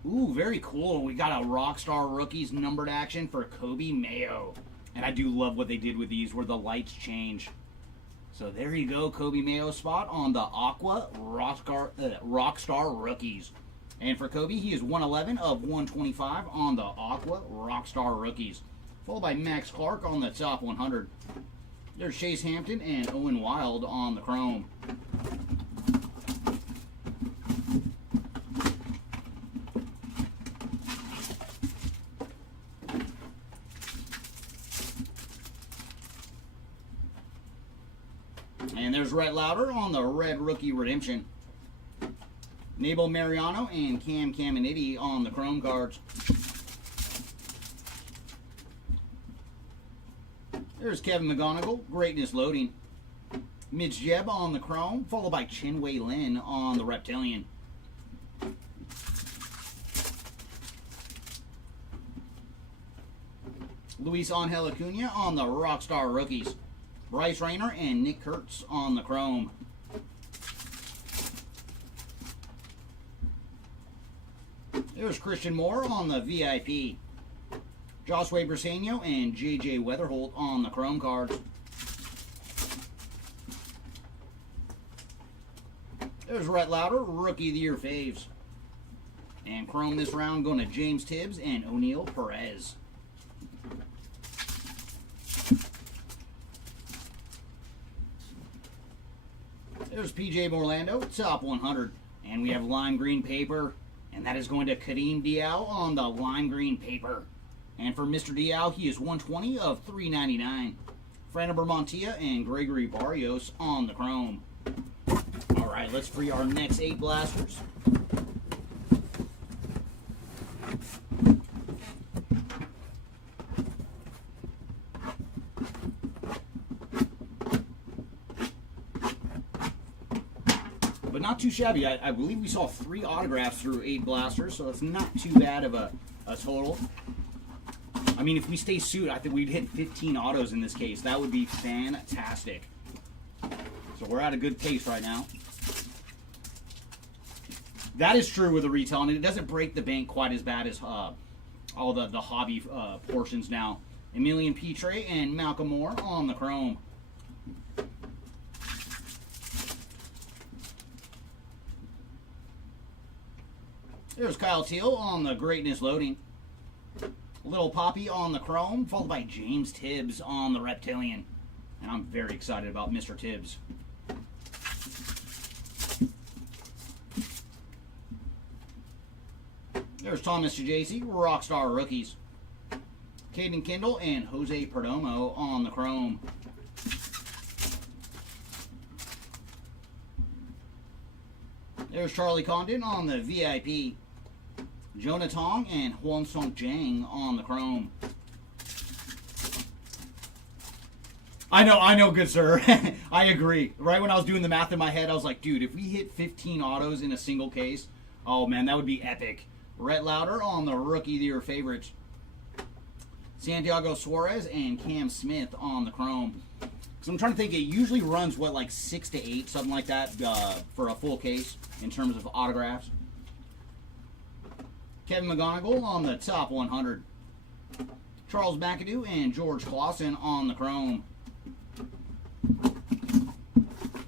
Ooh, very cool. We got a Rockstar Rookies numbered action for Kobe Mayo. And I do love what they did with these, where the lights change. So there you go, Kobe Mayo spot on the Aqua Rockstar Rookies. And for Kobe, he is 111 of 125 on the Aqua Rockstar Rookies. Followed by Max Clark on the top 100. There's Chase Hampton and Owen Wild on the Chrome. And there's Rhett Lauder on the Red Rookie Redemption. Nabel Mariano and Cam Caminiti on the Chrome cards. There's Kevin McGonigal, Greatness Loading. Mitch Jebb on the Chrome, followed by Chinwei Lin on the Reptilian. Luis Angel Acuna on the Rockstar Rookies. Bryce Rayner and Nick Kurtz on the Chrome. There's Christian Moore on the VIP. Josue Briseño and JJ Weatherholt on the Chrome cards. There's Rhett Lauder, Rookie of the Year faves. And Chrome this round going to James Tibbs and O'Neal Perez. There's PJ Morlando, top 100. And we have lime green paper. And that is going to Kareem Diao on the lime green paper. And for Mr. Diao, he is 120 of 399. Fernando Montilla and Gregory Barrios on the Chrome. All right, let's free our next 8 blasters. But not too shabby. I believe we saw 3 autographs through 8 blasters, so it's not too bad of a total. I mean, if we stay suit, I think we'd hit 15 autos in this case. That would be fantastic. So we're at a good pace right now. That is true with the retail, and it doesn't break the bank quite as bad as all the hobby portions now. Emilian Petre and Malcolm Moore on the Chrome. There's Kyle Teal on the Greatness Loading. Little Poppy on the Chrome, followed by James Tibbs on the Reptilian. And I'm very excited about Mr. Tibbs. There's Thomas Jacey, Rockstar Rookies. Caden Kindle and Jose Perdomo on the Chrome. There's Charlie Condon on the VIP. Jonah Tong and Huang Song Jang on the Chrome. I know, good sir. I agree. Right when I was doing the math in my head, I was like, dude, if we hit 15 autos in a single case, oh man, that would be epic. Rhett Lauder on the Rookie of the Year favorites. Santiago Suarez and Cam Smith on the Chrome. So I'm trying to think, it usually runs, what, like 6 to 8, something like that, for a full case in terms of autographs. Kevin McGonigal on the top 100. Charles McAdoo and George Clausen on the Chrome.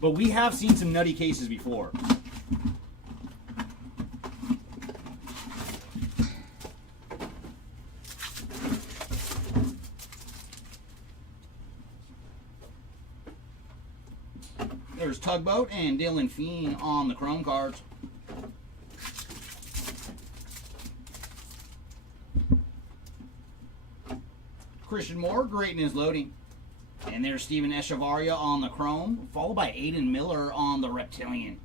But we have seen some nutty cases before. There's Tugboat and Dylan Fiend on the Chrome cards. Christian Moore, Greatness Loading. And there's Steven Echevarria on the Chrome, followed by Aiden Miller on the Reptilian.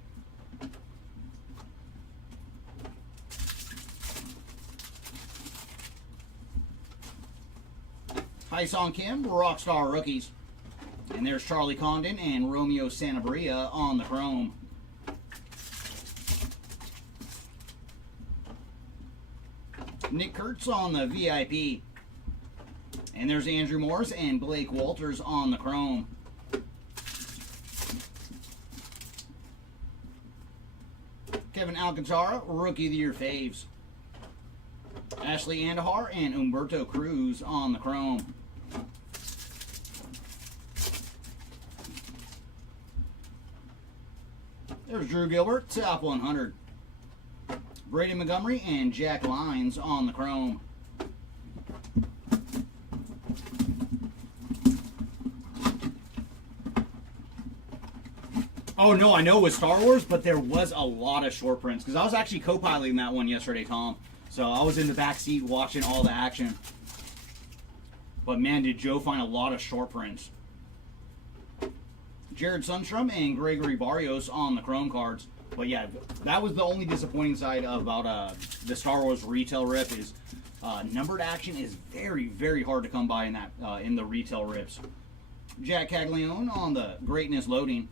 Hyson Kim, Rockstar Rookies. And there's Charlie Condon and Romeo Sanabria on the Chrome. Nick Kurtz on the VIP. And there's Andrew Morris and Blake Walters on the Chrome. Kevin Alcantara, Rookie of the Year faves. Ashley Andahar and Umberto Cruz on the Chrome. There's Drew Gilbert, top 100. Brady Montgomery and Jack Lyons on the Chrome. Oh no, I know it was Star Wars, but there was a lot of short prints because I was actually co-piloting that one yesterday, Tom. So I was in the back seat watching all the action. But man, did Joe find a lot of short prints. Jared Sundstrom and Gregory Barrios on the Chrome cards. But yeah, that was the only disappointing side about the Star Wars retail rip is numbered action is very, very hard to come by in that in the retail rips. Jack Caglione on the Greatness Loading.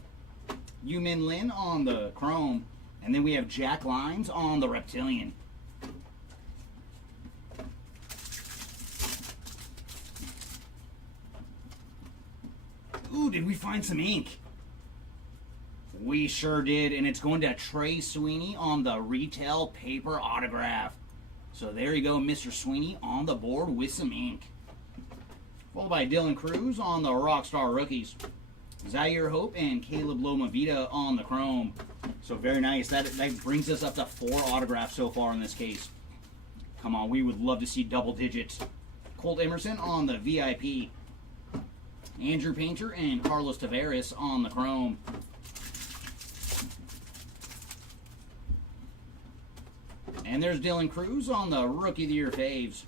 Yu Min Lin on the Chrome. And then we have Jack Lyons on the Reptilian. Ooh, did we find some ink? We sure did, and it's going to Trey Sweeney on the retail paper autograph. So there you go, Mr. Sweeney on the board with some ink. Followed by Dylan Cruz on the Rockstar Rookies. Zaire Hope and Caleb Lomavita on the Chrome. So very nice. That brings us up to 4 autographs so far in this case. Come on, we would love to see double digits. Colt Emerson on the VIP. Andrew Painter and Carlos Tavares on the Chrome. And there's Dylan Cruz on the Rookie of the Year faves.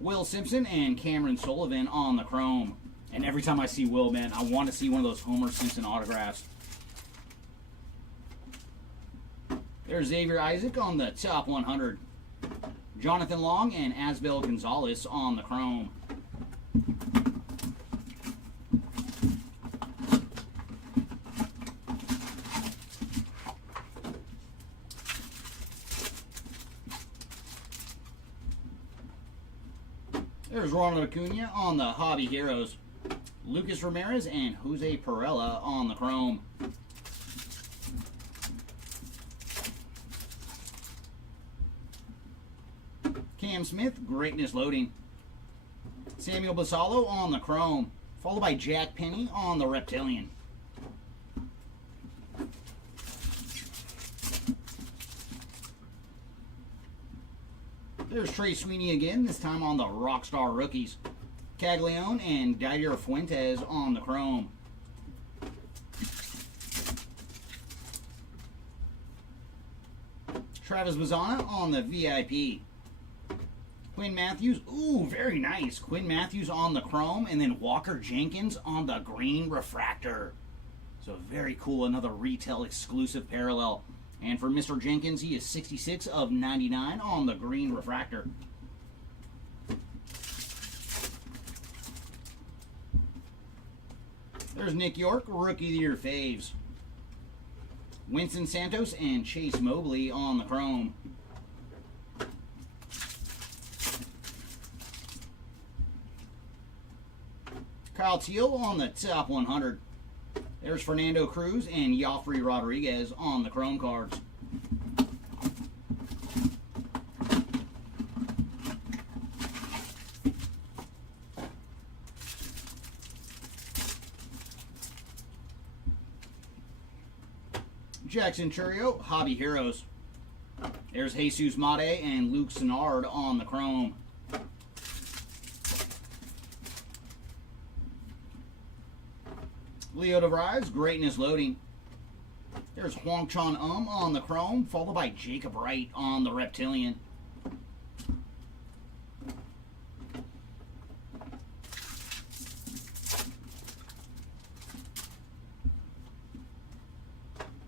Will Simpson and Cameron Sullivan on the Chrome. And every time I see Will, man, I want to see one of those Homer Simpson autographs. There's Xavier Isaac on the top 100. Jonathan Long and Asbel Gonzalez on the Chrome. There's Ronald Acuna on the Hobby Heroes. Lucas Ramirez and Jose Perella on the Chrome. Cam Smith, Greatness Loading. Samuel Basalo on the Chrome, followed by Jack Penny on the Reptilian. There's Trey Sweeney again, this time on the Rockstar Rookies. Caglione and Didier Fuentes on the Chrome. Travis Bazzana on the VIP. Quinn Matthews, ooh, very nice. Quinn Matthews on the Chrome, and then Walker Jenkins on the Green Refractor. So very cool, another retail exclusive parallel. And for Mr. Jenkins, he is 66 of 99 on the Green Refractor. There's Nick York, Rookie of the Year faves. Winston Santos and Chase Mobley on the Chrome. Kyle Teal on the top 100. There's Fernando Cruz and Joffrey Rodriguez on the Chrome cards. Jackson Churio, Hobby Heroes. There's Jesus Mate and Luke Sennard on the Chrome. Leo DeVries, greatness loading. There's Huang Chan on the chrome, followed by Jacob Wright on the reptilian.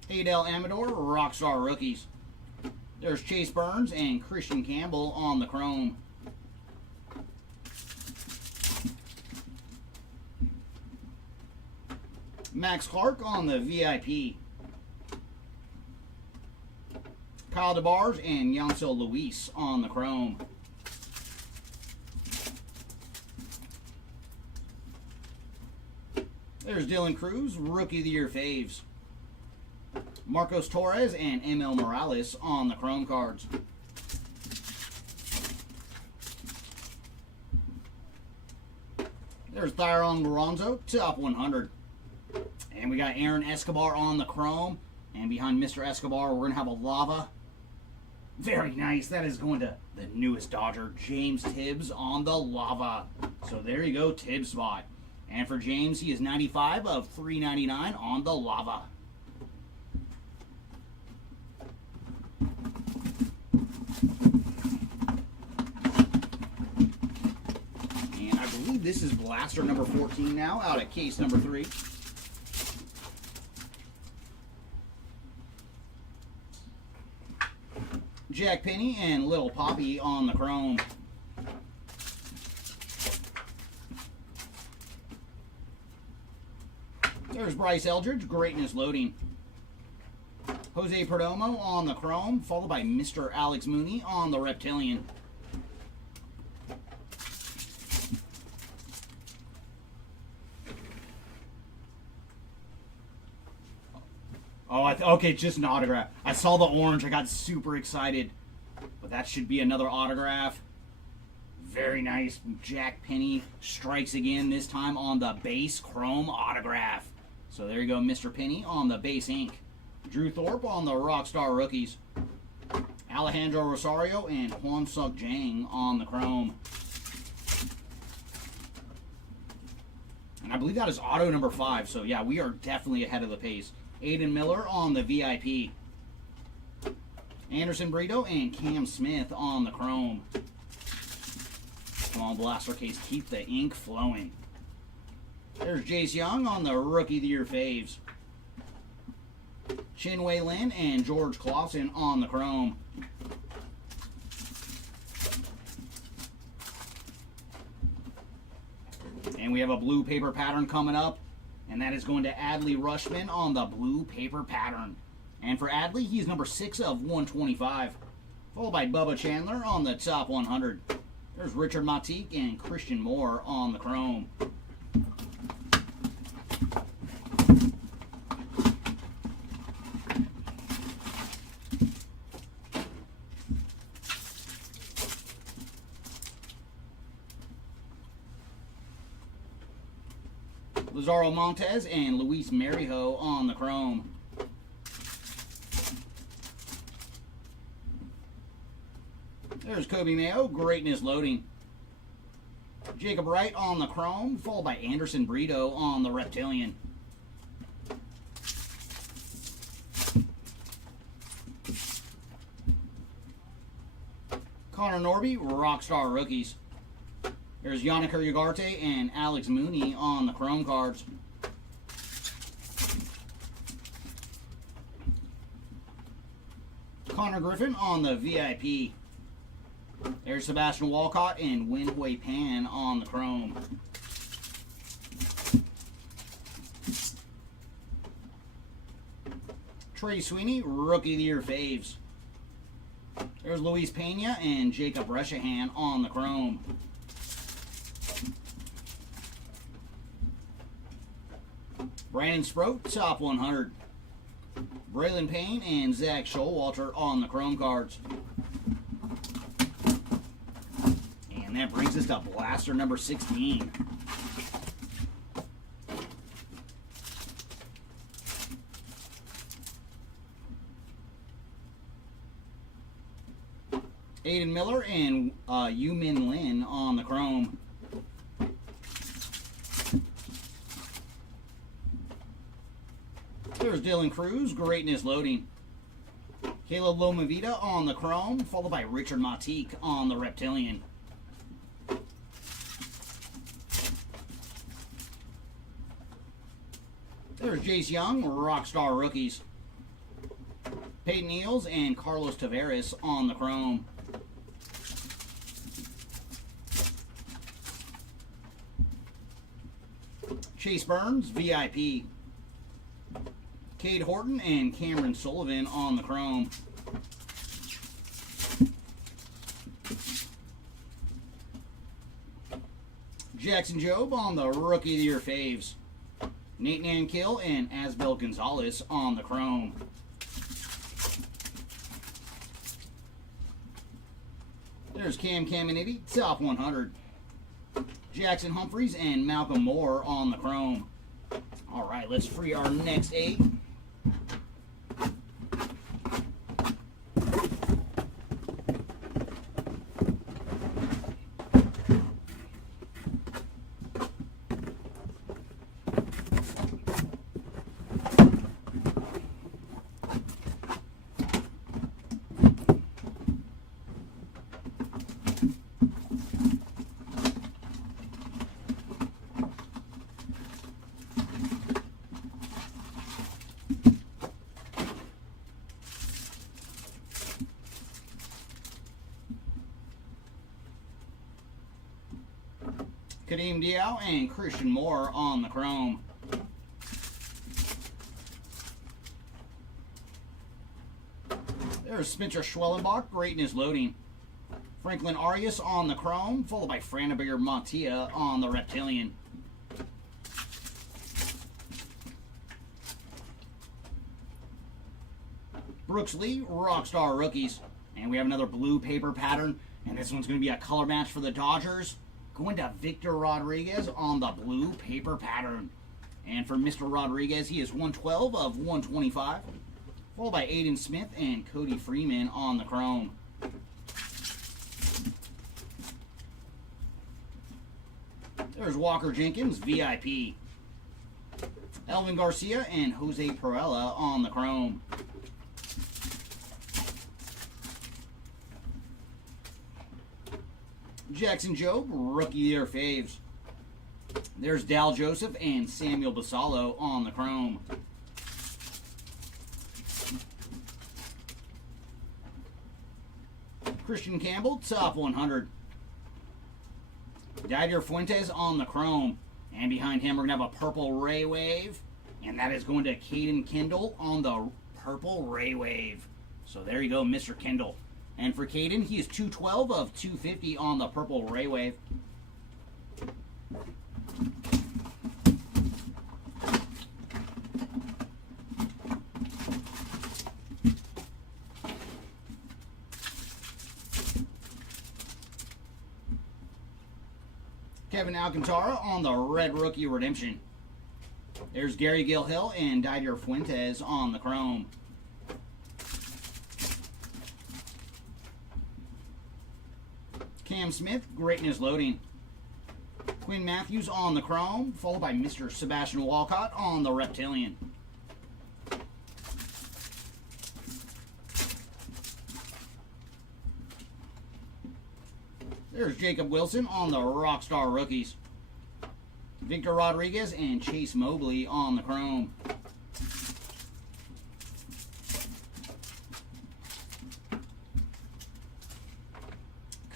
Adel Amador, Rockstar rookies. There's Chase Burns and Christian Campbell on the chrome. Max Clark on the VIP. Kyle DeBarge and Yancel Luis on the chrome. There's Dylan Cruz, Rookie of the Year faves. Marcos Torres and ML Morales on the chrome cards. There's Thyron Lorenzo, top 100. And we got Aaron Escobar on the chrome. And behind Mr. Escobar, we're going to have a lava. Very nice. That is going to the newest Dodger, James Tibbs on the lava. So there you go, Tibbs spot. And for James, he is 95 of 399 on the lava. And I believe this is blaster number 14 now, out of case number 3. Jack Penny and Little Poppy on the chrome. There's Bryce Eldridge, greatness loading. Jose Perdomo on the chrome, followed by Mr. Alex Mooney on the reptilian. Oh, okay, just an autograph. I saw the orange. I got super excited. But that should be another autograph. Very nice. Jack Penny strikes again, this time on the base chrome autograph. So there you go, Mr. Penny on the base ink. Drew Thorpe on the Rockstar rookies. Alejandro Rosario and Hwang Suk Jang on the chrome. And I believe that is auto number 5. So yeah, we are definitely ahead of the pace. Aiden Miller on the VIP. Anderson Brito and Cam Smith on the chrome. Come on, blaster case, keep the ink flowing. There's Jace Young on the Rookie of the Year faves. Chinwei Lin and George Clausen on the chrome. And we have a blue paper pattern coming up. And that is going to Adley Rushman on the blue paper pattern. And for Adley, he's number 6 of 125. Followed by Bubba Chandler on the top 100. There's Richard Matique and Christian Moore on the chrome. Lazaro Montes and Luis Marijo on the chrome. There's Kobe Mayo, greatness loading. Jacob Wright on the chrome, followed by Anderson Brito on the reptilian. Connor Norby, Rockstar rookies. There's Yannick Ugarte and Alex Mooney on the chrome cards. Connor Griffin on the VIP. There's Sebastian Walcott and Wen-Hui Pan on the chrome. Trey Sweeney, Rookie of the Year faves. There's Luis Pena and Jacob Reshahan on the chrome. Brandon Sproat, top 100. Braylon Payne and Zach Showalter on the chrome cards. And that brings us to blaster number 16. Aiden Miller and Yu-Min Lin on the chrome. There's Dylan Cruz, greatness loading. Caleb Lomavita on the chrome, followed by Richard Matique on the reptilian. There's Jace Young, Rockstar Rookies. Peyton Eales and Carlos Tavares on the chrome. Chase Burns, VIP. Cade Horton and Cameron Sullivan on the chrome. Jackson Jobe on the Rookie of the Year faves. Nate Nankill and Asbel Gonzalez on the chrome. There's Cam Caminiti, top 100. Jackson Humphreys and Malcolm Moore on the chrome. All right, let's free our next 8. Kadeem Diao and Christian Moore on the chrome. There's Spencer Schwellenbach, greatness loading. Franklin Arias on the chrome, followed by Franabir Montia on the reptilian. Brooks Lee, Rockstar Rookies. And we have another blue paper pattern, and this one's going to be a color match for the Dodgers. Going to Victor Rodriguez on the blue paper pattern. And for Mr. Rodriguez, he is 112 of 125. Followed by Aiden Smith and Cody Freeman on the chrome. There's Walker Jenkins, VIP. Elvin Garcia and Jose Perella on the chrome. Jackson Jobe, Rookie of the Year faves. There's Dal Joseph and Samuel Basallo on the chrome. Christian Campbell, top 100. Didier Fuentes on the chrome. And behind him, we're going to have a purple Ray Wave. And that is going to Caden Kendall on the purple Ray Wave. So there you go, Mr. Kendall. And for Caden, he is 212 of 250 on the purple Ray Wave. Kevin Alcantara on the red Rookie Redemption. There's Gary Gilhill and Didier Fuentes on the chrome. Cam Smith, greatness loading. Quinn Matthews on the chrome, followed by Mr. Sebastian Walcott on the reptilian. There's Jacob Wilson on the Rockstar Rookies. Victor Rodriguez and Chase Mobley on the chrome.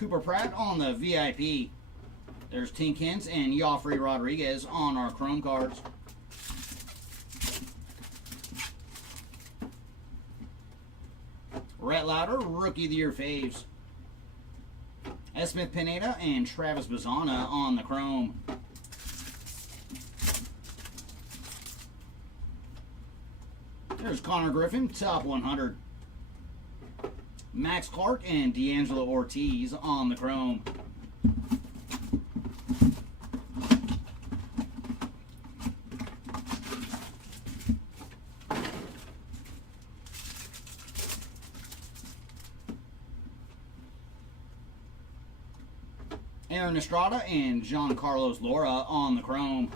Cooper Pratt on the VIP. There's Tink Hintz and Joffrey Rodriguez on our chrome cards. Rhett Lauder, Rookie of the Year faves. Esmith Pineda and Travis Bazzana on the chrome. There's Connor Griffin, top 100. Max Clark and D'Angelo Ortiz on the chrome. Aaron Estrada and Giancarlos Laura on the chrome.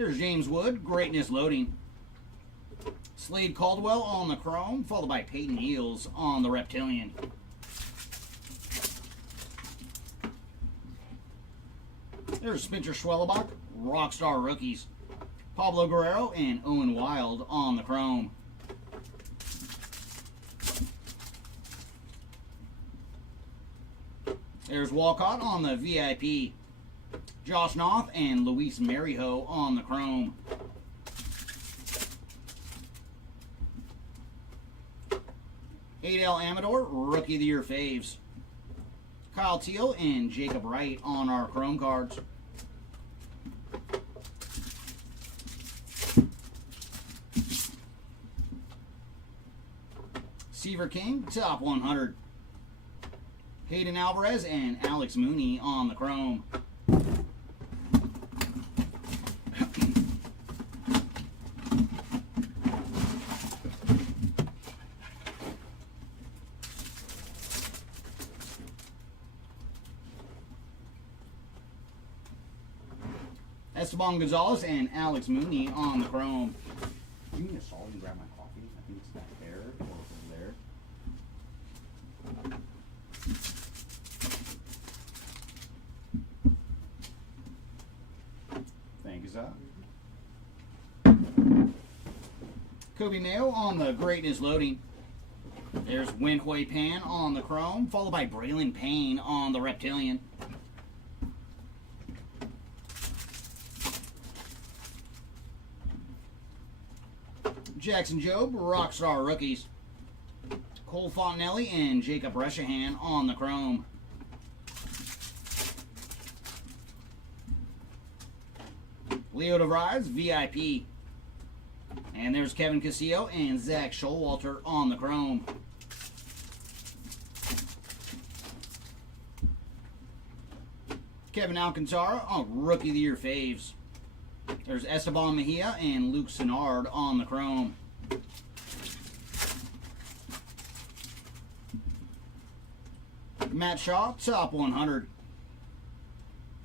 Here's James Wood, greatness loading. Slade Caldwell on the chrome, followed by Peyton Eels on the reptilian. There's Spencer Schwellebach, Rockstar rookies. Pablo Guerrero and Owen Wild on the chrome. There's Walcott on the VIP. Josh Noth and Luis Marijo on the chrome. Adel Amador, Rookie of the Year faves. Kyle Teal and Jacob Wright on our chrome cards. Seaver King, top 100. Hayden Alvarez and Alex Mooney on the chrome. Esteban Gonzalez and Alex Mooney on the chrome. Do you need a salt and grab my coffee? I think it's back there or over there. Thank you, sir. Kobe Mayo on the greatness loading. There's Wen Hui Pan on the chrome, followed by Braylon Payne on the reptilian. Jackson Jobe, Rockstar rookies. Cole Fontenelli and Jacob Reshahan on the chrome. Leo DeVries, VIP. And there's Kevin Casillo and Zach Showalter on the chrome. Kevin Alcantara on Rookie of the Year faves. There's Esteban Mejia and Luke Sinnard on the chrome. Matt Shaw, top 100.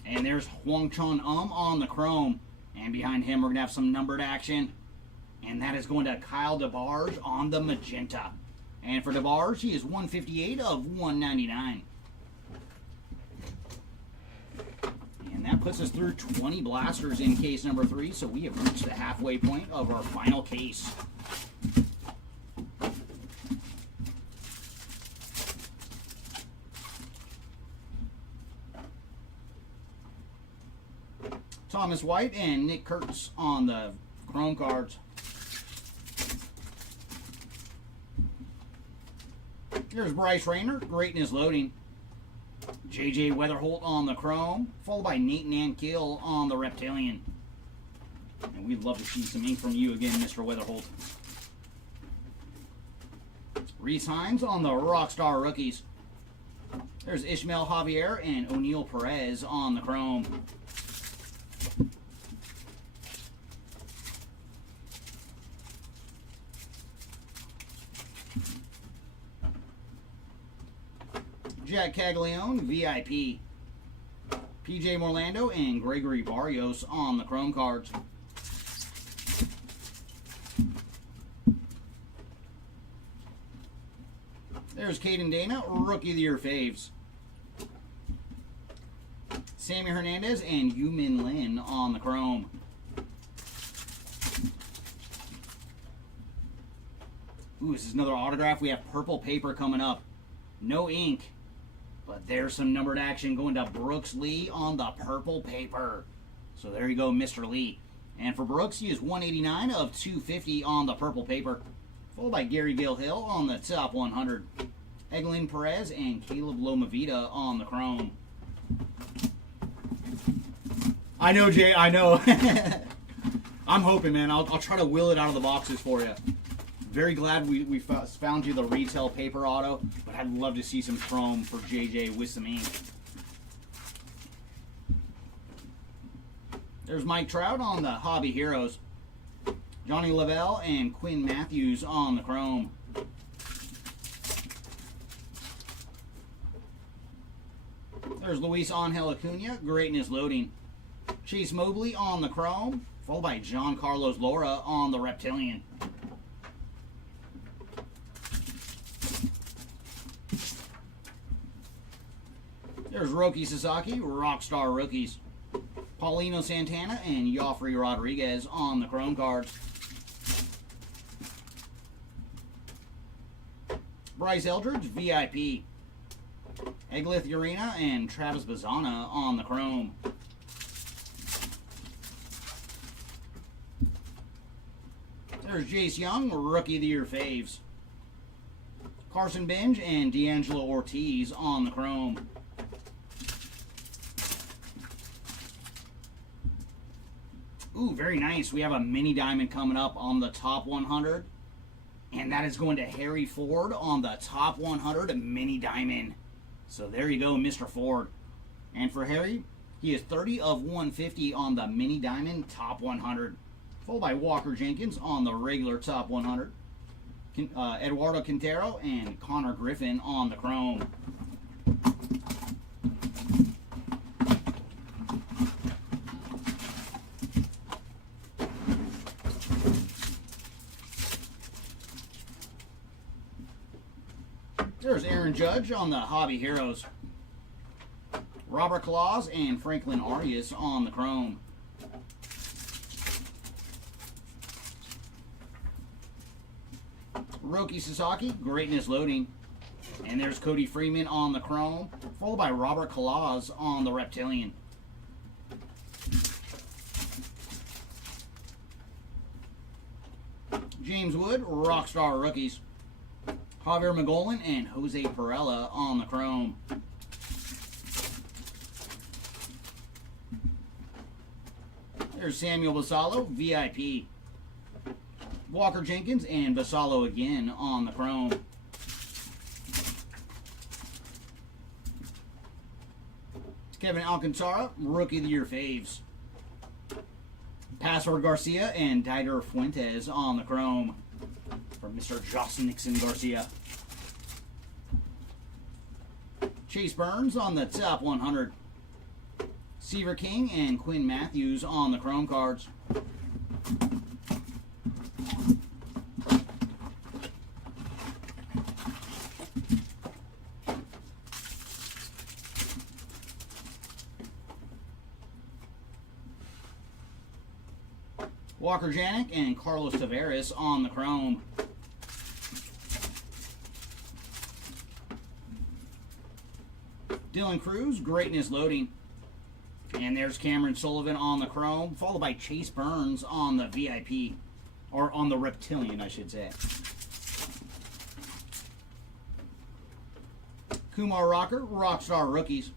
And there's Hwang Chun on the chrome. And behind him, we're going to have some numbered action. And that is going to Kyle DeBarge on the magenta. And for DeBarge, he is 158 of 199. And that puts us through 20 blasters in case number 3. So we have reached the halfway point of our final case. Thomas White and Nick Kurtz on the chrome cards. Here's Bryce Rayner, greatness loading. JJ Weatherholt on the chrome, followed by Nate Nankill on the reptilian. And we'd love to see some ink from you again, Mr. Weatherholt. Reese Hines on the Rockstar rookies. There's Ishmael Javier and O'Neal Perez on the chrome. Jack Caglione, VIP. PJ Morlando and Gregory Barrios on the chrome cards. There's Caden Dana, Rookie of the Year faves. Sammy Hernandez and Yumin Lin on the chrome. Ooh, this is another autograph. We have purple paper coming up. No ink. But there's some numbered action going to Brooks Lee on the purple paper. So there you go, Mr. Lee. And for Brooks, he is 189 of 250 on the purple paper. Followed by Gary Gilhill on the top 100. Eglin Perez and Caleb Lomavita on the chrome. I know, Jay, I know. I'm hoping, man. I'll try to will it out of the boxes for you. Very glad we found you the retail paper auto, but I'd love to see some chrome for JJ with some ink. There's Mike Trout on the Hobby Heroes. Johnny Lavelle and Quinn Matthews on the chrome. There's Luis Angel Acuna, greatness loading. Chase Mobley on the chrome, followed by John Carlos Laura on the Reptilian. There's Roki Sasaki, Rockstar Rookies. Paulino Santana and Joffrey Rodriguez on the Chrome cards. Bryce Eldridge, VIP. Eglith Urena and Travis Bazana on the Chrome. There's Jace Young, Rookie of the Year faves. Carson Benj and D'Angelo Ortiz on the Chrome. Ooh, very nice. We have a mini diamond coming up on the top 100. And that is going to Harry Ford on the top 100 mini diamond. So there you go, Mr. Ford. And for Harry, he is 30 of 150 on the mini diamond top 100. Followed by Walker Jenkins on the regular top 100. Eduardo Quintero and Connor Griffin on the chrome. There's Aaron Judge on the Hobby Heroes. Robert Claus and Franklin Arias on the chrome. Roki Sasaki, Greatness Loading. And there's Cody Freeman on the chrome, followed by Robert Claus on the Reptilian. James Wood, Rockstar Rookies. Javier Magolan and Jose Perella on the chrome. There's Samuel Basallo, VIP. Walker Jenkins and Basallo again on the chrome. Kevin Alcantara, Rookie of the Year faves. Password Garcia and Dieter Fuentes on the chrome. From Mr. Joss Nixon Garcia. Chase Burns on the top 100. Seaver King and Quinn Matthews on the chrome cards. Walker Janik and Carlos Tavares on the chrome. Dylan Cruz, Greatness Loading. And there's Cameron Sullivan on the chrome, followed by Chase Burns on the VIP. Or on the Reptilian, I should say. Kumar Rocker, Rockstar Rookies.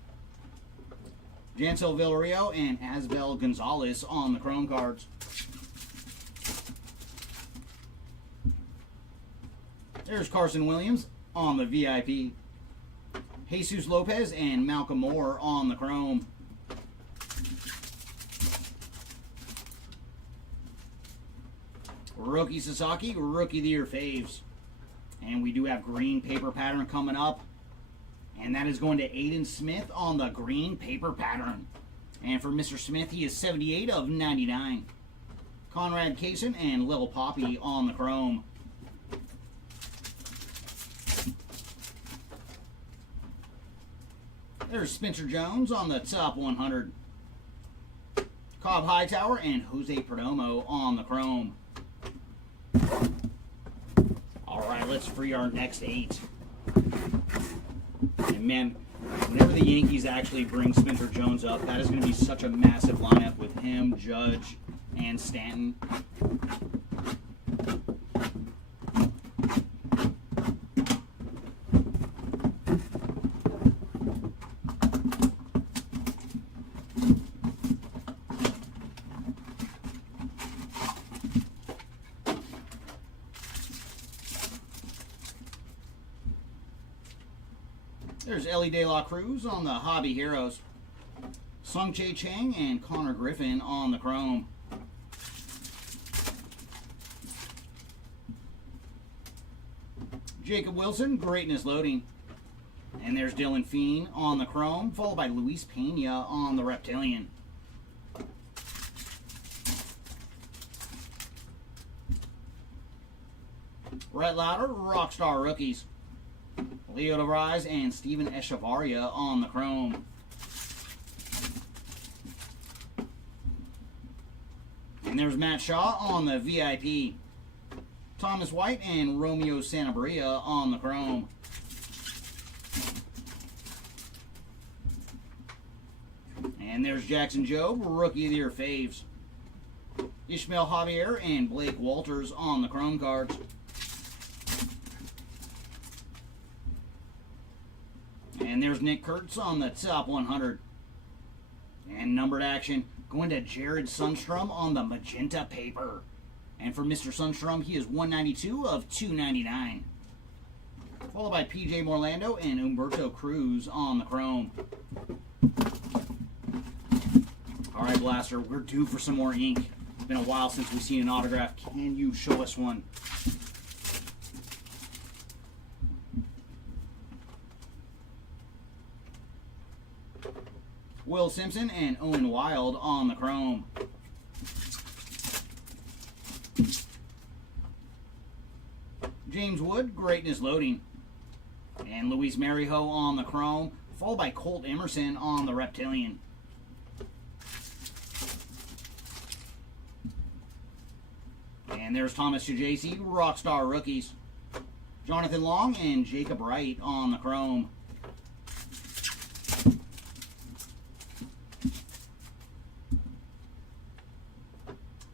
Jansel Villarreal and Asbel Gonzalez on the chrome cards. There's Carson Williams on the VIP. Jesus Lopez and Malcolm Moore on the chrome. Roki Sasaki, Rookie of the Year faves. And we do have green paper pattern coming up. And that is going to Aiden Smith on the green paper pattern. And for Mr. Smith, he is 78 of 99. Conrad Kaysen and Lil Poppy on the chrome. There's Spencer Jones on the top 100. Cobb Hightower and Jose Perdomo on the chrome. Alright, let's free our next 8. And man, whenever the Yankees actually bring Spencer Jones up, that is going to be such a massive lineup with him, Judge, and Stanton. There's Ellie De La Cruz on the Hobby Heroes. Sung Chae Chang and Connor Griffin on the chrome. Jacob Wilson, Greatness Loading. And there's Dylan Feen on the chrome, followed by Luis Pena on the Reptilian. Brett Lauder, Rockstar Rookies. Leo DeVries and Steven Echevarria on the chrome. And there's Matt Shaw on the VIP. Thomas White and Romeo Sanabria on the chrome. And there's Jackson Jobe, Rookie of the Year faves. Ishmael Javier and Blake Walters on the chrome cards. And there's Nick Kurtz on the top 100. And numbered action going to Jared Sundstrom on the magenta paper. And for Mr. Sundstrom, he is 192 of 299. Followed by PJ Morlando and Humberto Cruz on the chrome. Alright, Blaster, we're due for some more ink. It's been a while since we've seen an autograph. Can you show us one? Will Simpson and Owen Wild on the chrome. James Wood, Greatness Loading. And Luis Marijo on the chrome, followed by Colt Emerson on the Reptilian. And there's Thomas Chajacey, Rockstar Rookies. Jonathan Long and Jacob Wright on the chrome.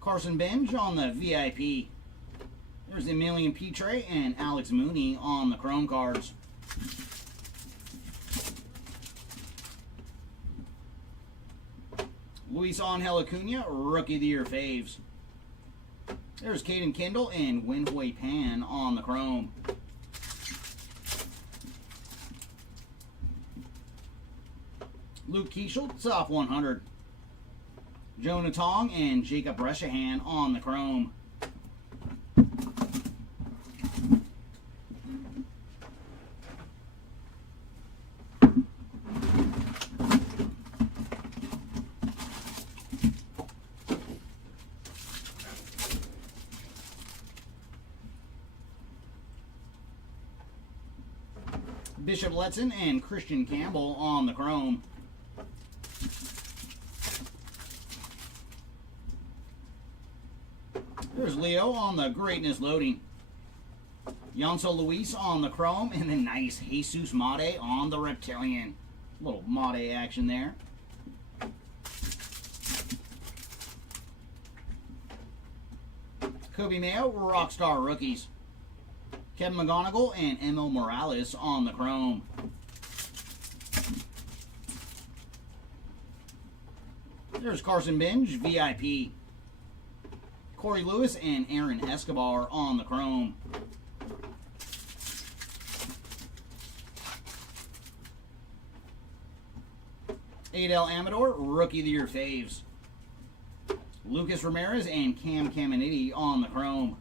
Carson Benj on the VIP. There's Emilian Petre and Alex Mooney on the chrome cards. Luis Angel Acuna, Rookie of the Year faves. There's Caden Kendall and Wenhui Pan on the chrome. Luke Keishel, top 100. Jonah Tong and Jacob Breshahan on the chrome. Bishop Letson and Christian Campbell on the chrome. There's Leo on the Greatness Loading. Yonso Luis on the chrome, and then nice Jesus Mate on the Reptilian. Little Mate action there. Kobe Mayo, Rockstar Rookies. Kevin McGonigal and Emil Morales on the chrome. There's Carson Benj, VIP. Corey Lewis and Aaron Escobar on the chrome. Adel Amador, Rookie of the Year faves. Lucas Ramirez and Cam Caminiti on the chrome.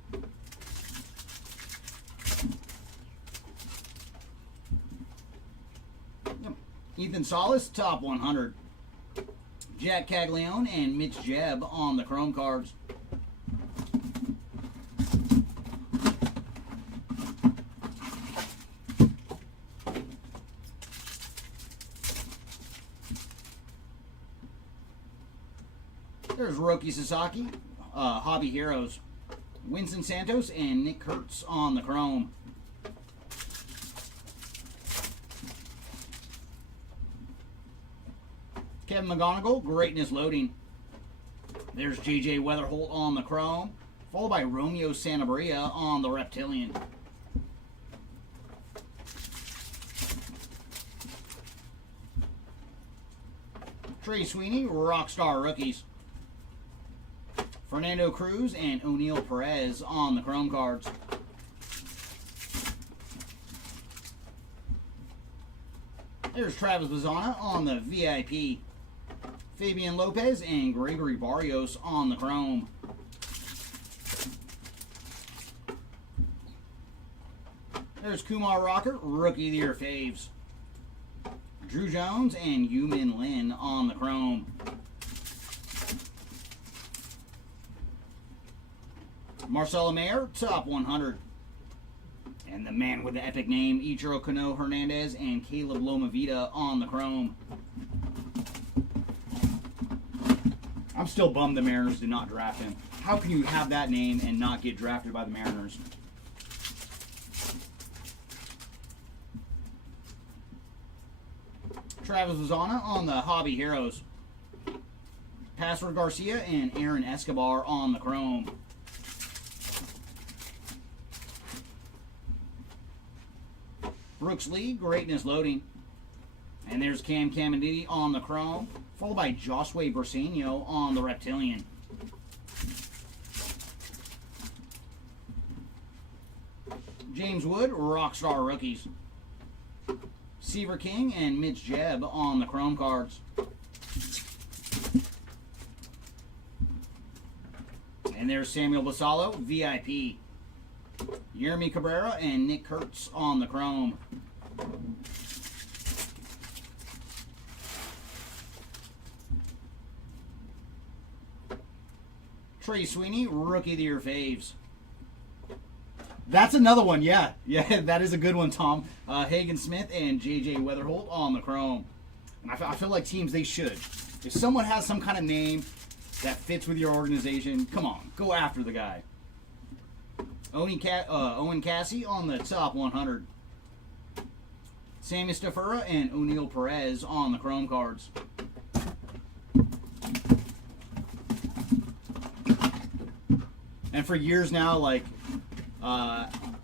Ethan Salas, top 100. Jack Caglione and Mitch Jebb on the chrome cards. There's Roki Sasaki, Hobby Heroes. Winston Santos and Nick Kurtz on the chrome. Kevin McGonigal, Greatness Loading. There's JJ Weatherholt on the chrome, followed by Romeo Sanabria on the Reptilian. Trey Sweeney, Rockstar Rookies. Fernando Cruz and O'Neal Perez on the chrome cards. There's Travis Bazzana on the VIP. Fabian Lopez and Gregory Barrios on the chrome. There's Kumar Rocker, Rookie of the Year faves. Drew Jones and Yumin Lin on the chrome. Marcelo Mayer, top 100. And the man with the epic name, Ichiro Kano Hernandez and Caleb Lomavita on the chrome. I'm still bummed the Mariners did not draft him. How can you have that name and not get drafted by the Mariners? Travis Lozana on the Hobby Heroes. Pastor Garcia and Aaron Escobar on the chrome. Brooks Lee, Greatness Loading. And there's Cam Caminiti on the chrome, followed by Josue Briseño on the Reptilian. James Wood, Rockstar Rookies. Seaver King and Mitch Jebb on the chrome cards. And there's Samuel Basallo, VIP. Yermi Cabrera and Nick Kurtz on the chrome. Trey Sweeney, Rookie of the Year faves. That's another one, yeah. Yeah, that is a good one, Tom. Hagen Smith and J.J. Weatherholt on the chrome. And I feel like teams, they should. If someone has some kind of name that fits with your organization, come on, go after the guy. Owen Cassie on the top 100. Sammy Stafura and O'Neal Perez on the chrome cards. And for years now, like,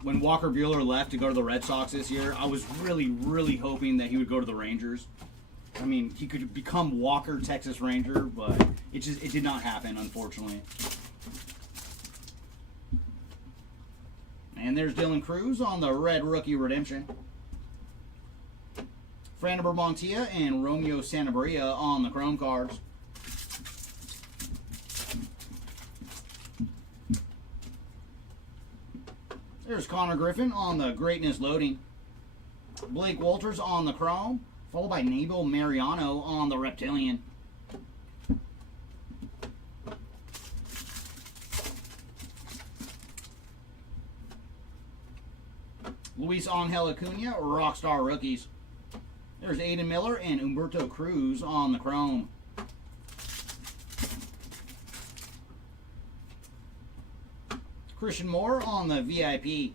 when Walker Buehler left to go to the Red Sox this year, I was really, really hoping that he would go to the Rangers. I mean, he could become Walker Texas Ranger, but it did not happen, unfortunately. And there's Dylan Cruz on the Red Rookie Redemption. Fernando Montilla and Romeo Sanabria on the chrome cards. There's Connor Griffin on the Greatness Loading. Blake Walters on the chrome, followed by Nabil Mariano on the Reptilian. Luis Angel Acuna, Rockstar Rookies. There's Aiden Miller and Humberto Cruz on the chrome. Christian Moore on the VIP.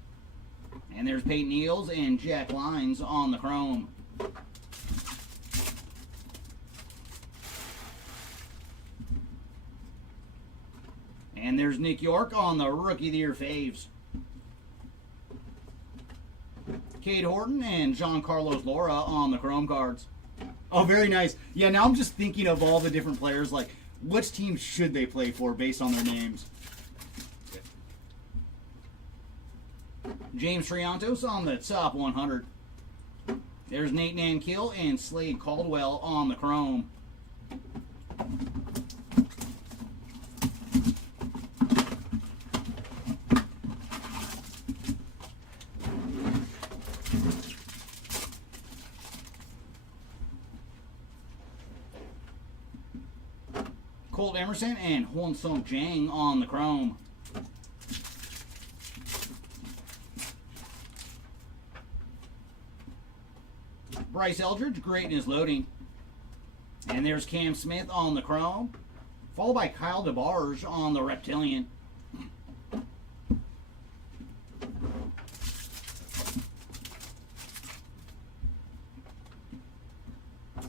And there's Peyton Eels and Jack Lyons on the chrome. And there's Nick York on the Rookie of the Year faves. Cade Horton and John Carlos Laura on the chrome cards. Oh, very nice. Yeah, now I'm just thinking of all the different players, like, which team should they play for based on their names? James Triantos on the top 100. There's Nate Nankill and Slade Caldwell on the chrome. Colt Emerson and Hwan Sung Jang on the chrome. Bryce Eldridge, Greatness Loading. And there's Cam Smith on the chrome, followed by Kyle DeBarge on the Reptilian.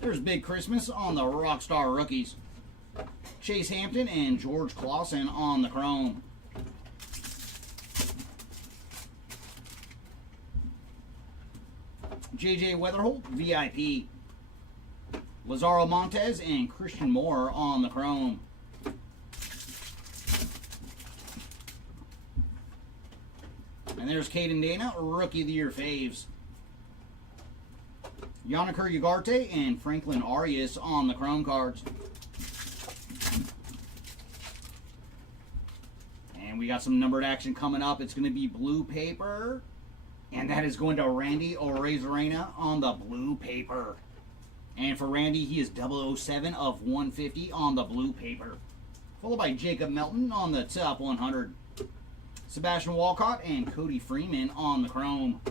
There's Big Christmas on the Rockstar Rookies. Chase Hampton and George Clausen on the chrome. J.J. Weatherholt, VIP. Lazaro Montez and Christian Moore on the chrome. And there's Caden Dana, Rookie of the Year faves. Yanniker Ugarte and Franklin Arias on the chrome cards. And we got some numbered action coming up. It's going to be blue paper. And that is going to Randy Orezarena on the blue paper. And for Randy, he is 007 of 150 on the blue paper. Followed by Jacob Melton on the top 100. Sebastian Walcott and Cody Freeman on the chrome.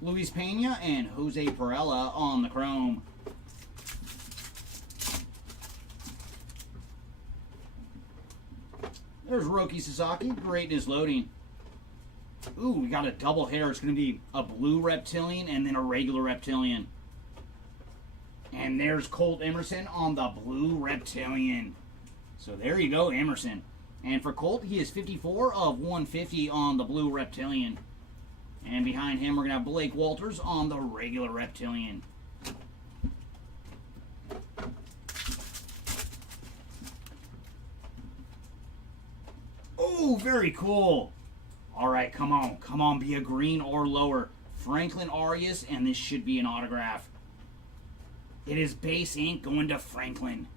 Luis Pena and Jose Perella on the chrome. There's Roki Sasaki. Greatness loading. Ooh, we got a double hitter. It's going to be a blue reptilian and then a regular reptilian. And there's Colt Emerson on the blue reptilian. So there you go, Emerson. And for Colt, he is 54 of 150 on the blue reptilian. And behind him, we're going to have Blake Walters on the regular reptilian. Oh, very cool. All right, come on. Come on, be a green or lower. Franklin Arias, and this should be an autograph. It is base ink going to Franklin.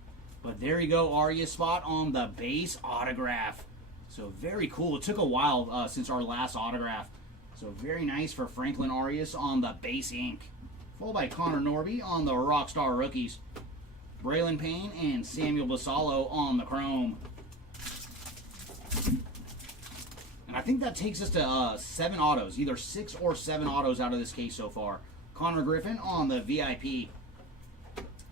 But there you go, Arias spot on the base autograph. So very cool. It took a while since our last autograph. So very nice for Franklin Arias on the base ink. Followed by Connor Norby on the Rockstar Rookies. Braylon Payne and Samuel Basallo on the chrome. And I think that takes us to 7 autos. Either 6 or 7 autos out of this case so far. Connor Griffin on the VIP.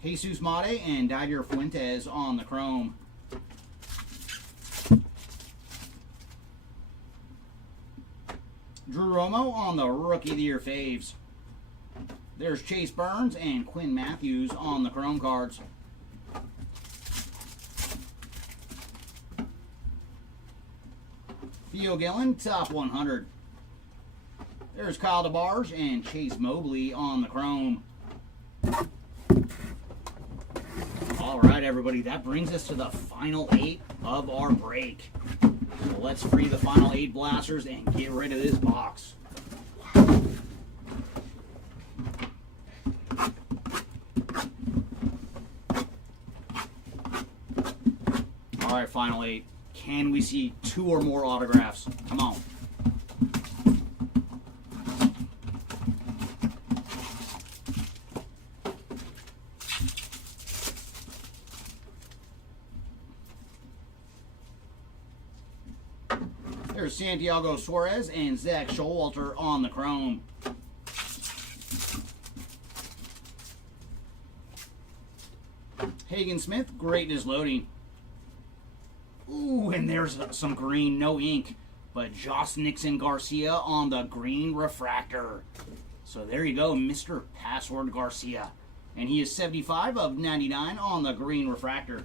Jesus Mate and Didier Fuentes on the chrome. Drew Romo on the Rookie of the Year faves. There's Chase Burns and Quinn Matthews on the chrome cards. Theo Gillen, top 100. There's Kyle DeBarge and Chase Mobley on the chrome. All right, everybody, that brings us to the final 8 of our break. So let's free the final 8 blasters and get rid of this box. All right, final 8. Can we see 2 or more autographs? Come on. There's Santiago Suarez and Zach Showalter on the chrome. Hagen Smith, greatness loading. Ooh, and there's some green, no ink. But Josh Nixon Garcia on the green refractor. So there you go, Mr. Password Garcia. And he is 75 of 99 on the green refractor.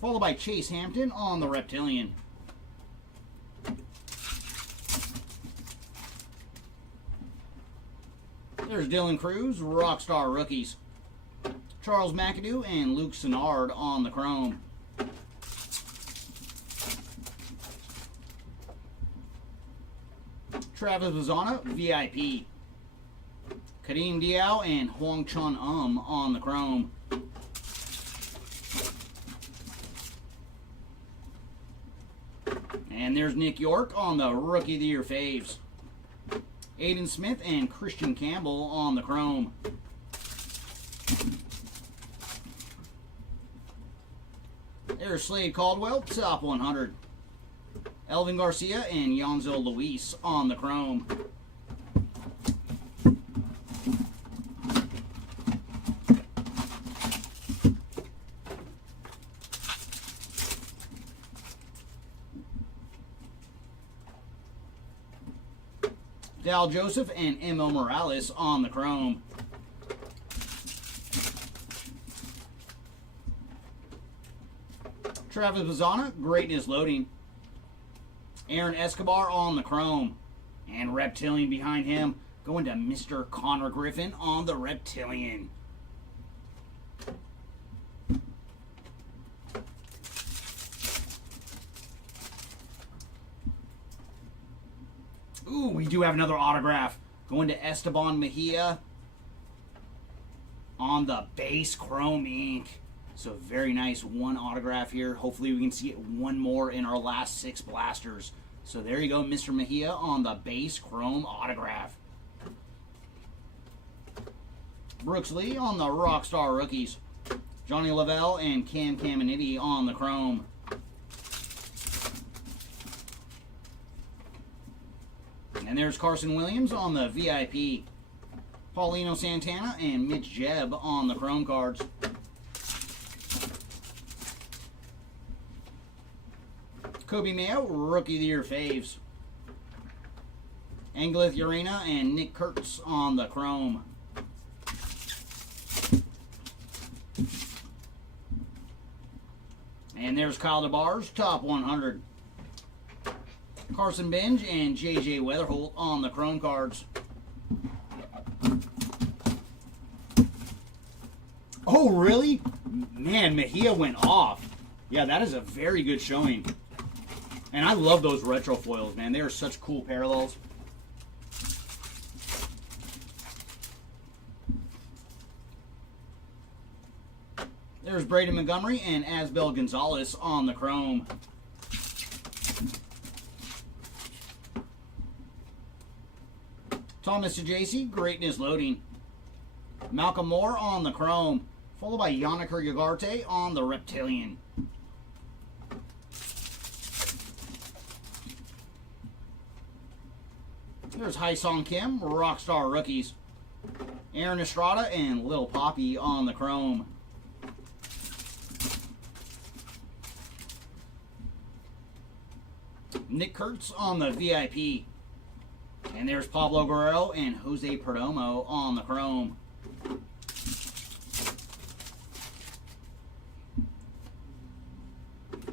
Followed by Chase Hampton on the reptilian. There's Dylan Cruz, Rockstar Rookies. Charles McAdoo and Luke Sennard on the chrome. Travis Bazana, VIP. Kadeem Diao and Hwang Chun on the chrome. And there's Nick York on the Rookie of the Year faves. Aiden Smith and Christian Campbell on the chrome. There's Slade Caldwell, top 100. Elvin Garcia and Yonzo Luis on the chrome. Dal Joseph and M.O. Morales on the chrome. Travis Bazana, greatness loading. Aaron Escobar on the chrome. And reptilian behind him, going to Mr. Connor Griffin on the reptilian. Ooh, we do have another autograph. Going to Esteban Mejia on the base chrome ink. So very nice, one autograph here. Hopefully we can see it one more in our last 6 blasters. So there you go, Mr. Mejia on the base chrome autograph. Brooks Lee on the Rockstar rookies. Johnny Lavelle and Cam Caminiti on the chrome. And there's Carson Williams on the VIP. Paulino Santana and Mitch Jebb on the chrome cards. Kobe Mayo, Rookie of the Year faves. Anglith Urena and Nick Kurtz on the chrome. And there's Kyle DeBarge, top 100. Carson Benj and JJ Weatherholt on the chrome cards. Oh, really? Man, Mejia went off. Yeah, that is a very good showing. And I love those retro foils, man. They are such cool parallels. There's Brady Montgomery and Asbel Gonzalez on the chrome. Thomas Ajacey, Greatness Loading. Malcolm Moore on the chrome, followed by Yannicker Ugarte on the Reptilian. There's Hai-Song Kim, Rockstar rookies. Aaron Estrada and Lil Poppy on the chrome. Nick Kurtz on the VIP. And there's Pablo Guerrero and Jose Perdomo on the chrome.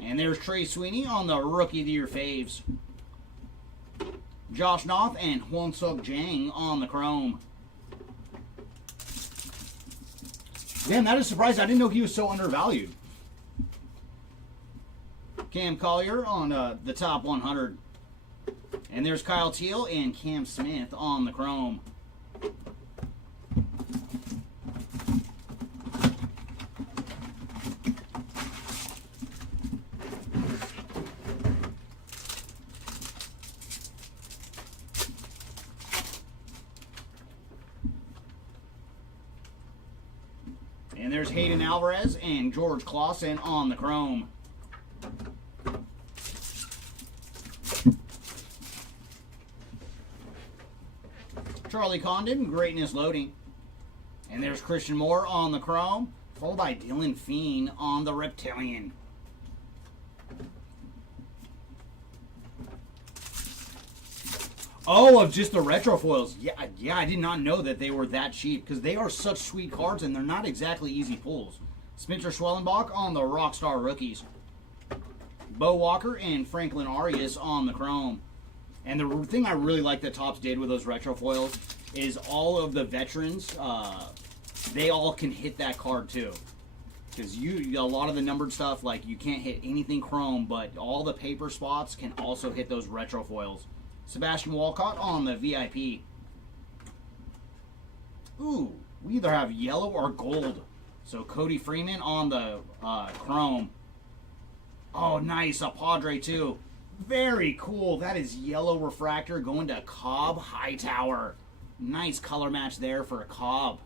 And there's Trey Sweeney on the Rookie of the Year faves. Josh Noth and Hwang-Suk Jang on the chrome. Damn, that is surprising. I didn't know he was so undervalued. Cam Collier on the top 100. And there's Kyle Teal and Cam Smith on the chrome. And there's Hayden Alvarez and George Clausen on the chrome. Charlie Condon, Greatness Loading. And there's Christian Moore on the chrome, followed by Dylan Feen on the Reptilian. Oh, of just the retro foils. Yeah, I did not know that they were that cheap because they are such sweet cards and they're not exactly easy pulls. Spencer Schwellenbach on the Rockstar rookies. Bo Walker and Franklin Arias on the chrome. And the thing I really like that Topps did with those retro foils is all of the veterans, they all can hit that card too. Because a lot of the numbered stuff, like you can't hit anything chrome, but all the paper spots can also hit those retro foils. Sebastian Walcott on the VIP. Ooh, we either have yellow or gold. So Cody Freeman on the chrome. Oh, nice, a Padre too. Very cool. That is yellow refractor going to Cobb Hightower. Nice color match there for a Cobb.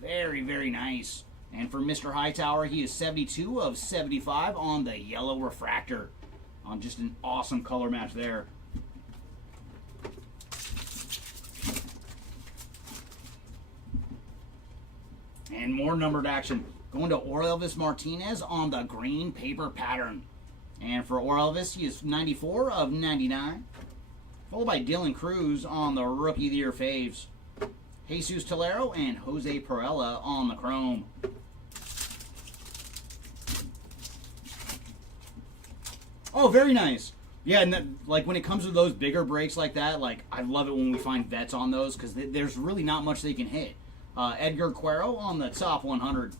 Very, very nice. And for Mr. Hightower, he is 72 of 75 on the yellow refractor. On just an awesome color match there. And more numbered action. Going to Orelvis Martinez on the green paper pattern. And for Orelvis, he is 94 of 99. Followed by Dylan Cruz on the Rookie of the Year faves. Jesus Tolero and Jose Perella on the chrome. Oh, very nice. Yeah, and that, like when it comes to those bigger breaks like that, like I love it when we find vets on those because there's really not much they can hit. Edgar Cuero on the top 100.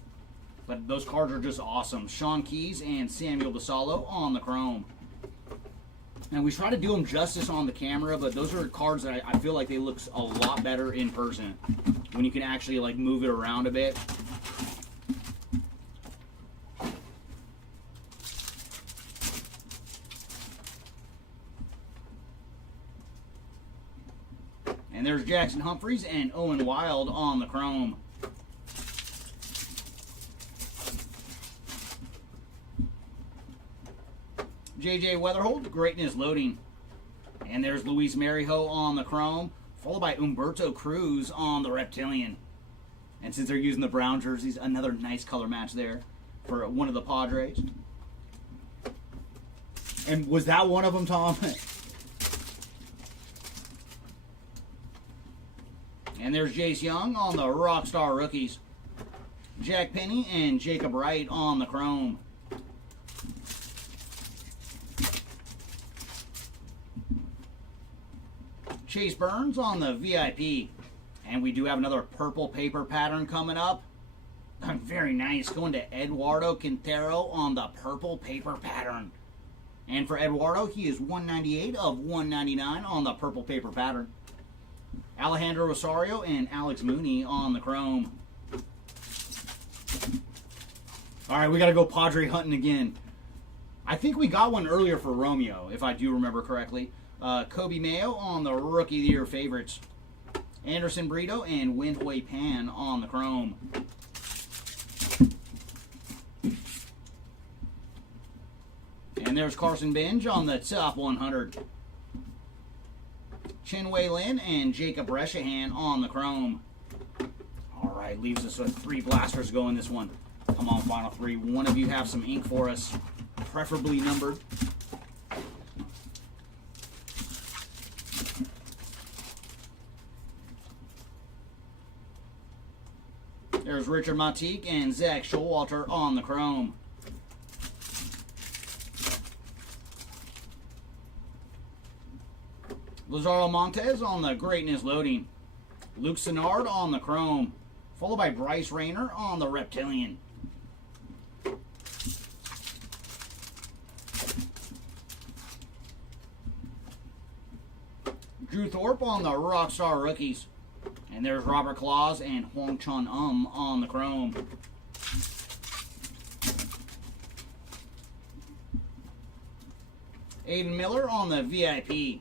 But those cards are just awesome. Sean Keys and Samuel Basallo on the chrome. And we try to do them justice on the camera, but those are cards that I feel like they look a lot better in person when you can actually like move it around a bit. And there's Jackson Humphreys and Owen Wild on the chrome. J.J. Weatherhold, greatness loading. And there's Luis Marijo on the chrome, followed by Humberto Cruz on the reptilian. And since they're using the brown jerseys, another nice color match there for one of the Padres. And was that one of them, Tom? And there's Jace Young on the Rockstar rookies. Jack Penny and Jacob Wright on the chrome. Chase Burns on the VIP. And we do have another purple paper pattern coming up. Very nice. Going to Eduardo Quintero on the purple paper pattern. And for Eduardo, he is 198 of 199 on the purple paper pattern. Alejandro Rosario and Alex Mooney on the chrome. All right, we got to go Padre hunting again. I think we got one earlier for Romeo, if I do remember correctly. Kobe Mayo on the Rookie of the Year favorites. Anderson Brito and Win-Hui Pan on the chrome. And there's Carson Benj on the top 100. Chin-Wei Lin and Jacob Reshahan on the chrome. All right, leaves us with 3 blasters going this one. Come on, final 3. One of you have some ink for us, preferably numbered. There's Richard Matique and Zach Showalter on the chrome. Lazaro Montes on the greatness loading. Luke Sennard on the chrome. Followed by Bryce Rayner on the reptilian. Drew Thorpe on the Rockstar rookies. And there's Robert Claus and Hwang Chun on the chrome. Aiden Miller on the VIP.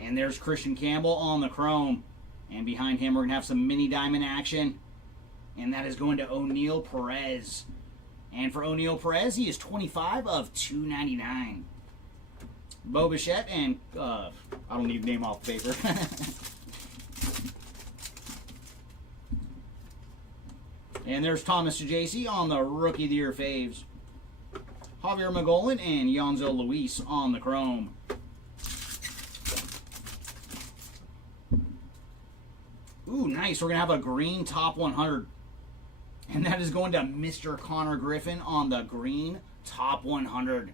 And there's Christian Campbell on the chrome. And behind him, we're going to have some mini diamond action. And that is going to O'Neal Perez. And for O'Neal Perez, he is 25 of 299. Bo Bichette and, I don't need to name off the paper. And there's Thomas Sajaci on the Rookie of the Year faves. Javier Magolan and Yonzo Luis on the chrome. Ooh, nice. We're going to have a green top 100. And that is going to Mr. Connor Griffin on the green top 100.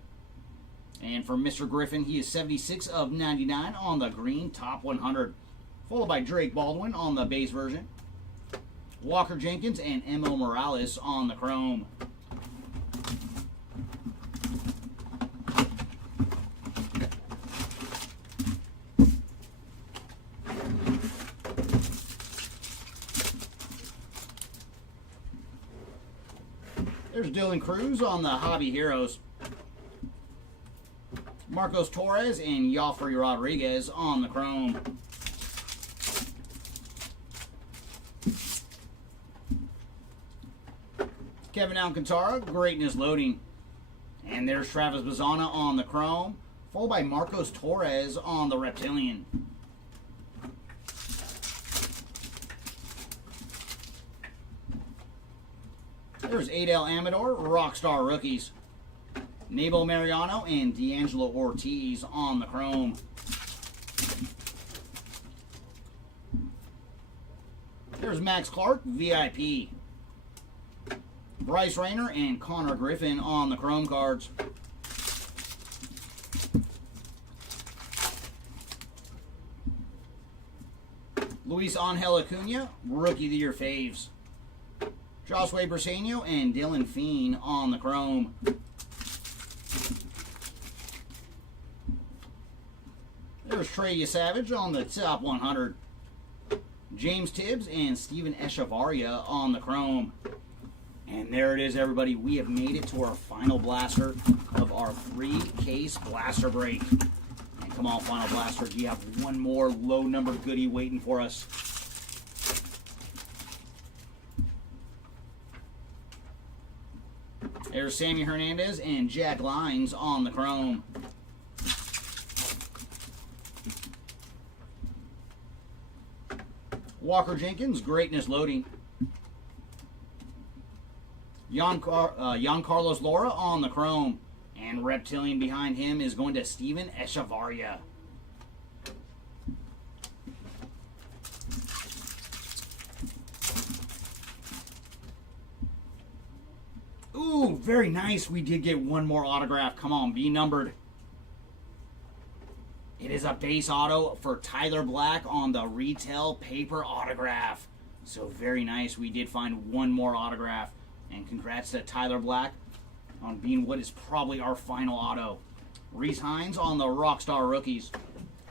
And for Mr. Griffin, he is 76 of 99 on the green top 100. Followed by Drake Baldwin on the base version. Walker Jenkins and M.O. Morales on the chrome. There's Dylan Cruz on the Hobby Heroes. Marcos Torres and Joffrey Rodriguez on the chrome. Kevin Alcantara, greatness loading. And there's Travis Bazzana on the chrome, followed by Marcos Torres on the reptilian. There's Adel Amador, Rockstar rookies. Nabel Mariano and D'Angelo Ortiz on the chrome. There's Max Clark, VIP. Bryce Rayner and Connor Griffin on the chrome cards. Luis Angel Acuna, Rookie of the Year faves. Joshua Briseño and Dylan Feen on the chrome. There's Trey Savage on the top 100. James Tibbs and Steven Echevarria on the chrome. And there it is, everybody. We have made it to our final blaster of our 3-case blaster break. And come on, Final Blaster. Do you have one more low-numbered goodie waiting for us? There's Sammy Hernandez and Jack Lyons on the chrome. Walker Jenkins, greatness loading. Carlos Laura on the chrome. And Reptilian behind him is going to Steven Echevarria. Ooh, very nice. We did get one more autograph. Come on, be numbered. It is a base auto for Tyler Black on the retail paper autograph. So very nice. We did find one more autograph. And congrats to Tyler Black on being what is probably our final auto. Reese Hines on the Rockstar Rookies.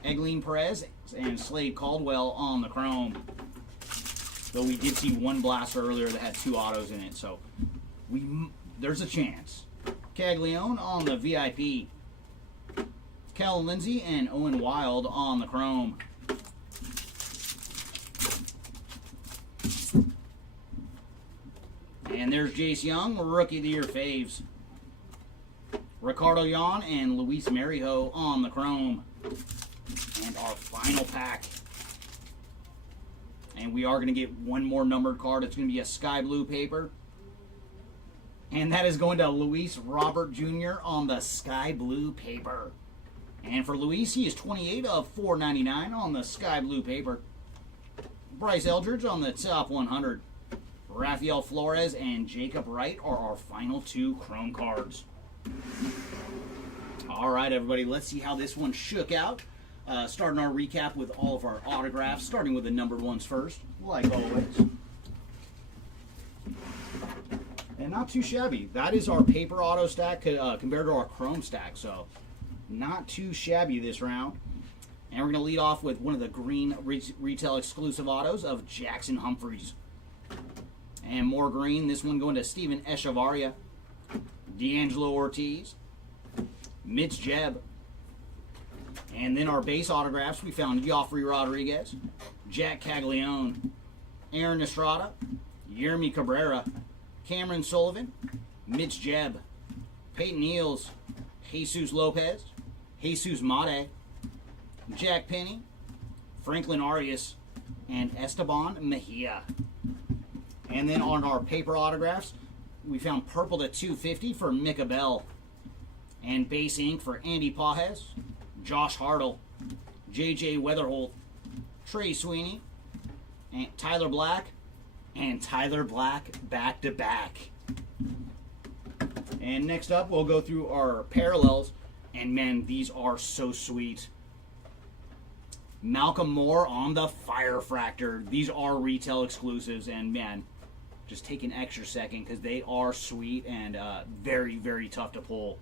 Egleen Perez and Slade Caldwell on the chrome. Though we did see one blaster earlier that had two autos in it. So there's a chance. Caglione on the VIP. Cal Lindsey and Owen Wild on the chrome. And there's Jace Young, Rookie of the Year faves. Ricardo Yon and Luis Marijo on the chrome. And our final pack. And we are going to get one more numbered card. It's going to be a sky blue paper. And that is going to Luis Robert Jr. on the sky blue paper. And for Luis, he is 28 of 499 on the sky blue paper. Bryce Eldridge on the top 100. Rafael Flores and Jacob Wright are our final two chrome cards. All right, everybody, let's see how this one shook out. Starting our recap with all of our autographs, starting with the numbered ones first, like always. And not too shabby. That is our paper auto stack compared to our chrome stack, so not too shabby this round. And we're going to lead off with one of the green retail exclusive autos of Jackson Humphreys. And more green, this one going to Steven Echevarria, D'Angelo Ortiz, Mitch Jebb. And then our base autographs, we found Joffrey Rodriguez, Jack Caglione, Aaron Estrada, Yermi Cabrera, Cameron Sullivan, Mitch Jebb, Peyton Eels, Jesus Lopez, Jesus Mate, Jack Penny, Franklin Arias, and Esteban Mejia. And then on our paper autographs, we found purple to 250 for Micah Bell, and base ink for Andy Pajes, Josh Hartle, J.J. Weatherholt, Trey Sweeney, and Tyler Black back-to-back. And next up, we'll go through our parallels, and man, these are so sweet. Malcolm Moore on the Fire Fractor. These are retail exclusives, and man, just take an extra second because they are sweet and very, very tough to pull.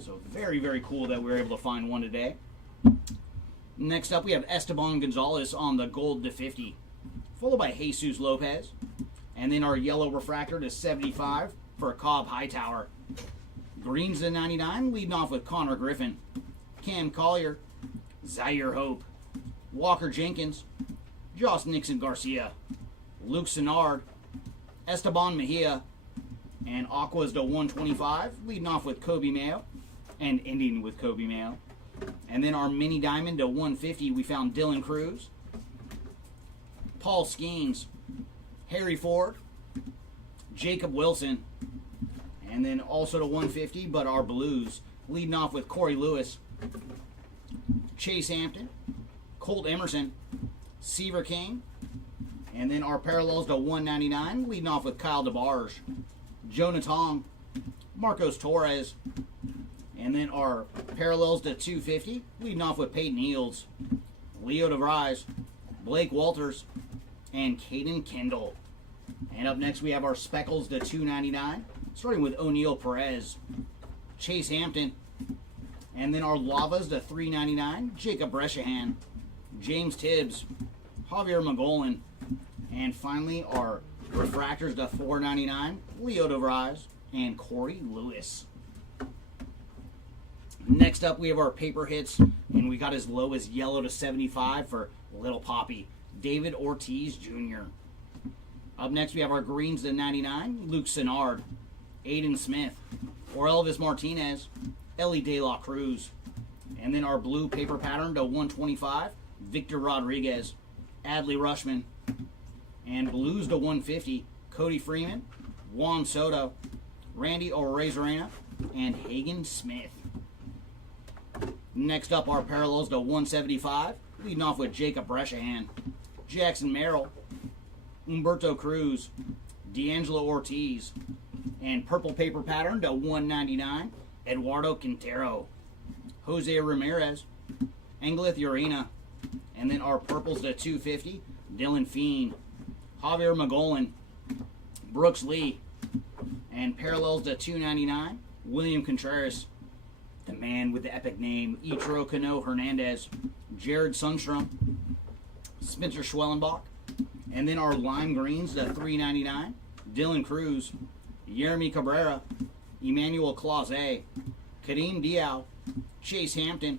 So very, very cool that we were able to find one today. Next up, we have Esteban Gonzalez on the gold to 50, followed by Jesus Lopez. And then our yellow refractor to 75 for Cobb Hightower. Greens to 99, leading off with Connor Griffin, Cam Collier, Zaire Hope, Walker Jenkins, Josh Nixon Garcia, Luke Sennard, Esteban Mejia, and Aquas to 125, leading off with Kobe Mayo and ending with Kobe Mayo. And then our mini diamond to 150, we found Dylan Cruz, Paul Skeens, Harry Ford, Jacob Wilson, and then also to 150, but our blues, leading off with Corey Lewis, Chase Hampton, Colt Emerson, Seaver King, and then our parallels to 199, leading off with Kyle DeBarge, Jonah Tong, Marcos Torres, and then our parallels to 250, leading off with Peyton Eels, Leo DeVries, Blake Walters, and Caden Kendall. And up next we have our speckles to 299, starting with O'Neal Perez, Chase Hampton, and then our lavas to 399, Jacob Breshahan, James Tibbs, Javier Magolan, and finally our refractors to 499, Leo DeVries and Corey Lewis. Next up, we have our paper hits, and we got as low as yellow to 75 for Little Poppy, David Ortiz Jr. Up next, we have our greens to 99, Luke Sennard, Aiden Smith, or Elvis Martinez, Ellie De La Cruz. And then our blue paper pattern to 125, Victor Rodriguez, Adley Rushman. And blues to 150, Cody Freeman, Juan Soto, Randy Orezarena, and Hagen Smith. Next up, our parallels to 175, leading off with Jacob Breshahan, Jackson Merrill, Humberto Cruz, D'Angelo Ortiz, and purple paper pattern to 199, Eduardo Quintero, Jose Ramirez, Engleth Urena, and then our purples to 250, Dylan Fiend, Javier Magolan, Brooks Lee, and parallels to 299, William Contreras, the man with the epic name, Ichiro Kano Hernandez, Jared Sundstrom, Spencer Schwellenbach, and then our lime greens to 399, Dylan Cruz, Jeremy Cabrera, Emmanuel Clause, Kadeem Diao, Chase Hampton,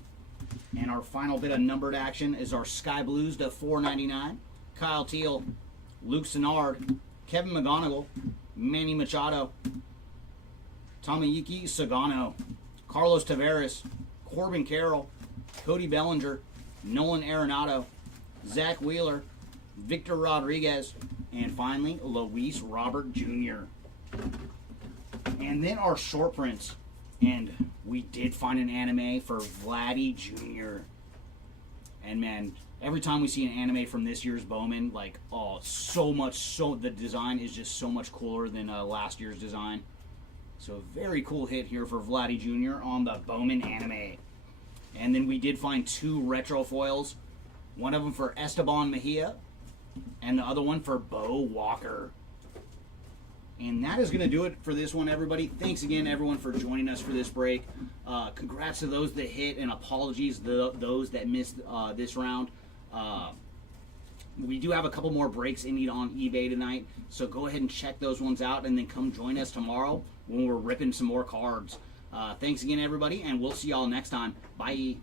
and our final bit of numbered action is our Sky Blues to 499, Kyle Teal, Luke Sennard, Kevin McGonigal, Manny Machado, Tomoyuki Sagano, Carlos Tavares, Corbin Carroll, Cody Bellinger, Nolan Arenado, Zach Wheeler, Victor Rodriguez, and finally, Luis Robert Jr. And then our short prints. And we did find an anime for Vladdy Jr. And man, every time we see an anime from this year's Bowman, like, oh, the design is just so much cooler than last year's design. So very cool hit here for Vladdy Jr. on the Bowman anime. And then we did find 2 retro foils. One of them for Esteban Mejia, and the other one for Bo Walker. And that is going to do it for this one, everybody. Thanks again, everyone, for joining us for this break. Congrats to those that hit, and apologies to those that missed this round. We do have a couple more breaks in it on eBay tonight, so go ahead and check those ones out, and then come join us tomorrow when we're ripping some more cards. Thanks again, everybody, and we'll see y'all next time. Bye.